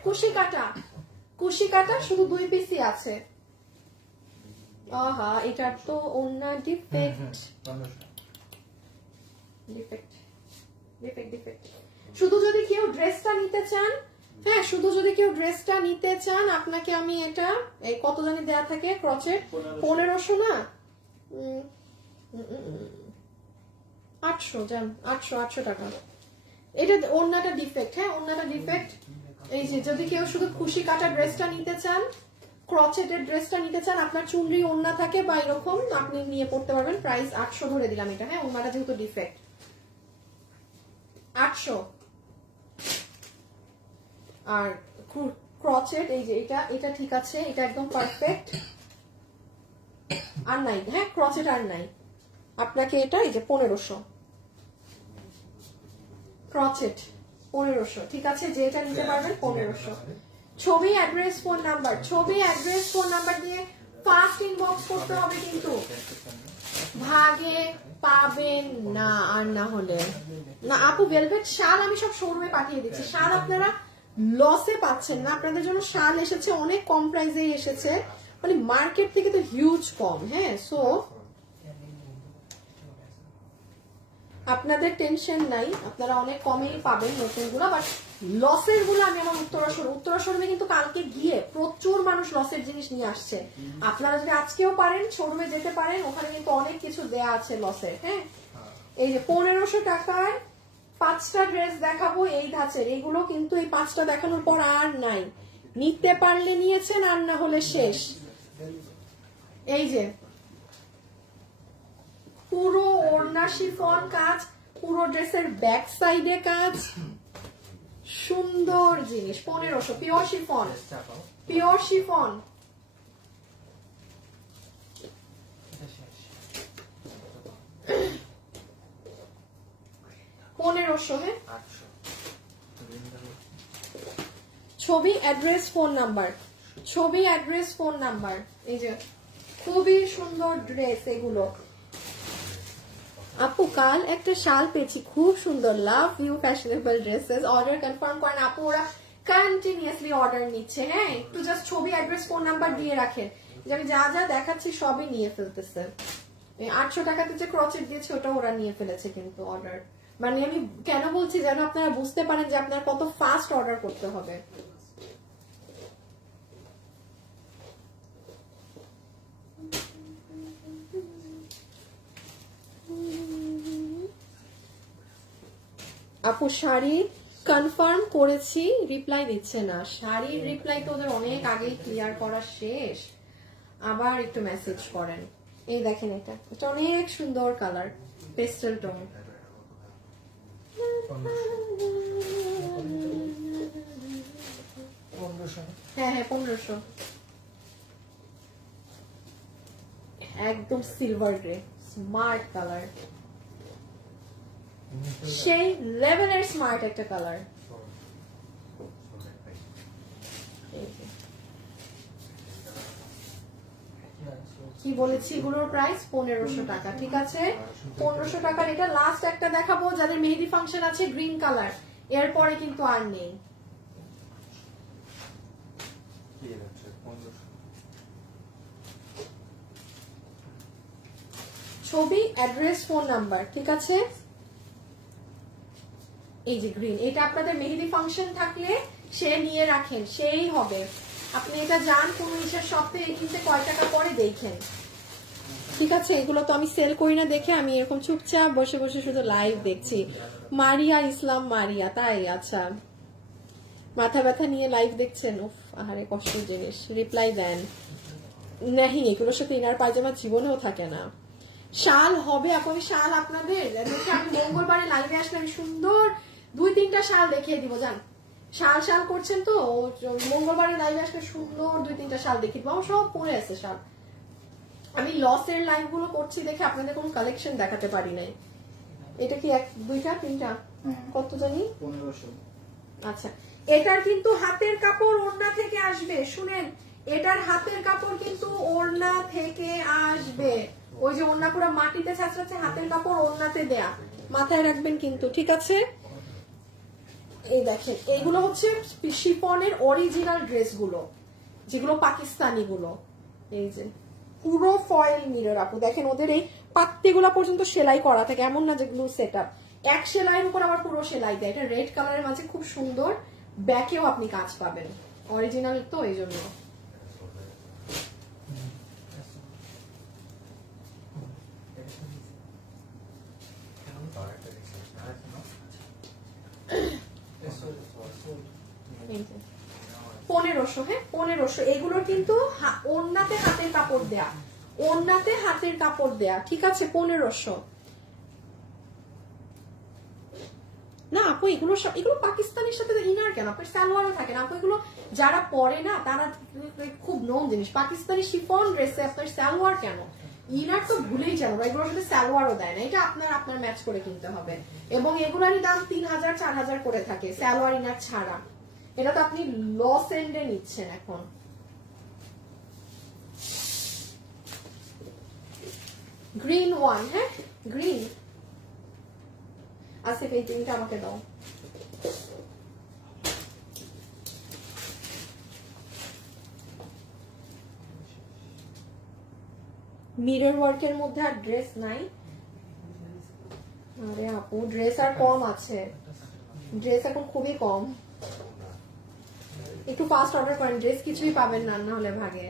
কুশি কাটা শুধু 2 পিসই আছে। আহা এটার তো ওড়না ডিফেক্ট। শুধু যদি কেউ ড্রেসটা নিতে চান, হ্যাঁ শুধু যদি কেউ ড্রেসটা নিতে চান, আপনাকে আমি এটা এই কত জানি দেয়া থাকে ক্রচেট, 1500 না 800, জান 800 টাকা। এটা ওড়নাটা ডিফেক্ট, হ্যাঁ ওড়নাটা ডিফেক্ট। এই যে যদি কেউ শুধু খুশি কাটা ড্রেসটা নিতে চান, ক্রচেটের ড্রেসটা নিতে চান, আপনার চুনরি ওড়না থাকে বা এরকম, আপনি নিয়ে পড়তে পারবেন। প্রাইস 800 ধরে দিলাম এটা, হ্যাঁ ওড়নাটা যেহেতু ডিফেক্ট 800। আর ক্রচেট এই যে এটা ঠিক আছে, এটা একদম পারফেক্ট। আর নাই, হ্যাঁ ক্রচেট আর নাই, আপনাকে এটা এই যে 1500 ক্রচেট 1500, ঠিক আছে, যে এটা নিতে পারবেন 1500। ছবি অ্যাড্রেস ফোন নাম্বার, ছবি অ্যাড্রেস ফোন নাম্বার দিয়ে ফাস্ট ইনবক্স করতে হবে, কিন্তু ভাগে পাবেন না। আর না হলে না আপু ভেলভেট শাল আমি সব শোরুমে পাঠিয়ে দিচ্ছি, শাল আপনারা লসে পাচ্ছেন না, আপনাদের জন্য শাল এসেছে অনেক কম প্রাইসে এসেছে, মানে মার্কেট থেকে তো হিউজ কম। হ্যাঁ সো আপনাদের টেনশন নাই, আপনারা অনেক কমেই পাবেন নতুন গুলো, বাট লসের গুলো আমি আমার উত্তরা শোরুমে কিন্তু কালকে গিয়ে প্রচুর মানুষ লসের জিনিস নিয়ে আসছে। আপনারা যদি আজকেও পারেন শোরুমে যেতে পারেন, ওখানে কিন্তু অনেক কিছু দেয়া আছে লসের। হ্যাঁ এই যে 1500 টাকায় 5টা ড্রেস দেখাবো এই ধাঁচের, এগুলো কিন্তু এই 5টা দেখানোর পর আর নাই, নিতে পারলে নিয়েছেন আর না হলে শেষ। এই যে পুরো ওড়না শিফন কাজ, পুরো ড্রেসের ব্যাক সাইডে কাজ, সুন্দর জিনিস। 1500 পিওর শিফন, পিওর শিফন। 1500। হ্যাঁ, ছবি, অ্যাড্রেস, ফোন নাম্বার, ছবি, অ্যাড্রেস, ফোন নাম্বার। এই যে খুবই সুন্দর ড্রেস এগুলো। আপু কাল একটা শাল পেয়েছি, খুব সুন্দর, love you fashionable dresses. Order confirm করেন আপু, ওরা কন্টিনিউয়াসলি অর্ডার নিচ্ছে। হ্যাঁ, একটু জাস্ট ছবি, অ্যাড্রেস, ফোন নাম্বার দিয়ে রাখেন, যে আমি যা যা দেখাচ্ছি সবই নিয়ে ফেলতেছে। 800 টাকাতে যে ক্রচেট দিয়েছে ওটা ওরা নিয়ে ফেলেছে কিন্তু অর্ডার। মানে আমি কেন বলছি যেন আপনারা বুঝতে পারেন যে আপনার কত ফাস্ট অর্ডার করতে হবে। আপু শাড়ি কনফার্ম করেছি, রিপ্লাই দিচ্ছে না। শাড়ির রিপ্লাই তো ওদের অনেক আগেই ক্লিয়ার করা শেষ, আবার একটু মেসেজ করেন। এই দেখেন, এটা এটা অনেক সুন্দর কালার, পেস্টেল টোন। হ্যাঁ হ্যাঁ 1500, একদম সিলভার গ্রে, স্মার্ট কালার, সেই লেভেলের স্মার্ট একটা কালার। কি বলেছি, এগুলোর প্রাইস 1500 টাকা। ঠিক আছে, 1500 টাকার এটা লাস্ট একটা দেখাবো যাদের মেহেদি ফাংশন আছে, গ্রিন কালার, এরপরে কিন্তু আর নেই। ছবি, অ্যাড্রেস, ফোন নাম্বার। ঠিক আছে, এই যে গ্রিন, এটা আপনাদের মেহেদি ফাংশন থাকলে সে নিয়ে রাখেন, সেই হবে। আপনি এটা যান কোন ইসের সপ্তাহে, এই কিনতে কয় টাকা পরে দেখেন। ঠিক আছে, এগুলো তো আমি সেল করি না দেখে আমি এরকম চুপচাপ বসে বসে শুধু লাইভ দেখছি। মারিয়া ইসলাম, মারিয়া, তাই? আচ্ছা, মাথা ব্যথা নিয়ে লাইভ দেখছেন? উফ, আহারে কষ্টের জিনিস। রিপ্লাই দেন নাহি, এগুলোর সাথে ইনার পায়জামা জীবনেও থাকে না। শাল হবে আপু, আমি শাল আপনাদের দেখে, আমি মঙ্গলবারে লাইভে আসলে আমি সুন্দর 2-3টা শাল দেখিয়ে দিব। জান, শাল শাল করছেন তো, মঙ্গলবারে লাইভে আসলে সুন্দর 2-3টা শাল দেখিয়ে দিব। আমার সব পরে আছে শাল। আমি লসের লাইভ গুলো করছি দেখে আপনাদের কোনো কালেকশন দেখাতে পারি নাই। এটা কি 1-2-3টা কত জানি? 1500। আচ্ছা, এটার কিন্তু হাতের কাপড় ওড়না থেকে আসবে। শুনেন, এটার হাতের কাপড় কিন্তু ওড়না থেকে আসবে। ওই যে ওড়না পুরো মাটিতে ছাঁচড়াচ্ছে, হাতের কাপড় ওড়নাতে দেয়া, মাথায় রাখবেন কিন্তু। ঠিক আছে, এই দেখেন, এইগুলো হচ্ছে শিফনের অরিজিনাল ড্রেস গুলো, যেগুলো পাকিস্তানি গুলো। এই যে পুরো ফয়েল মিরর আপু, দেখেন ওদের এই পাত্তিগুলো পর্যন্ত সেলাই করা থাকে, এমন না যেগুলো সেট আপ। এক সেলাইয়ের উপর আবার পুরো সেলাই দেয়। এটা রেড কালারের মাঝে খুব সুন্দর, ব্যাকেও আপনি কাজ পাবেন, অরিজিনাল তো এই জন্য। $1500। হ্যাঁ 1500, এগুলোর কিন্তু ওড়নাতে হাতের কাপড় দেয়া, ওড়নাতে হাতের কাপড় দেয়া। ঠিক আছে, 1500 না আপু, এগুলো পাকিস্তানের সাথে ইনার কেন, আপনার সালোয়ারও থাকে না আপু। এগুলো যারা পরে না তারা খুব নোন জিনিস। পাকিস্তানি শিফন ড্রেসে আপনার সালোয়ার কেন, ইনার তো ভুলেই যাবো, এগুলোর সাথে সালোয়ারও দেয় না। এটা আপনার ম্যাচ করে কিনতে হবে। এবং এগুলারই দাম 3000-4000 করে থাকে, সালোয়ার ইনার ছাড়া। এটা তো আপনি লস এন্ডে নিচ্ছেন এখন। গ্রিন ওয়ান, হ্যাঁ গ্রিন। আচ্ছা, এই তিনটা আমাকে দাও। মিরর ওয়ার্কের মধ্যে আর ড্রেস নাই? আরে আপু, ড্রেস আর কম আছে, ড্রেস এখন খুবই কম। একটু ফাস্ট অর্ডার করেন, ড্রেস কিছুই পাবেন না, না হলে ভাগে।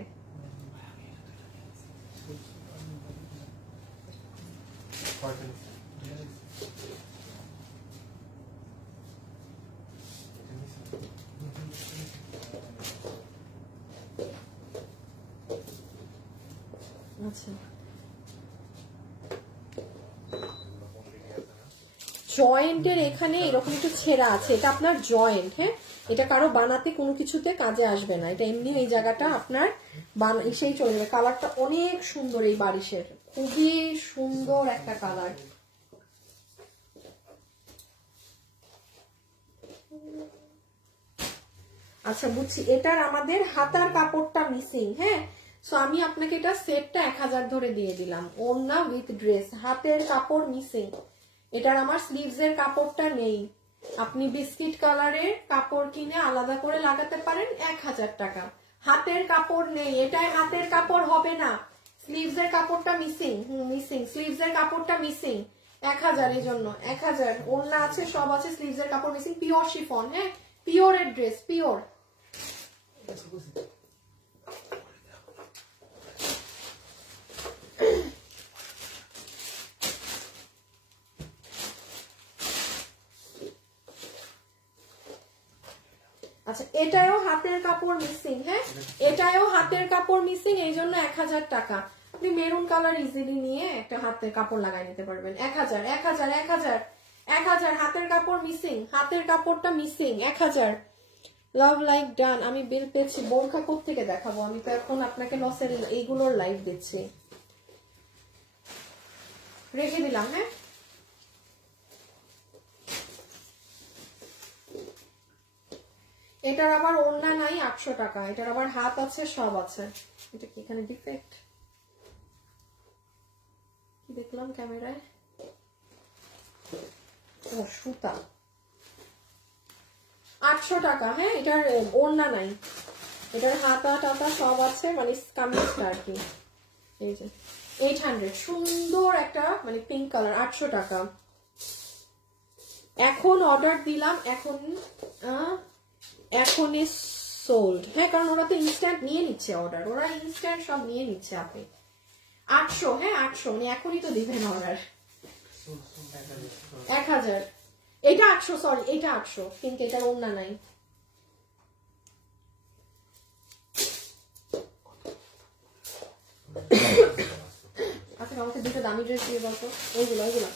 আচ্ছা, জয়েন্টের এখানে এরকম একটু ছেঁড়া আছে, এটা আপনার জয়েন্ট। হ্যাঁ, এটা কারো বানাতে কোনো কিছুতে কাজে আসবে না, এটা এমনি এই জায়গাটা আপনার এসেই চলে যাবে। কালারটা অনেক সুন্দর, এই বারিশের খুবই সুন্দর একটা কালার। আচ্ছা বুঝছি, এটার আমাদের হাতার কাপড়টা মিসিং। হ্যাঁ, সো আমি আপনাকে এটা সেটটা 1000 ধরে দিয়ে দিলাম, ওড়না উইথ ড্রেস, হাতের কাপড় মিসিং। এটার আমার স্লিভস এর কাপড়টা নেই, আপনি বিস্কিট কালারের কাপড় কিনে আলাদা করে লাগাতে পারেন 1000 টাকা। হাতের কাপড় নেই, এটাই হাতের কাপড় হবে না, স্লিভস এর কাপড়টা মিসিং। মিসিং, স্লিভস এর কাপড়টা মিসিং, 1000 এর জন্য 1000। ওড়না আছে, সব আছে, স্লিভস এর কাপড় মিসিং। পিওর শিফন, হ্যাঁ পিওরের ড্রেস, পিওর। আচ্ছা, এটাও হাতের কাপড় মিসিং। হ্যাঁ, এটাও হাতের কাপড় মিসিং, এই জন্য 1000 টাকা। আপনি মেরুন কালার ইজিলি নিয়ে একটা হাতের কাপড় লাগাই নিতে পারবেন। 1000 1000 1000 1000, হাতের কাপড় মিসিং, হাতের কাপড়টা মিসিং, 1000। Love like done. আমি বিল পেয়েছি। বোরখা কোত্থেকে দেখাবো, আমি তো এখন আপনাকে লসের এইগুলোর লাইভ দিচ্ছি। রেখে দিলাম। হ্যাঁ, এটার আবার ওড়না নাই, 800 টাকা। এটার আবার হাত আছে, সব আছে। এটা কি এখানে ডিফেক্ট কি দেখলাম ক্যামেরায়? ও সুতা, 800 টাকা। হ্যাঁ, এটার ওড়না নাই, এটার হাতা টাতা সব আছে, মানে কামিজটা আর কি। এই যে 800, সুন্দর একটা মানে পিঙ্ক কালার, 800 টাকা। এখন অর্ডার দিলাম, এখনই সোল্ড। হ্যাঁ, কারণ ওরা তো ইনস্ট্যান্ট নিয়ে নিচ্ছে অর্ডার, ওরা ইনস্ট্যান্ট সব নিয়ে নিচ্ছে। আপনি 800, হ্যাঁ 800, মানে এখনই তো দিবেন অর্ডার। 1000, এটা 800, সরি এটা 800, কিন্তু এটার ওড়না নাই। আচ্ছা, আমাকে দুটো দামি ড্রেস দিয়ে দাও তো, ওইগুলো ওইগুলো।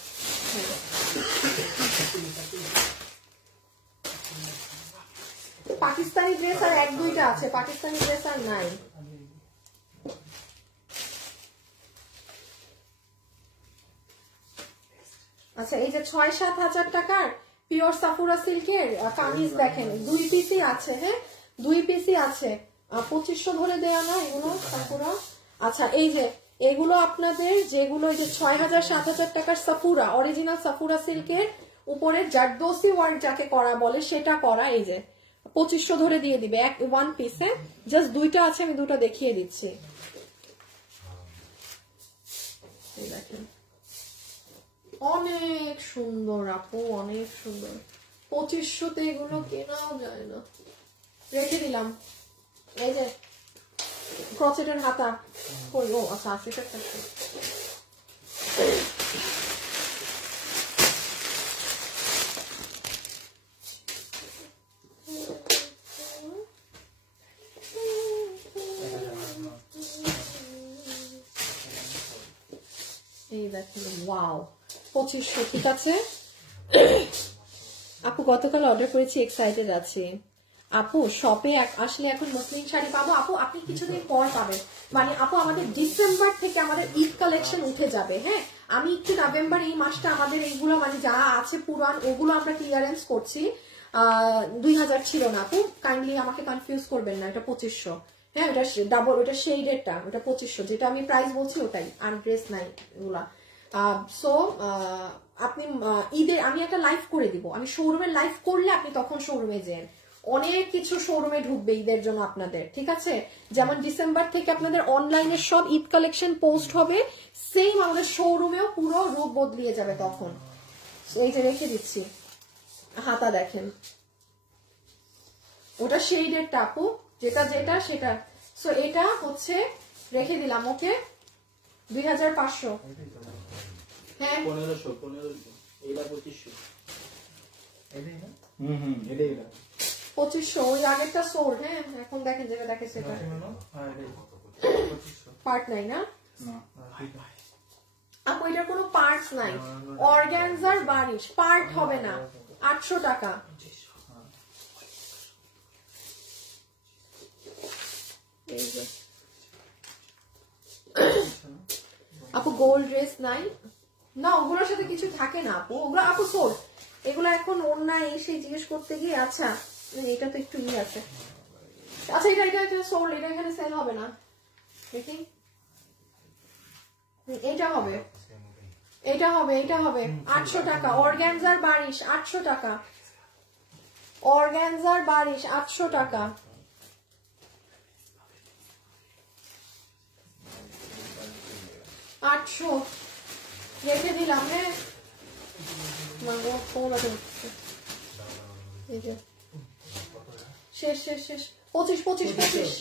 পাকিস্তানি ড্রেস আর 1-2টা আছে, পাকিস্তানি ড্রেস আর নাই। আচ্ছা, এই যে 6-7 হাজার টাকার পিওর সাফুরা সিল্কের কামিজ দেখেন, 2 পিসই আছে। হ্যাঁ, 2 পিসই আছে, 2500 ধরে দেয়া না এগুলো সাফুরা। আচ্ছা, এই যে এগুলো আপনাদের যেগুলো এই যে 6000-7000 টাকার সাফুরা, অরিজিনাল সাফুরা সিল্কের উপরে জারদোসি ওয়ার্ক যাকে করা বলে সেটা করা, এই যে 2500 ধরে দিয়ে দিবে 1 পিসে। জাস্ট 2টা আছে, আমি 2টা দেখিয়ে দিচ্ছি। এই দেখেন, অনেক সুন্দর আপু, অনেক সুন্দর। 2500-তে এগুলো কেনাও যায় না। রেখে দিলাম। এই যে ক্রচেটের হাতা, কই? ও আচ্ছা, আছে একটা। এই দেখেন, ওয়াও, 2500, ঠিক আছে আপু। গতকাল অর্ডার করেছি, এক্সাইটেড আছি আপু। শপে আসলে এখন মুসলিম শাড়ি পাবো আপু? আপনি কিছুদিন পর পাবেন, মানে আপু আমাদের ডিসেম্বর থেকে আমাদের ঈদ কালেকশন উঠে যাবে। হ্যাঁ, আমি একটু নভেম্বর, এই মাসটা আমাদের এইগুলো মানে যা আছে পুরান, ওগুলো আমরা ক্লিয়ারেন্স করছি। 2000 ছিল না আপু, কাইন্ডলি আমাকে কনফিউজ করবেন না, এটা 2500। হ্যাঁ, ওটা ডাবল, ওটা শেডেরটা, ওটা 2500, যেটা আমি প্রাইস বলছি ওটাই, আর ড্রেস নাই এগুলা। সো আপনি ঈদের আমি একটা লাইভ করে দিব, আমি শোরুমে লাইভ করলে আপনি তখন শোরুমে যান। অনেক কিছু শোরুমে ঢুকবে ঈদের জন্য আপনাদের, ঠিক আছে? যেমন ডিসেম্বর থেকে আপনাদের অনলাইনে সব ঈদ কালেকশন পোস্ট হবে, সেম আমাদের শোরুমেও পুরো রূপ বদলিয়ে যাবে তখন। এই যে রেখে দিচ্ছি, হাতা দেখেন, ওটা শেডের টাপু, যেটা যেটা সেটা। সো এটা হচ্ছে রেখে দিলাম, ওকে 2500। হ্যাঁ 1500 এইটা 2500। এটাই 2500, ওই আগেরটা সোল্ড। হ্যাঁ, এখন দেখেন যেটা দেখে সেটা পার্ট নাই না। আপু এটার কোনো পার্টস নাই, অর্গানজার বারিশ, পার্ট হবে না, 800 টাকা। এই যে আপু গোল্ড ড্রেস নাই না, ওগুলোর সাথে কিছু থাকে না আপু, ওগুলো আপু সোল, এগুলো এখন ওড়না এসে জিজ্ঞেস করতে গিয়ে। আচ্ছা এটা তো একটু ইয়ে আছে, আচ্ছা এটা এটা এটা সোল, এটা এখানে সেল হবে না, দেখি এটা হবে, এটা হবে, এটা হবে 800 টাকা। অর্গানজার বারিশ 800 টাকা, অর্গানজার বারিশ 800 টাকা। আটশো রেখে দিলাম। হ্যাঁ শেষ শেষ শেষ, 25 25 25।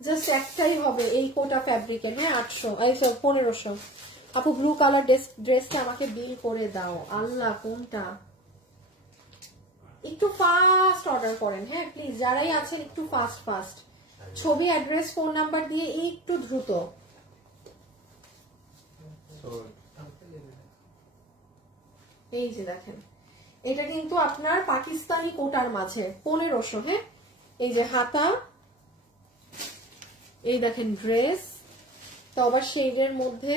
জাস্ট একটাই হবে এই কোটা ফ্যাব্রিকের। হ্যাঁ 800, 1500। আপু ব্লু কালার ড্রেসটা আমাকে বিল করে দাও। আল্লাহ কোনটা, একটু ফাস্ট অর্ডার করেন হ্যাঁ প্লিজ, যারাই আছেন একটু ফাস্ট ফাস্ট, ছবি অ্যাড্রেস ফোন নাম্বার দিয়ে একটু দ্রুত। এই যে দেখেন এটা কিন্তু আপনার পাকিস্তানি কোটার মাঝে 1500। হ্যাঁ এই যে হাতা, এই দেখেন ড্রেস, তো আবার শেডের মধ্যে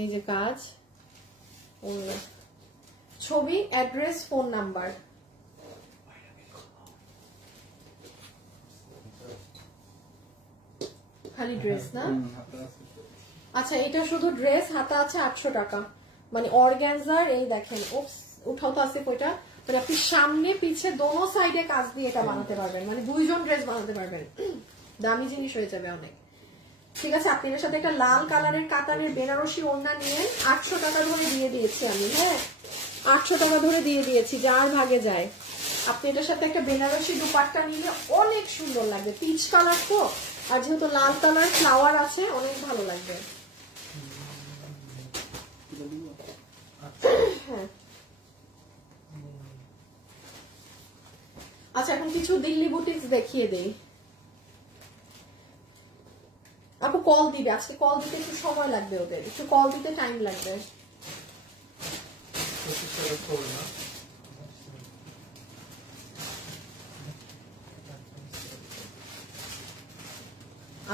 এই যে কাজ, ছবি অ্যাড্রেস ফোন নাম্বার। খালি ড্রেস না, আচ্ছা এটা শুধু ড্রেস, হাতা আছে 800 টাকা, মানে অর্গানজার। এই দেখেন উঠাও তো আছে কয়টা, মানে আপনি সামনে পিছে দোনো সাইডে কাজ দিয়ে এটা বানাতে পারবেন, মানে 2 জন ড্রেস বানাতে পারবেন, দামি জিনিস হয়ে যাবে অনেক। ঠিক আছে আপনি এর সাথে একটা লাল কালারের কাতানের বেনারসি ওড়না নিয়ে 800 টাকা ধরে দিয়ে দিয়েছি আমি। হ্যাঁ 800 টাকা ধরে দিয়ে দিয়েছি, যার ভাগে যায়। আপনি এটার সাথে একটা বেনারসি দুপাট্টা নিলে অনেক সুন্দর লাগবে, পিচ কালার তো, আর যেহেতু লাল কালার ফ্লাওয়ার আছে অনেক ভালো লাগবে। হ্যাঁ আচ্ছা এখন কিছু দিল্লি বুটিক্স দেখিয়ে দেই। আপু কল দিবে, আজকে কল দিতে একটু সময় লাগবে, ওদের একটু কল দিতে টাইম লাগবে।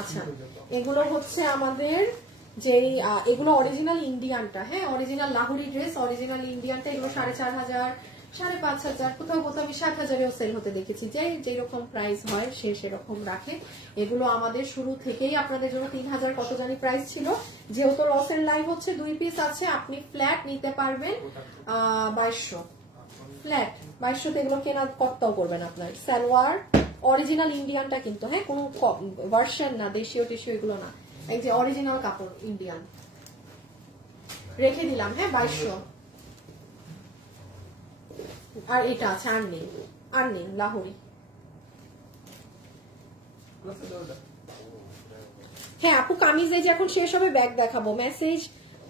আচ্ছা এগুলো হচ্ছে আমাদের যে এগুলো অরিজিনাল ইন্ডিয়ানটা। হ্যাঁ অরিজিনাল লাহোরি ড্রেস, অরিজিনাল ইন্ডিয়ানটা। এগুলো 4500, 5500, কোথাও কোথাও আমি 7000-এও সেল হতে দেখেছি। যেরকম প্রাইস হয় সে সেরকম রাখে। এগুলো আমাদের শুরু থেকেই আপনাদের জন্য 3000 কত জানি প্রাইস ছিল। যেহেতু লসের লাইভ হচ্ছে 2 পিস আছে, আপনি ফ্ল্যাট নিতে পারবেন 2200, ফ্ল্যাট 2200 তে এগুলো কেনা কর্তাও করবেন আপনার। সালোয়ার অরিজিনাল ইন্ডিয়ানটা কিন্তু, হ্যাঁ কোনো ভার্সন না, দেশীয় টেশীয় এগুলো না, এই যে অরিজিনাল কাপড় ইন্ডিয়ান। রেখে দিলাম হ্যাঁ 2200। আর এটা আছে আর্নিং লাহোরি। হ্যাঁ আপু কামিজ এই যে এখন শেষ হবে, ব্যাগ দেখাবো, মেসেজ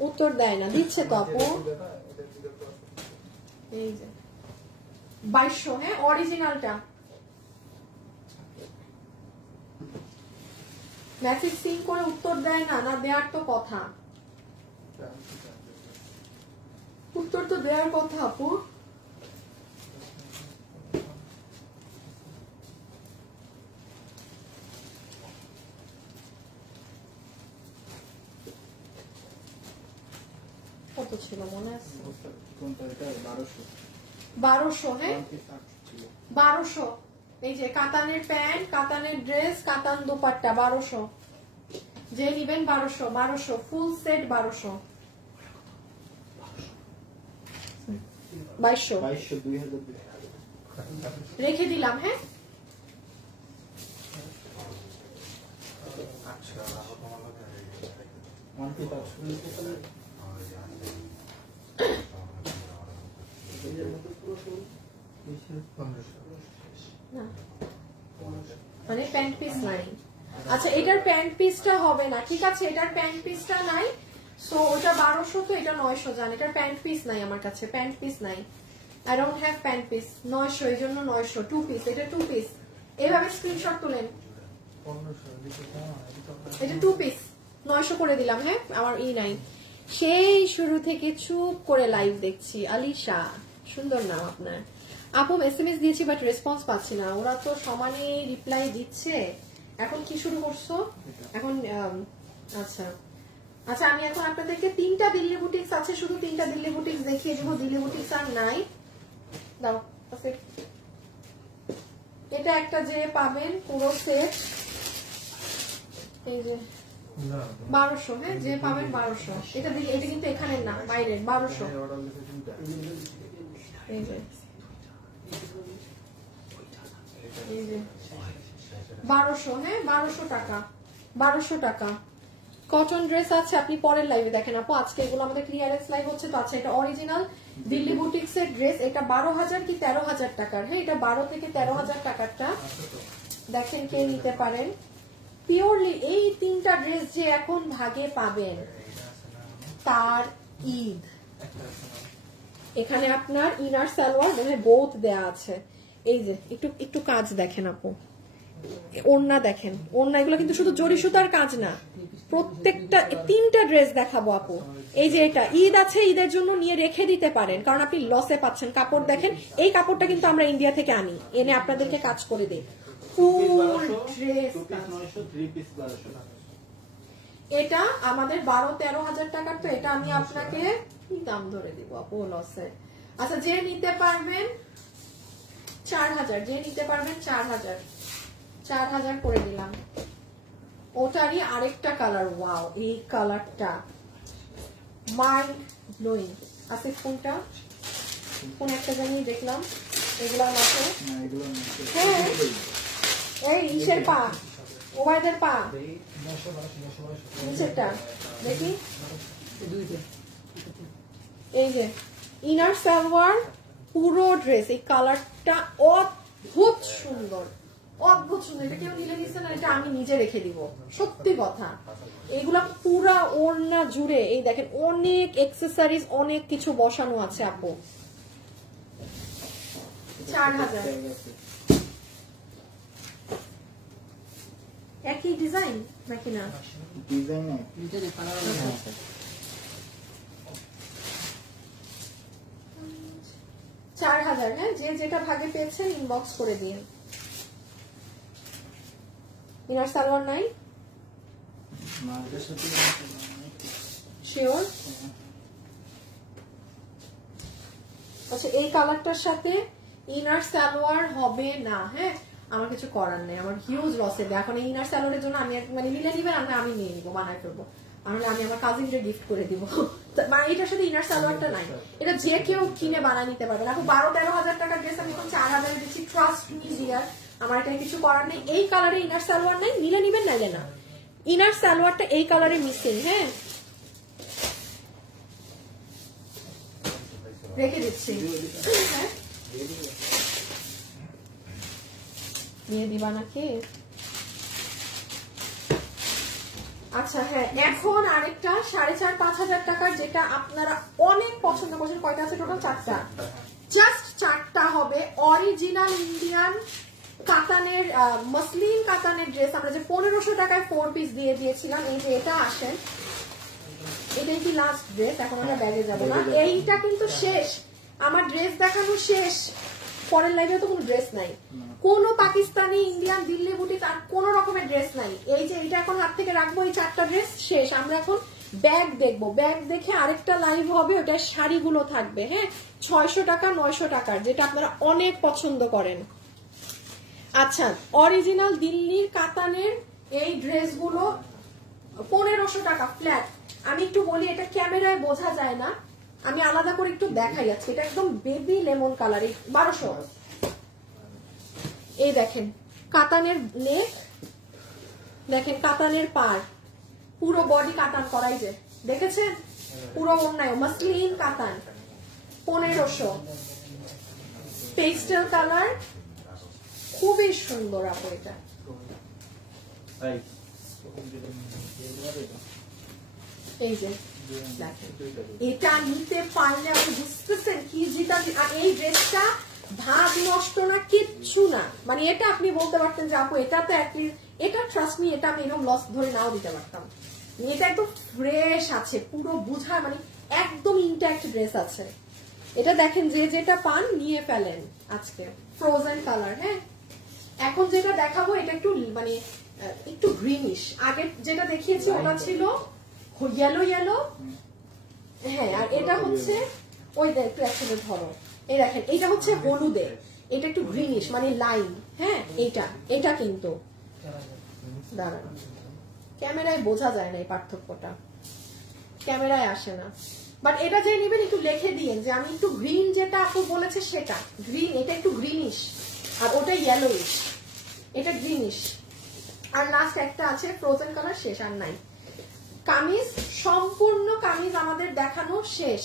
উত্তর দেয় না, দিচ্ছে তো আপু। এই যে 2200, হ্যাঁ অরিজিনালটা। মেসেজ সিন করে উত্তর দেয় না, না দেওয়ার তো কথা, উত্তর তো দেওয়ার কথা আপু। কত ছিল মনে আছে? 1200, হ্যাঁ 1200। এই যে কাতানের প্যান্ট, কাতানের ড্রেস, কাতান দোপাট্টা 1200, যে নিবেন 1200 ফুল সেট 1200। 2200 রেখে দিলাম। হ্যাঁ মানে প্যান্ট পিস নাই, আচ্ছা এটার প্যান্ট পিসটা হবে না, ঠিক আছে এটার প্যান্ট পিসটা নাই, সো ওটা 1200 তো এটা 900 জান, এটার প্যান্ট পিস নাই আমার কাছে, প্যান্ট পিস নাই, I don't have pant piece, 900 এই জন্য 900 টু পিস, এটা টু পিস, এইভাবে স্ক্রিনশট তুলেন, এটা টু পিস 900 করে দিলাম। হ্যাঁ আমার নাই, সেই শুরু থেকে চুপ করে লাইভ দেখছি। আলিশা সুন্দর নাম আপনার। আপু এসএমএস দিয়েছি বাট রেসপন্স পাচ্ছি না, ওরা তো সমানে রিপ্লাই দিচ্ছে। এখন কি শুরু করছো এখন? আচ্ছা আচ্ছা আমি এখন আপনাদেরকে 3টা দিল্লি বুটিক্স আছে, শুধু 3টা দিল্লি বুটিক্স দেখিয়ে দেবো, দিল্লি বুটিক্স আর নাই। দাও এটা একটা যে পাবেন পুরো সেট, এই যে 1200, হ্যাঁ যে পাবেন 1200, এটা দিকে, এটা কিন্তু এখানে না বাইরের 1200, এই যে 1200, হ্যাঁ 1200 টাকা, 1200 টাকা। কটন ড্রেস আছে, আপনি পরের লাইভে দেখেন আপু, আজকে এগুলো আমাদের ক্লিয়ারেন্স লাইভ হচ্ছে তো। আচ্ছা এটা অরিজিনাল দিল্লি বুটিক্স এর ড্রেস, এটা 12,000 কি 13,000 টাকার, হ্যাঁ এটা 12 থেকে 13,000 টাকারটা, দেখেন কে নিতে পারেন। পিওরলি এই 3টা ড্রেস যে এখন ভাগে পাবেন তার ঈদ। এখানে আপনার ইনার সালোয়ার মানে বোথ দেয়া আছে, এই যে একটু একটু কাজ দেখেন আপু, ওড়না দেখেন, ওড়না এগুলো কিন্তু শুধু জরি সুতার কাজ না, প্রত্যেকটা 3টা ড্রেস দেখাবো আপু। এই যে এটা ঈদ আছে, ঈদের জন্য নিয়ে রেখে দিতে পারেন, কারণ আপনি লসে পাচ্ছেন। কাপড় দেখেন, এই কাপড়টা কিন্তু আমরা ইন্ডিয়া থেকে আনি, এনে আপনাদেরকে কাজ করে দিই। ফুল ড্রেস এটা আমাদের 12-13,000 টাকার, তো এটা আমি আপনাকে কি দাম ধরে দিব আপু লসে। আচ্ছা যে নিতে পারবেন 4,000, যে নিতে পারবেন 4,000 করে দিলাম। ওটারই আরেকটা কালার, ওয়াও এই কালারটা মাইন্ড ব্লোয়িং। আছে কোনটা, কোন একটা জানি দেখলাম, এগুলোর মধ্যে হ্যাঁ এই ইসের পা, ওবায়দের পা, নিচেরটা দেখি, এই যে ইনার সালোয়ার পুরো ড্রেস, এই কালারটা অদ্ভুত সুন্দর, অদ্ভুত সুন্দর। এটা কেউ নিলে দিচ্ছে না, এটা আমি নিজে রেখে দিব, সত্যি কথা। এইগুলা পুরা ওড়না জুড়ে এই দেখেন অনেক এক্সেসরিজ, অনেক কিছু বসানো আছে আপু। 4,000 একই ডিজাইন নাকি না? ডিজাইন 4,000, হ্যাঁ যে যেটা ভাগে পেয়েছেন ইনবক্স করে দিয়ে। ইনার সালোয়ার নাই শিওর? আচ্ছা এই কালারটার সাথে ইনার সালোয়ার হবে না, হ্যাঁ আমার কিছু করার নেই, আমার হিউজ লসে দেয়। এখন এই ইনার সালোয়ারের জন্য আমি মানে নিলে নিবেন, আমি নিয়ে নিবো, বানাই ফেলবো, আমি আমার কাজিনকে গিফট করে দিব। মানে এটার সাথে ইনার সালোয়ারটা নাই, এটা যে কেউ কিনে বানায় নিতে পারবে। এখন 12-13,000 টাকার ড্রেস আমি এখন 4,000 দিচ্ছি, ট্রাস্ট মি ডিয়ার, আমার এটা কিছু করার নেই। এই কালারে ইনার সালোয়ার নাই, নিলে নিবেন নাইলে না। ইনার সালোয়ারটা এই কালারে মিসিং, হ্যাঁ রেখে দিচ্ছি, হ্যাঁ নিয়ে দিবা নাকি? আচ্ছা হ্যাঁ এখন আরেকটা 4,500-5,000 টাকার, যেটা আপনারা অনেক পছন্দ করছেন। কয়টা আছে টোটাল? 4টা, জাস্ট 4টা হবে অরিজিনাল ইন্ডিয়ান কাতানের মসলিন কাতানের ড্রেস। আমরা যে 1,500 টাকায় 4 পিস দিয়ে দিয়েছিলাম, এই যে এটা আসেন, এটাই কি লাস্ট ড্রেস, এখন আমরা ব্যাগে যাবো না। এইটা কিন্তু শেষ, আমার ড্রেস দেখানো শেষ, পরের লাইভে তো কোনো ড্রেস নাই, কোন পাকিস্তানি ইন্ডিয়ান দিল্লি বুটিক আর কোন রকমের ড্রেস নাই। এই যে এটা এখন হাত থেকে রাখবো, এই 4টা ড্রেস শেষ। আমরা এখন ব্যাগ দেখবো, ব্যাগ দেখে আরেকটা লাইভ হবে, ওটা শাড়িগুলো থাকবে, হ্যাঁ 600 টাকা 900 টাকার, যেটা আপনারা অনেক পছন্দ করেন। আচ্ছা অরিজিনাল দিল্লির কাতানের এই ড্রেসগুলো 1,500 টাকা ফ্ল্যাট। আমি একটু বলি, এটা ক্যামেরায় বোঝা যায় না, আমি আলাদা করে একটু দেখাই যাচ্ছি। এটা একদম বেবি লেমন কালার, 1200। এই দেখেন কাতানের নেক, দেখেন কাতানের পার, পুরো বডি কাতান করাই, যে দেখেছেন পুরো ওড়নায় মসলিন কাতান, 1,500 পেস্টেল কালার, খুবই সুন্দর আপু। এটা এই যে এটা নিতে পারলে আপনি বুঝতেছেন কি যেটা। আর এই ড্রেসটা ভাগ নষ্ট না, কিচ্ছু না, মানে এটা আপনি বলতে পারতেন যে আপু এটা তো এটা ট্রাস্ট মি, এটা আমি এরকম লস ধরে নাও দিতে পারতাম। এটা একদম ফ্রেশ আছে, পুরো বুঝা মানে একদম ইনট্যাক্ট ড্রেস আছে। এটা দেখেন যে যেটা পান নিয়ে ফেলেন আজকে। Frozen colour. হ্যাঁ, এখন যেটা দেখাবো এটা একটু মানে একটু গ্রিনিশ। আগে যেটা দেখিয়েছি ওটা ছিল ইয়েলো ইয়েলো। হ্যাঁ, আর এটা হচ্ছে ওই একটু একসাথে ধরো, এই দেখেন এটা হচ্ছে হলুদে, এটা একটু গ্রিনিশ মানে লাইন। হ্যাঁ, এটা কিন্তু দাঁড়ান, ক্যামেরায় বোঝা যায় না এই পার্থক্যটা, ক্যামেরায় আসে না। বাট এটা যে নেবেন একটু লিখে দিয়েন যে আমি একটু গ্রিন, যেটা আপু বলেছে সেটা গ্রিন, এটা একটু গ্রিনিশ, আর ওটা ইয়েলোইশ, এটা গ্রিনিশ। আর লাস্ট একটা আছে ফ্রোজেন কালার, শেষ আর নাই। কামিজ, সম্পূর্ণ কামিজ আমাদের দেখানো শেষ।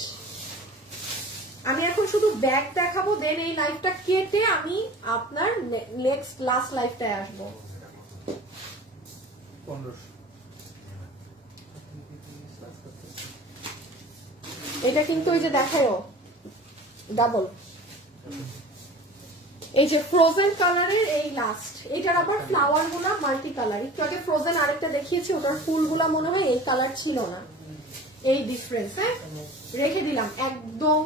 আমি এখন শুধু ব্যাগ দেখাবো, দেন এই লাইভটা কেটে আমি আপনার নেক্সট লাস্ট লাইভটায় আসবো। 1500 এটা কিন্তু ওই যে দেখায়ও ডাবল, এই যে ফ্রোজেন কালারের এই লাস্ট। এটার আবার ফ্লাওয়ার গুলা মাল্টি কালার। একটু আগে ফ্রোজেন আরেকটা দেখিয়েছি, ওটার ফুল গুলা মনে হয় এই কালার ছিল না, এই ডিফারেন্স। হ্যাঁ, রেখে দিলাম একদম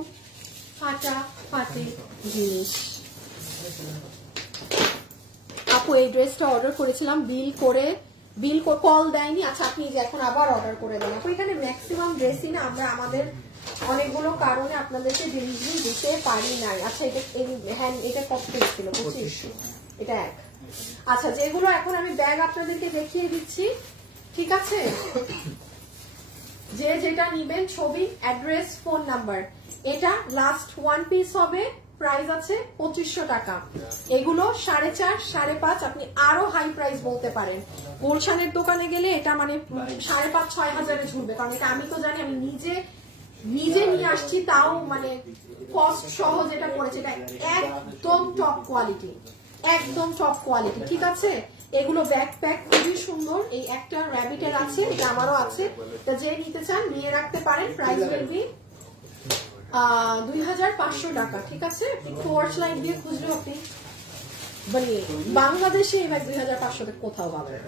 ফাটাফাটি জিনিস। আপু এই ড্রেসটা অর্ডার করেছিলাম, বিল কল দেয়নি। আচ্ছা, আপনি যে এখন আবার অর্ডার করে দেন। আপু এখানে ম্যাক্সিমাম ড্রেসই না আমরা আমাদের অনেকগুলো কারণে আপনাদেরকে ডেলিভারি দিতে পারি নাই। আচ্ছা, এটা কত ছিল? 25, এটা 1। আচ্ছা, যেগুলো এখন আমি ব্যাগ আপনাদেরকে দেখিয়ে দিচ্ছি, ঠিক আছে? যে যেটা নিবেন ছবি, অ্যাড্রেস, ফোন নাম্বার। এটা লাস্ট 1 পিস হবে, প্রাইস আছে 2500 টাকা। এগুলো 4.5, 5.5, আপনি আরো হাই প্রাইস বলতে পারেন। গুলশানের দোকানে গেলে এটা মানে 5.5, 6,000 ঝুলবে, কারণ এটা আমি তো জানি, আমি নিজে নিয়ে আসছি, তাও মানে কস্ট সহ যেটা পড়েছে এটা একদম টপ কোয়ালিটি, একদম টপ কোয়ালিটি, ঠিক আছে? এগুলো ব্যাকপ্যাক খুবই সুন্দর। এই একটা র্যাবিটের আছে, এটা আমারও আছে, তা যে নিতে চান নিয়ে রাখতে পারেন। প্রাইস বলবি 2500 টাকা, ঠিক আছে? টর্চ লাইট দিয়ে খুঁজলে আপনি মানে বাংলাদেশে এবার 2500 কোথাও পাবেন,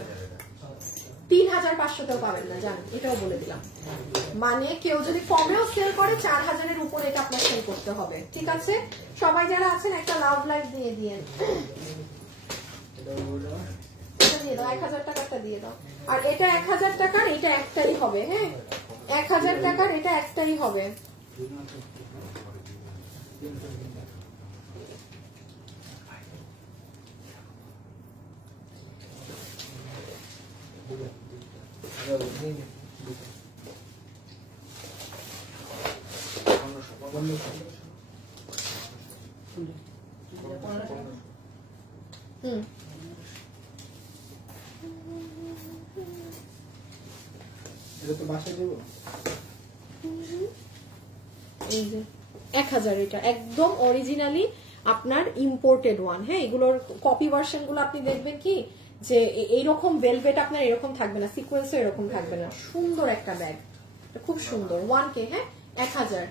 3500 পাবেন না, জানেন, এটাও বলে দিলাম। মানে কেউ যদি কমেও সেল করে 4000-এর উপরে এটা আপনার সেল করতে হবে, ঠিক আছে? সবাই যারা আছেন একটা লাভ লাইক দিয়ে দিয়েন, দিয়ে দাও, 1000 টাকাটা দিয়ে দাও। আর এটা 1000 টাকার, এটা একটাই হবে। হ্যাঁ, 1000 টাকার এটা একটাই হবে। এটা তো বাসায় দেবো। এই যে 1000, এটা একদম অরিজিনালি আপনার ইম্পোর্টেড ওয়ান। হ্যাঁ, এগুলোর কপি ভার্সন গুলো আপনি দেখবেন কি যে এইরকম ভেলভেট আপনার এরকম থাকবে না, সিকোয়েন্সও এরকম থাকবে না। সুন্দর একটা ব্যাগ, খুব সুন্দর। 1K। হ্যাঁ, 1000।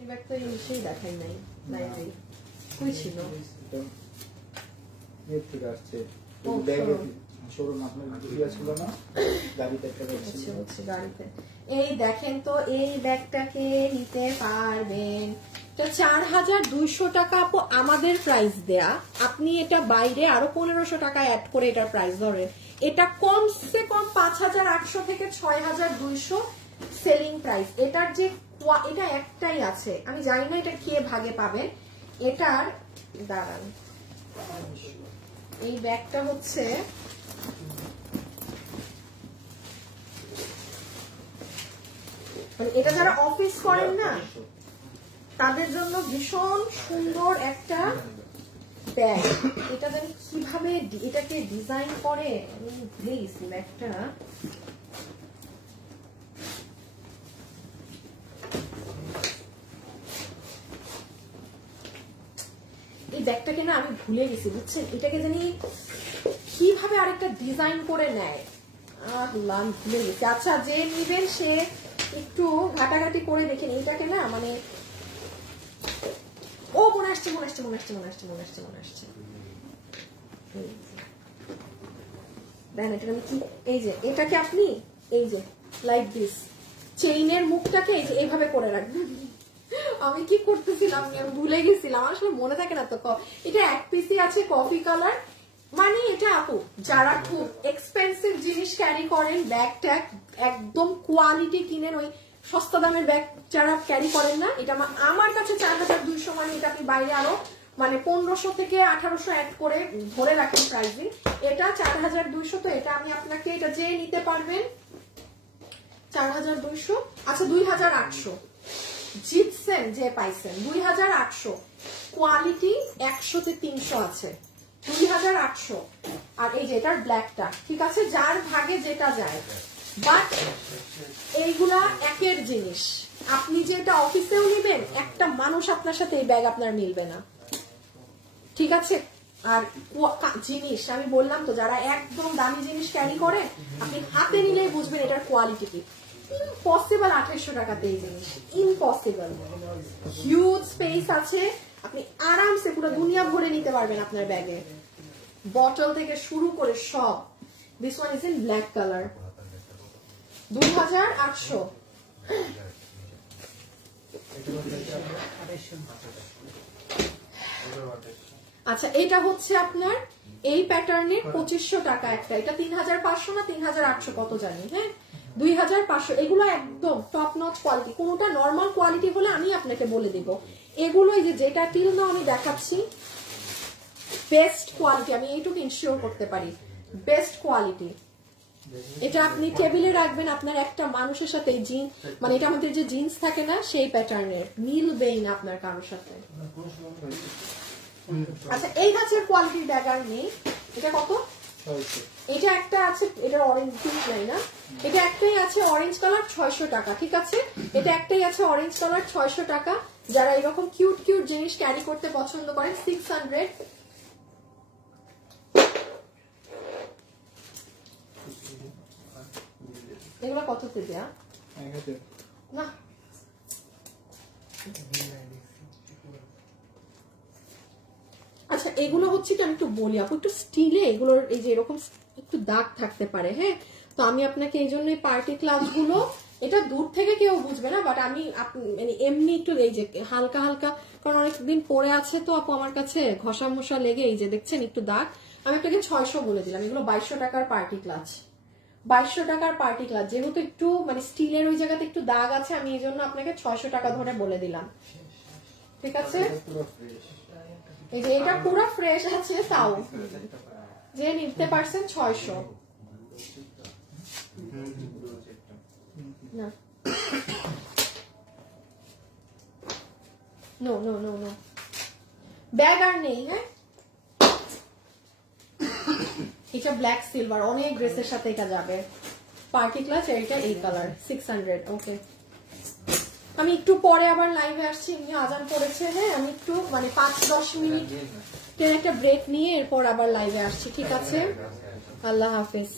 এই ব্যাগ তো সেই দেখাই নাই, লাইব্রেরি কই ছিল? এর থেকে আসছে শোরুম, আপনার ভিডিও ছিল না, গাড়িতে একটা হচ্ছে গাড়িতে। এই দেখেন তো, এই ব্যাগটাকে নিতে পারবেন, এটা 4200 টাকা আপু আমাদের প্রাইস দেয়া। আপনি এটা বাইরে আরো 1500 টাকা অ্যাড করে এটার প্রাইস ধরেন, এটা কমসে কম 5800 থেকে 6200 সেলিং প্রাইস। এটার যে এটা একটাই আছে, আমি জানি না এটা কে ভাগে পাবেন। এটার দাঁড়ান, এই ব্যাগটা হচ্ছে এটা যারা অফিস করেন না তাদের জন্য ভীষণ সুন্দর একটা ব্যাগ। এটা জানি কিভাবে এটাকে ডিজাইন করে, প্লিজ ব্যাগটা ব্যাগটাকে না আমি ভুলে গেছি বুঝছেন, এটাকে জানি কিভাবে আরেকটা ডিজাইন করে নেয়, আমি ভুলে গেছি। আচ্ছা যে নিবেন সে একটু ঘাটাঘাটি করে দেখেন এইটাকে না, মানে ও মনে আসছে মনে আসছে মনে আসছে মনে আসছে মনে আসছে মনে আসছে দেখেন এটা আমি কি, এই যে এটাকে আপনি এই যে লাইক দিস চেইনের মুখটাকে এই যে এইভাবে করে রাখবেন। আমি কি করতেছিলাম আমি ভুলে গেছিলাম, আসলে মনে থাকে না তো। এটা এক পিসই আছে কফি কালার, মানে এটা আপু যারা খুব এক্সপেন্সিভ জিনিস ক্যারি করেন, ব্যাগ ট্যাগ একদম কোয়ালিটি কিনেন, ওই সস্তা দামের ব্যাগ যারা ক্যারি করেন না, এটা আমার কাছে 4200, মানে এটা আপনি বাইরে আরো মানে 1500 থেকে 1800 অ্যাড করে ধরে রাখেন প্রাইসিং, এটা 4200। তো এটা আমি আপনাকে এটা যে নিতে পারবেন 4200, আচ্ছা 2800 জিতছেন, যে পাইছেন 2800, কোয়ালিটি 100 তে 300 আছে, 2800। আর এই যে এটার ব্ল্যাকটা ঠিক আছে, যার ভাগে যেটা যায়, বাট এইগুলা একের জিনিস। আপনি যে এটা অফিসেও নিবেন, একটা মানুষ আপনার সাথে এই ব্যাগ আপনার মিলবে না, ঠিক আছে। আর জিনিস আমি বললাম তো, যারা একদম দামি জিনিস ক্যারি করে আপনি হাতে নিলেই বুঝবেন এটার কোয়ালিটি কি। ইম্পসিবল 2800 টাকাতে এই জিনিস, ইম্পসিবল। হিউজ স্পেস আছে, আপনি আরামসে পুরো দুনিয়া ভরে নিতে পারবেন আপনার ব্যাগে, বটল থেকে শুরু করে সব। This one is in black colour, 2800। আচ্ছা এটা হচ্ছে আপনার এই প্যাটার্নের 2500 টাকা একটা, এটা 3500 না 3800 কত জানি, হ্যাঁ 2500। এগুলো একদম টপ নচ কোয়ালিটি, কোনোটা নর্মাল কোয়ালিটি হলে আমি আপনাকে বলে দিব। এগুলো এই যে যেটা টিল না আমি দেখাচ্ছি বেস্ট কোয়ালিটি, আমি এইটুকু ইনশিওর করতে পারি বেস্ট কোয়ালিটি। এটা আপনি টেবিলে রাখবেন আপনার একটা মানুষের সাথে, জিন্স মানে এটা আমাদের যে জিন্স থাকে না সেই প্যাটার্নের, মিলবেই না আপনার কারোর সাথে। আচ্ছা এই গাছের কোয়ালিটির ব্যাগ আর নেই, এটা কত? এটা একটা আছে, এটা অরেঞ্জ পিঙ্ক নাই না, এটা একটাই আছে অরেঞ্জ কালার 600 টাকা, ঠিক আছে। এটা একটাই আছে অরেঞ্জ কালার 600 টাকা। যারা এরকম কিউট কিউট জিনিস ক্যারি করতে পছন্দ করেন 600। এগুলো কততে দেয়া না? আচ্ছা এগুলো হচ্ছে আমি একটু বলি আপু, একটু স্টিলে এগুলোর এই যে এরকম একটু দাগ থাকতে পারে, হ্যাঁ। তো আমি আপনাকে এই জন্য পার্টি ক্লাস গুলো, এটা দূর থেকে কেউ বুঝবে না, বাট আমি মানে এমনি একটু এই যে হালকা হালকা, কারণ অনেকদিন পরে আছে তো আপু আমার কাছে ঘষা মশা লেগে এই যে দেখছেন একটু দাগ, আমি আপনাকে 600 বলে দিলাম। এগুলো 2200 টাকার পার্টি ক্লাস, 2200 টাকার পার্টি ক্লাস, যেহেতু একটু মানে স্টিলের ওই জায়গাতে একটু দাগ আছে, আমি এই জন্য আপনাকে 600 টাকা ধরে বলে দিলাম, ঠিক আছে। এই যে এটা পুরো ফ্রেশ আছে, তাও যে নিতে পারছেন 600 না। No no no no bag আর নেই, হ্যাঁ। এটা ব্ল্যাক সিলভার, অনেক ড্রেসের সাথে এটা যাবে। পার্টি ক্লাস, এটা এই কালার 600। ওকে আমি একটু পরে আবার লাইভে আসছি, এমনি আজান পড়েছে, হ্যাঁ আমি একটু মানে 5-10 মিনিটের একটা ব্রেক নিয়ে এরপর আবার লাইভে আসছি, ঠিক আছে। আল্লাহ হাফেজ।